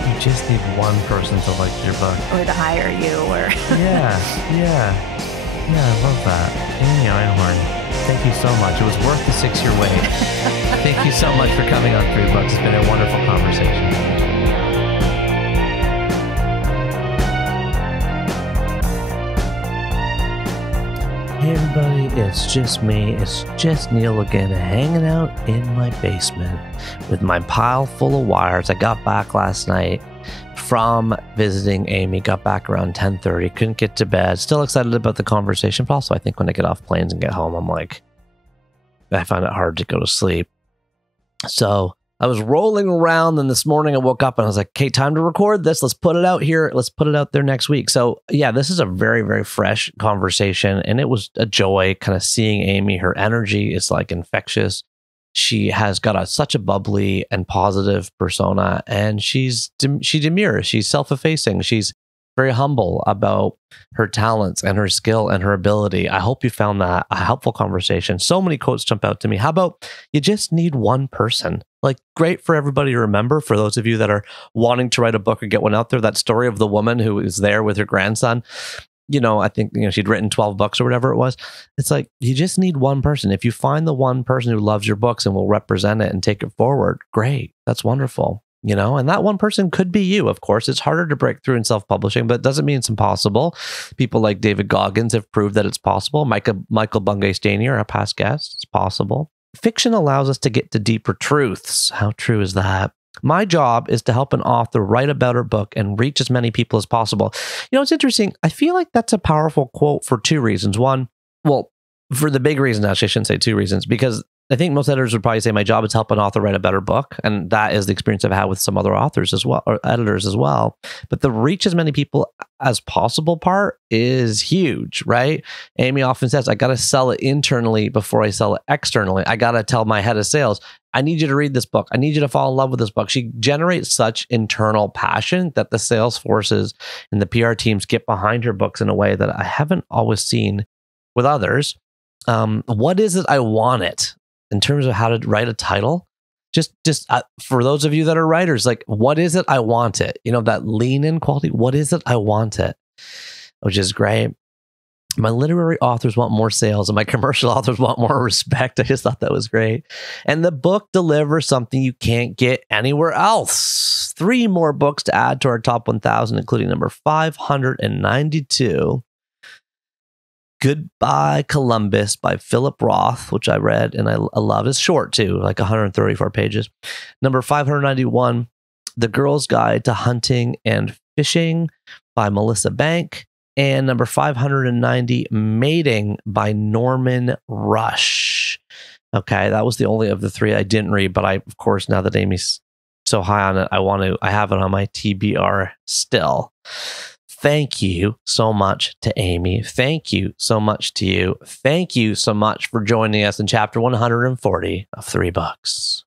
You just need one person to like your book. Or to hire you, or... Yeah, I love that. Einhorn, thank you so much. It was worth the 6-year wait. Thank you so much for coming on 3 Books. It's been a wonderful conversation. Hey everybody, it's just me. It's just Neil again, hanging out in my basement with my pile full of wires. I got back last night from visiting Amy, got back around 10:30, couldn't get to bed. Still excited about the conversation, but also I think when I get off planes and get home, I find it hard to go to sleep. So I was rolling around, and this morning I woke up and I was like, okay, time to record this. Let's put it out here. Let's put it out there next week. So yeah, this is a very, very fresh conversation, and it was a joy kind of seeing Amy. Her energy is like infectious. She has got such a bubbly and positive persona, and she demure. She's self-effacing. She's very humble about her talents and her skill and her ability. I hope you found that a helpful conversation. So many quotes jump out to me. How about you just need one person? Like, great for everybody to remember. For those of you that are wanting to write a book or get one out there, that story of the woman who is there with her grandson. I think, she'd written 12 books or whatever it was. It's like, you just need one person. If you find the one person who loves your books and will represent it and take it forward, great. That's wonderful. And that one person could be you. Of course, it's harder to break through in self-publishing, but it doesn't mean it's impossible. People like David Goggins have proved that it's possible. Michael Bungay-Stanier, our past guest, it's possible. Fiction allows us to get to deeper truths. How true is that? My job is to help an author write a better book and reach as many people as possible. It's interesting. I feel like that's a powerful quote for 2 reasons. One, well, for the big reason, actually, I shouldn't say 2 reasons, because I think most editors would probably say my job is to help an author write a better book. And that is the experience I've had with some other authors as well, or editors as well. But the reach as many people as possible part is huge, right? Amy often says, I got to sell it internally before I sell it externally. I got to tell my head of sales, I need you to read this book. I need you to fall in love with this book. She generates such internal passion that the sales forces and the PR teams get behind her books in a way that I haven't always seen with others. What is it I want it? In terms of how to write a title, just for those of you that are writers, like, what is it I want it? That lean in quality. What is it I want it? Which is great. My literary authors want more sales, and my commercial authors want more respect. I just thought that was great. And the book delivers something you can't get anywhere else. 3 more books to add to our top 1,000, including number 592. Goodbye Columbus by Philip Roth, which I read and I love. It's short too, like 134 pages. Number 591, The Girl's Guide to Hunting and Fishing by Melissa Bank. And number 590, Mating by Norman Rush. Okay, that was the only of the 3 I didn't read, but I, of course, now that Amy's so high on it, I have it on my TBR still. Thank you so much to Amy. Thank you so much to you. Thank you so much for joining us in chapter 140 of 3 Books.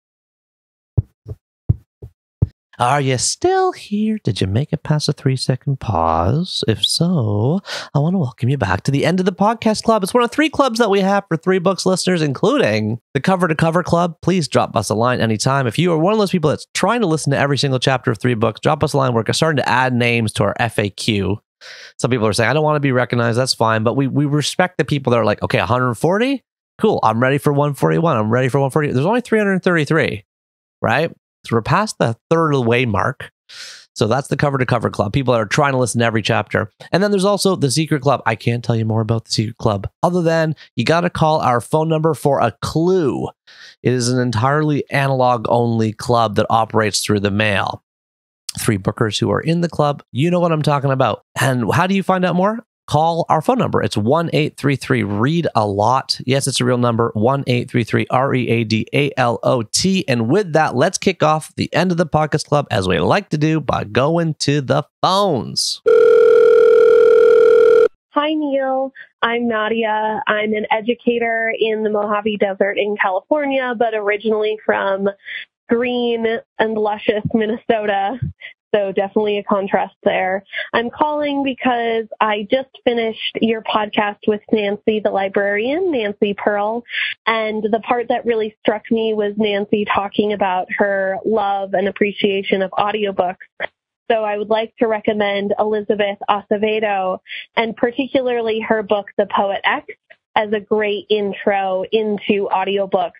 Are you still here? Did you make it past a 3-second pause? If so, I want to welcome you back to the end of the podcast club. It's one of 3 clubs that we have for 3 Books listeners, including the Cover to Cover Club. Please drop us a line anytime. If you are one of those people that's trying to listen to every single chapter of 3 Books, drop us a line. We're starting to add names to our FAQ. Some people are saying, I don't want to be recognized. That's fine. But we respect the people that are like, okay, 140? Cool. I'm ready for 141. I'm ready for 140. There's only 333, right? So we're past the third of the way mark. So that's the Cover to Cover Club. People that are trying to listen to every chapter. And then there's also the Secret Club. I can't tell you more about the Secret Club other than you got to call our phone number for a clue. It is an entirely analog only club that operates through the mail. 3 bookers who are in the club, you know what I'm talking about. And how do you find out more? Call our phone number. It's 1-833-READ-A-LOT. Yes, it's a real number. 1-833-READALOT. And with that, let's kick off the end of the podcast club as we like to do by going to the phones. Hi, Neil. I'm Nadia. I'm an educator in the Mojave Desert in California, but originally from green and luscious Minnesota. So definitely a contrast there. I'm calling because I just finished your podcast with Nancy, the librarian, Nancy Pearl. And the part that really struck me was Nancy talking about her love and appreciation of audiobooks. So I would like to recommend Elizabeth Acevedo, and particularly her book, The Poet X, as a great intro into audiobooks.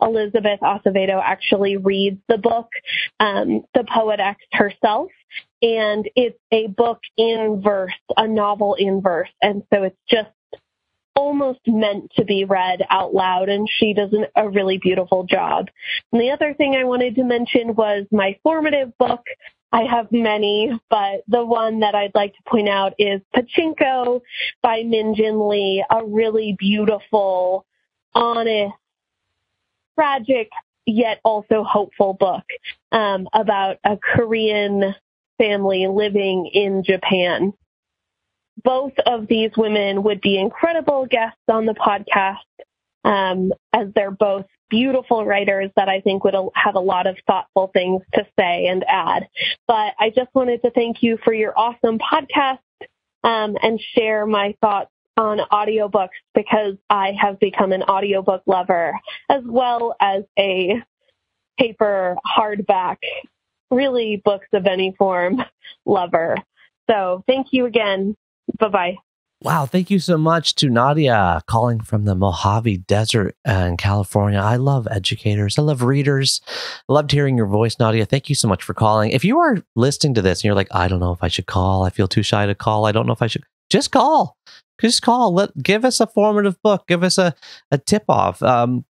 Elizabeth Acevedo actually reads the book, The Poet X herself. And it's a book in verse, a novel in verse. And so it's just almost meant to be read out loud, and she does a really beautiful job. And the other thing I wanted to mention was my formative book. I have many, but the one that I'd like to point out is Pachinko by Min-Jin Lee, a really beautiful, honest, tragic, yet also hopeful book about a Korean family living in Japan. Both of these women would be incredible guests on the podcast, as they're both beautiful writers that I think would have a lot of thoughtful things to say and add. But I just wanted to thank you for your awesome podcast and share my thoughts on audiobooks, because I have become an audiobook lover as well as a paper hardback, really books of any form lover. So thank you again. Bye-bye. Wow, thank you so much to Nadia, calling from the Mojave Desert in California. I love educators. I love readers. I loved hearing your voice, Nadia. Thank you so much for calling. If you are listening to this and you're like, I don't know if I should call, I feel too shy to call, I don't know if I should, just call. Just call. Give us a formative book. Give us a tip-off.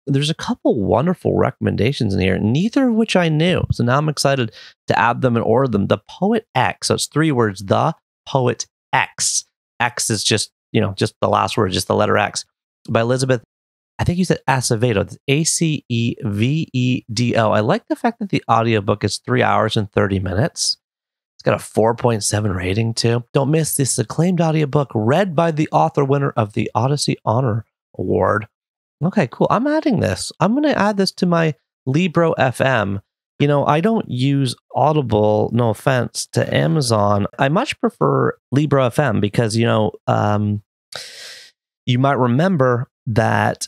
There's a couple wonderful recommendations in here, neither of which I knew. So now I'm excited to add them and order them. The Poet X. So it's 3 words, The Poet X. X is just the last word, just the letter X. By Elizabeth, I think you said Acevedo. It's Acevedo. I like the fact that the audiobook is 3 hours and 30 minutes. It's got a 4.7 rating too. Don't miss this acclaimed audiobook read by the author winner of the Odyssey Honor Award. Okay, cool. I'm adding this. I'm going to add this to my Libro FM. I don't use Audible, no offense to Amazon. I much prefer Libro FM because, you might remember that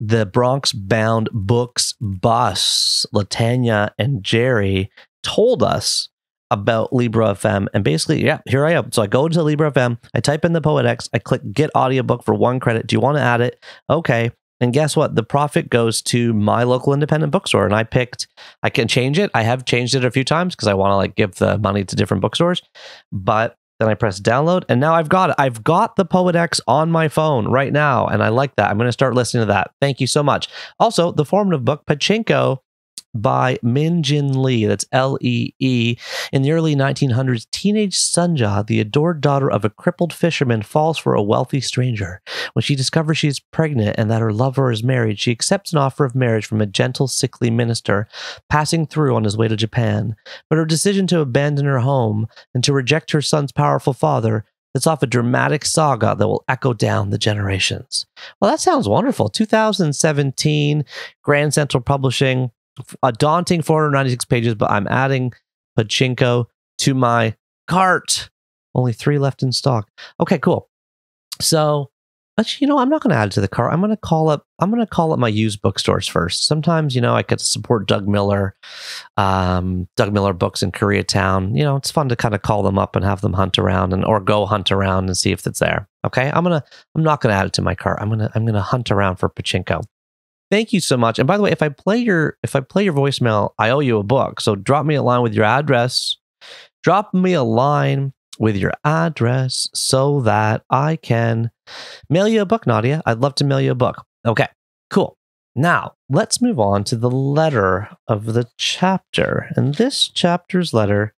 the Bronx-bound Books bus, Latanya and Jerry, told us about Libro FM. And basically, here I am. So I go to Libro FM, I type in the Poet X, I click Get Audiobook for 1 credit. Do you want to add it? Okay. And guess what? The profit goes to my local independent bookstore. And I can change it. I have changed it a few times because I want to give the money to different bookstores. But then I press download and now I've got it. I've got the Poet X on my phone right now. And I like that. I'm going to start listening to that. Thank you so much. Also, the formative book, Pachinko by Min-Jin Lee. That's L-E-E. In the early 1900s, teenage Sunja, the adored daughter of a crippled fisherman, falls for a wealthy stranger. When she discovers she is pregnant and that her lover is married, she accepts an offer of marriage from a gentle, sickly minister passing through on his way to Japan. But her decision to abandon her home and to reject her son's powerful father sets off a dramatic saga that will echo down the generations. Well, that sounds wonderful. 2017, Grand Central Publishing. A daunting 496 pages, but I'm adding Pachinko to my cart. Only 3 left in stock. Okay, cool. So, actually, I'm not going to add it to the cart. I'm going to call up my used bookstores first. Sometimes, I could support Doug Miller Books in Koreatown. It's fun to kind of call them up and have them hunt around or go hunt around and see if it's there. Okay, I'm not going to add it to my cart. I'm going to hunt around for Pachinko. Thank you so much. And by the way, if I play your voicemail, I owe you a book. So drop me a line with your address. Drop me a line with your address so that I can mail you a book, Nadia. I'd love to mail you a book. Okay, cool. Now, let's move on to the letter of the chapter. And this chapter's letter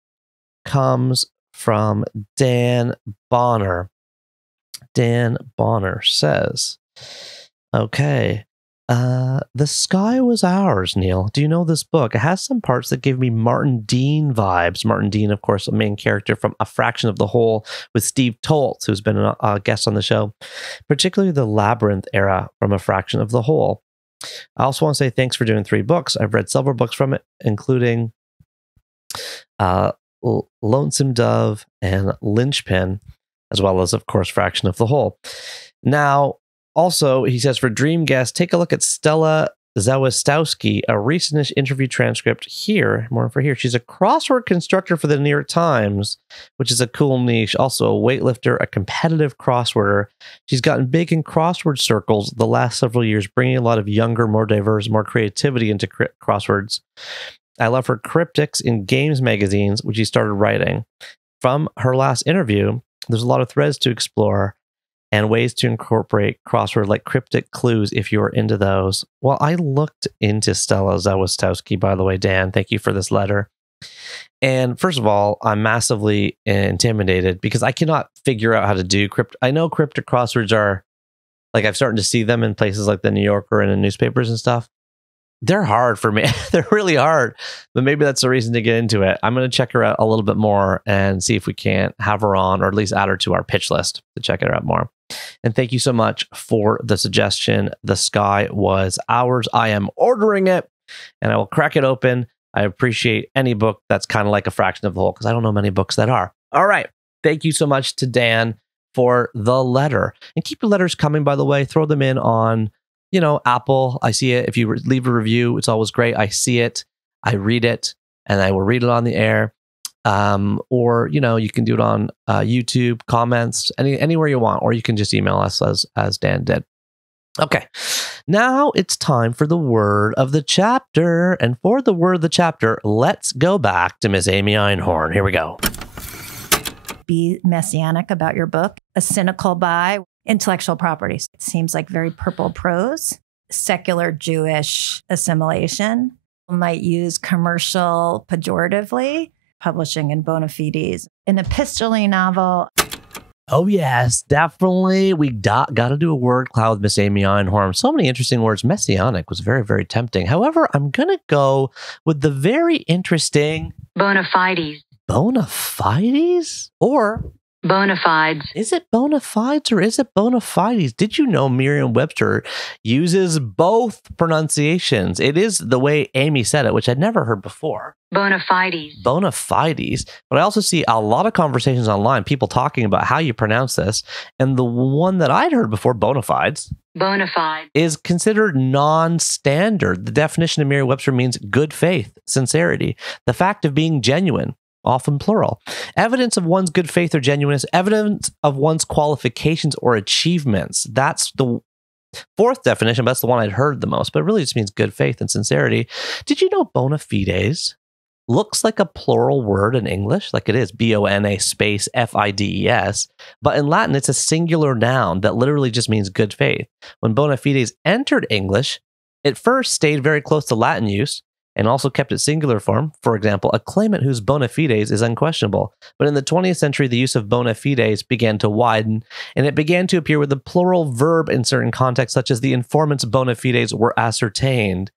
comes from Dan Bonner. Dan Bonner says, okay, The Sky Was Ours, Neil. Do you know this book? It has some parts that give me Martin Dean vibes. Martin Dean, of course, a main character from A Fraction of the Whole with Steve Toltz, who's been a guest on the show, particularly the Labyrinth era from A Fraction of the Whole. I also want to say thanks for doing 3 books. I've read several books from it, including Lonesome Dove and Lynchpin, as well as, of course, Fraction of the Whole. Now, also, he says, for Dream Guest, take a look at Stella Zawistowski, a recent interview transcript here. More for here. She's a crossword constructor for the New York Times, which is a cool niche. Also a weightlifter, a competitive crossworder. She's gotten big in crossword circles the last several years, bringing a lot of younger, more diverse, more creativity into crosswords. I love her cryptics in games magazines, which she started writing. From her last interview, there's a lot of threads to explore and ways to incorporate crossword like cryptic clues if you're into those. Well, I looked into Stella Zawistowski, by the way, Dan. Thank you for this letter. And first of all, I'm massively intimidated because I cannot figure out how to do cryptic. I know cryptic crosswords are, like, I've started to see them in places like the New Yorker and in newspapers and stuff. They're hard for me. They're really hard, but maybe that's the reason to get into it. I'm going to check her out a little bit more and see if we can't have her on, or at least add her to our pitch list to check it out more. And thank you so much for the suggestion. The sky was ours. I am ordering it and I will crack it open. I appreciate any book that's kind of like a fraction of the whole, because I don't know many books that are. All right. Thank you so much to Dan for the letter. And keep your letters coming, by the way. Throw them in on, Apple. I see it. If you leave a review, it's always great. I see it. I read it, and I will read it on the air. Or, you can do it on YouTube, comments, anywhere you want, or you can just email us as Dan did. Okay. Now it's time for the word of the chapter. And for the word of the chapter, let's go back to Miss Amy Einhorn. Here we go. Be messianic about your book. A cynical buy. Intellectual property. It seems like very purple prose. Secular Jewish assimilation. Might use commercial pejoratively. Publishing in bona fides. An epistolary novel. Oh, yes, definitely. We got to do a word cloud with Miss Amy Einhorn. So many interesting words. Messianic was very, very tempting. However, I'm going to go with the very interesting bona fides. Bona fides? Or bona fides. Is it bona fides or is it bona fides? Did you know Merriam-Webster uses both pronunciations? It is the way Amy said it, which I'd never heard before. Bona fides. Bona fides. But I also see a lot of conversations online, people talking about how you pronounce this. And the one that I'd heard before, bona fides, bona fide, is considered non-standard. The definition of Merriam-Webster means good faith, sincerity, the fact of being genuine, often plural. Evidence of one's good faith or genuineness, evidence of one's qualifications or achievements. That's the fourth definition, but that's the one I'd heard the most, but it really just means good faith and sincerity. Did you know bona fides looks like a plural word in English? Like it is bona space fides, but in Latin, it's a singular noun that literally just means good faith. When bona fides entered English, it first stayed very close to Latin use, and also kept its singular form. For example, a claimant whose bona fides is unquestionable. But in the 20th century, the use of bona fides began to widen, and it began to appear with a plural verb in certain contexts, such as the informant's bona fides were ascertained.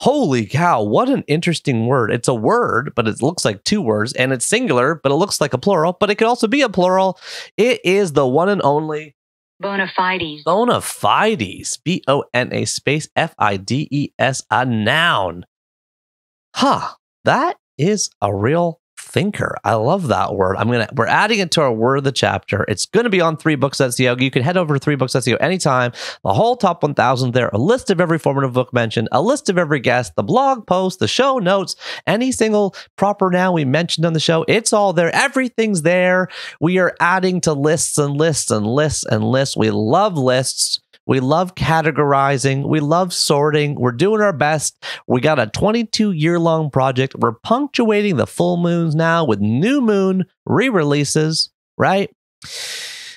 Holy cow, what an interesting word. It's a word, but it looks like two words, and it's singular, but it looks like a plural, but it could also be a plural. It is the one and only bona fides. Bona fides. B-O-N-A space F-I-D-E-S, a noun. That is a real thinker. I love that word. We're adding it to our word of the chapter. It's going to be on 3books.co. You can head over to 3books.co anytime. The whole top 1,000 there, a list of every formative book mentioned, a list of every guest, the blog post, the show notes, any single proper noun we mentioned on the show. It's all there. Everything's there. We are adding to lists and lists and lists and lists. We love lists. We love categorizing. We love sorting. We're doing our best. We got a 22-year-long project. We're punctuating the full moons now with new moon re-releases, right?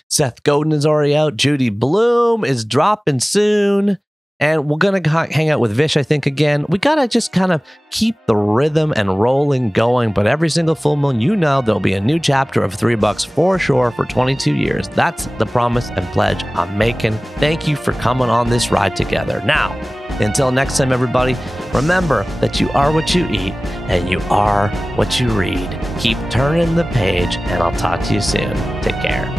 Seth Godin is already out. Judy Blume is dropping soon. And we're going to hang out with Vish, I think, again. We got to just kind of keep the rhythm and rolling going. But every single full moon, there'll be a new chapter of 3 Bucks for sure for 22 years. That's the promise and pledge I'm making. Thank you for coming on this ride together. Now, until next time, everybody, remember that you are what you eat and you are what you read. Keep turning the page, and I'll talk to you soon. Take care.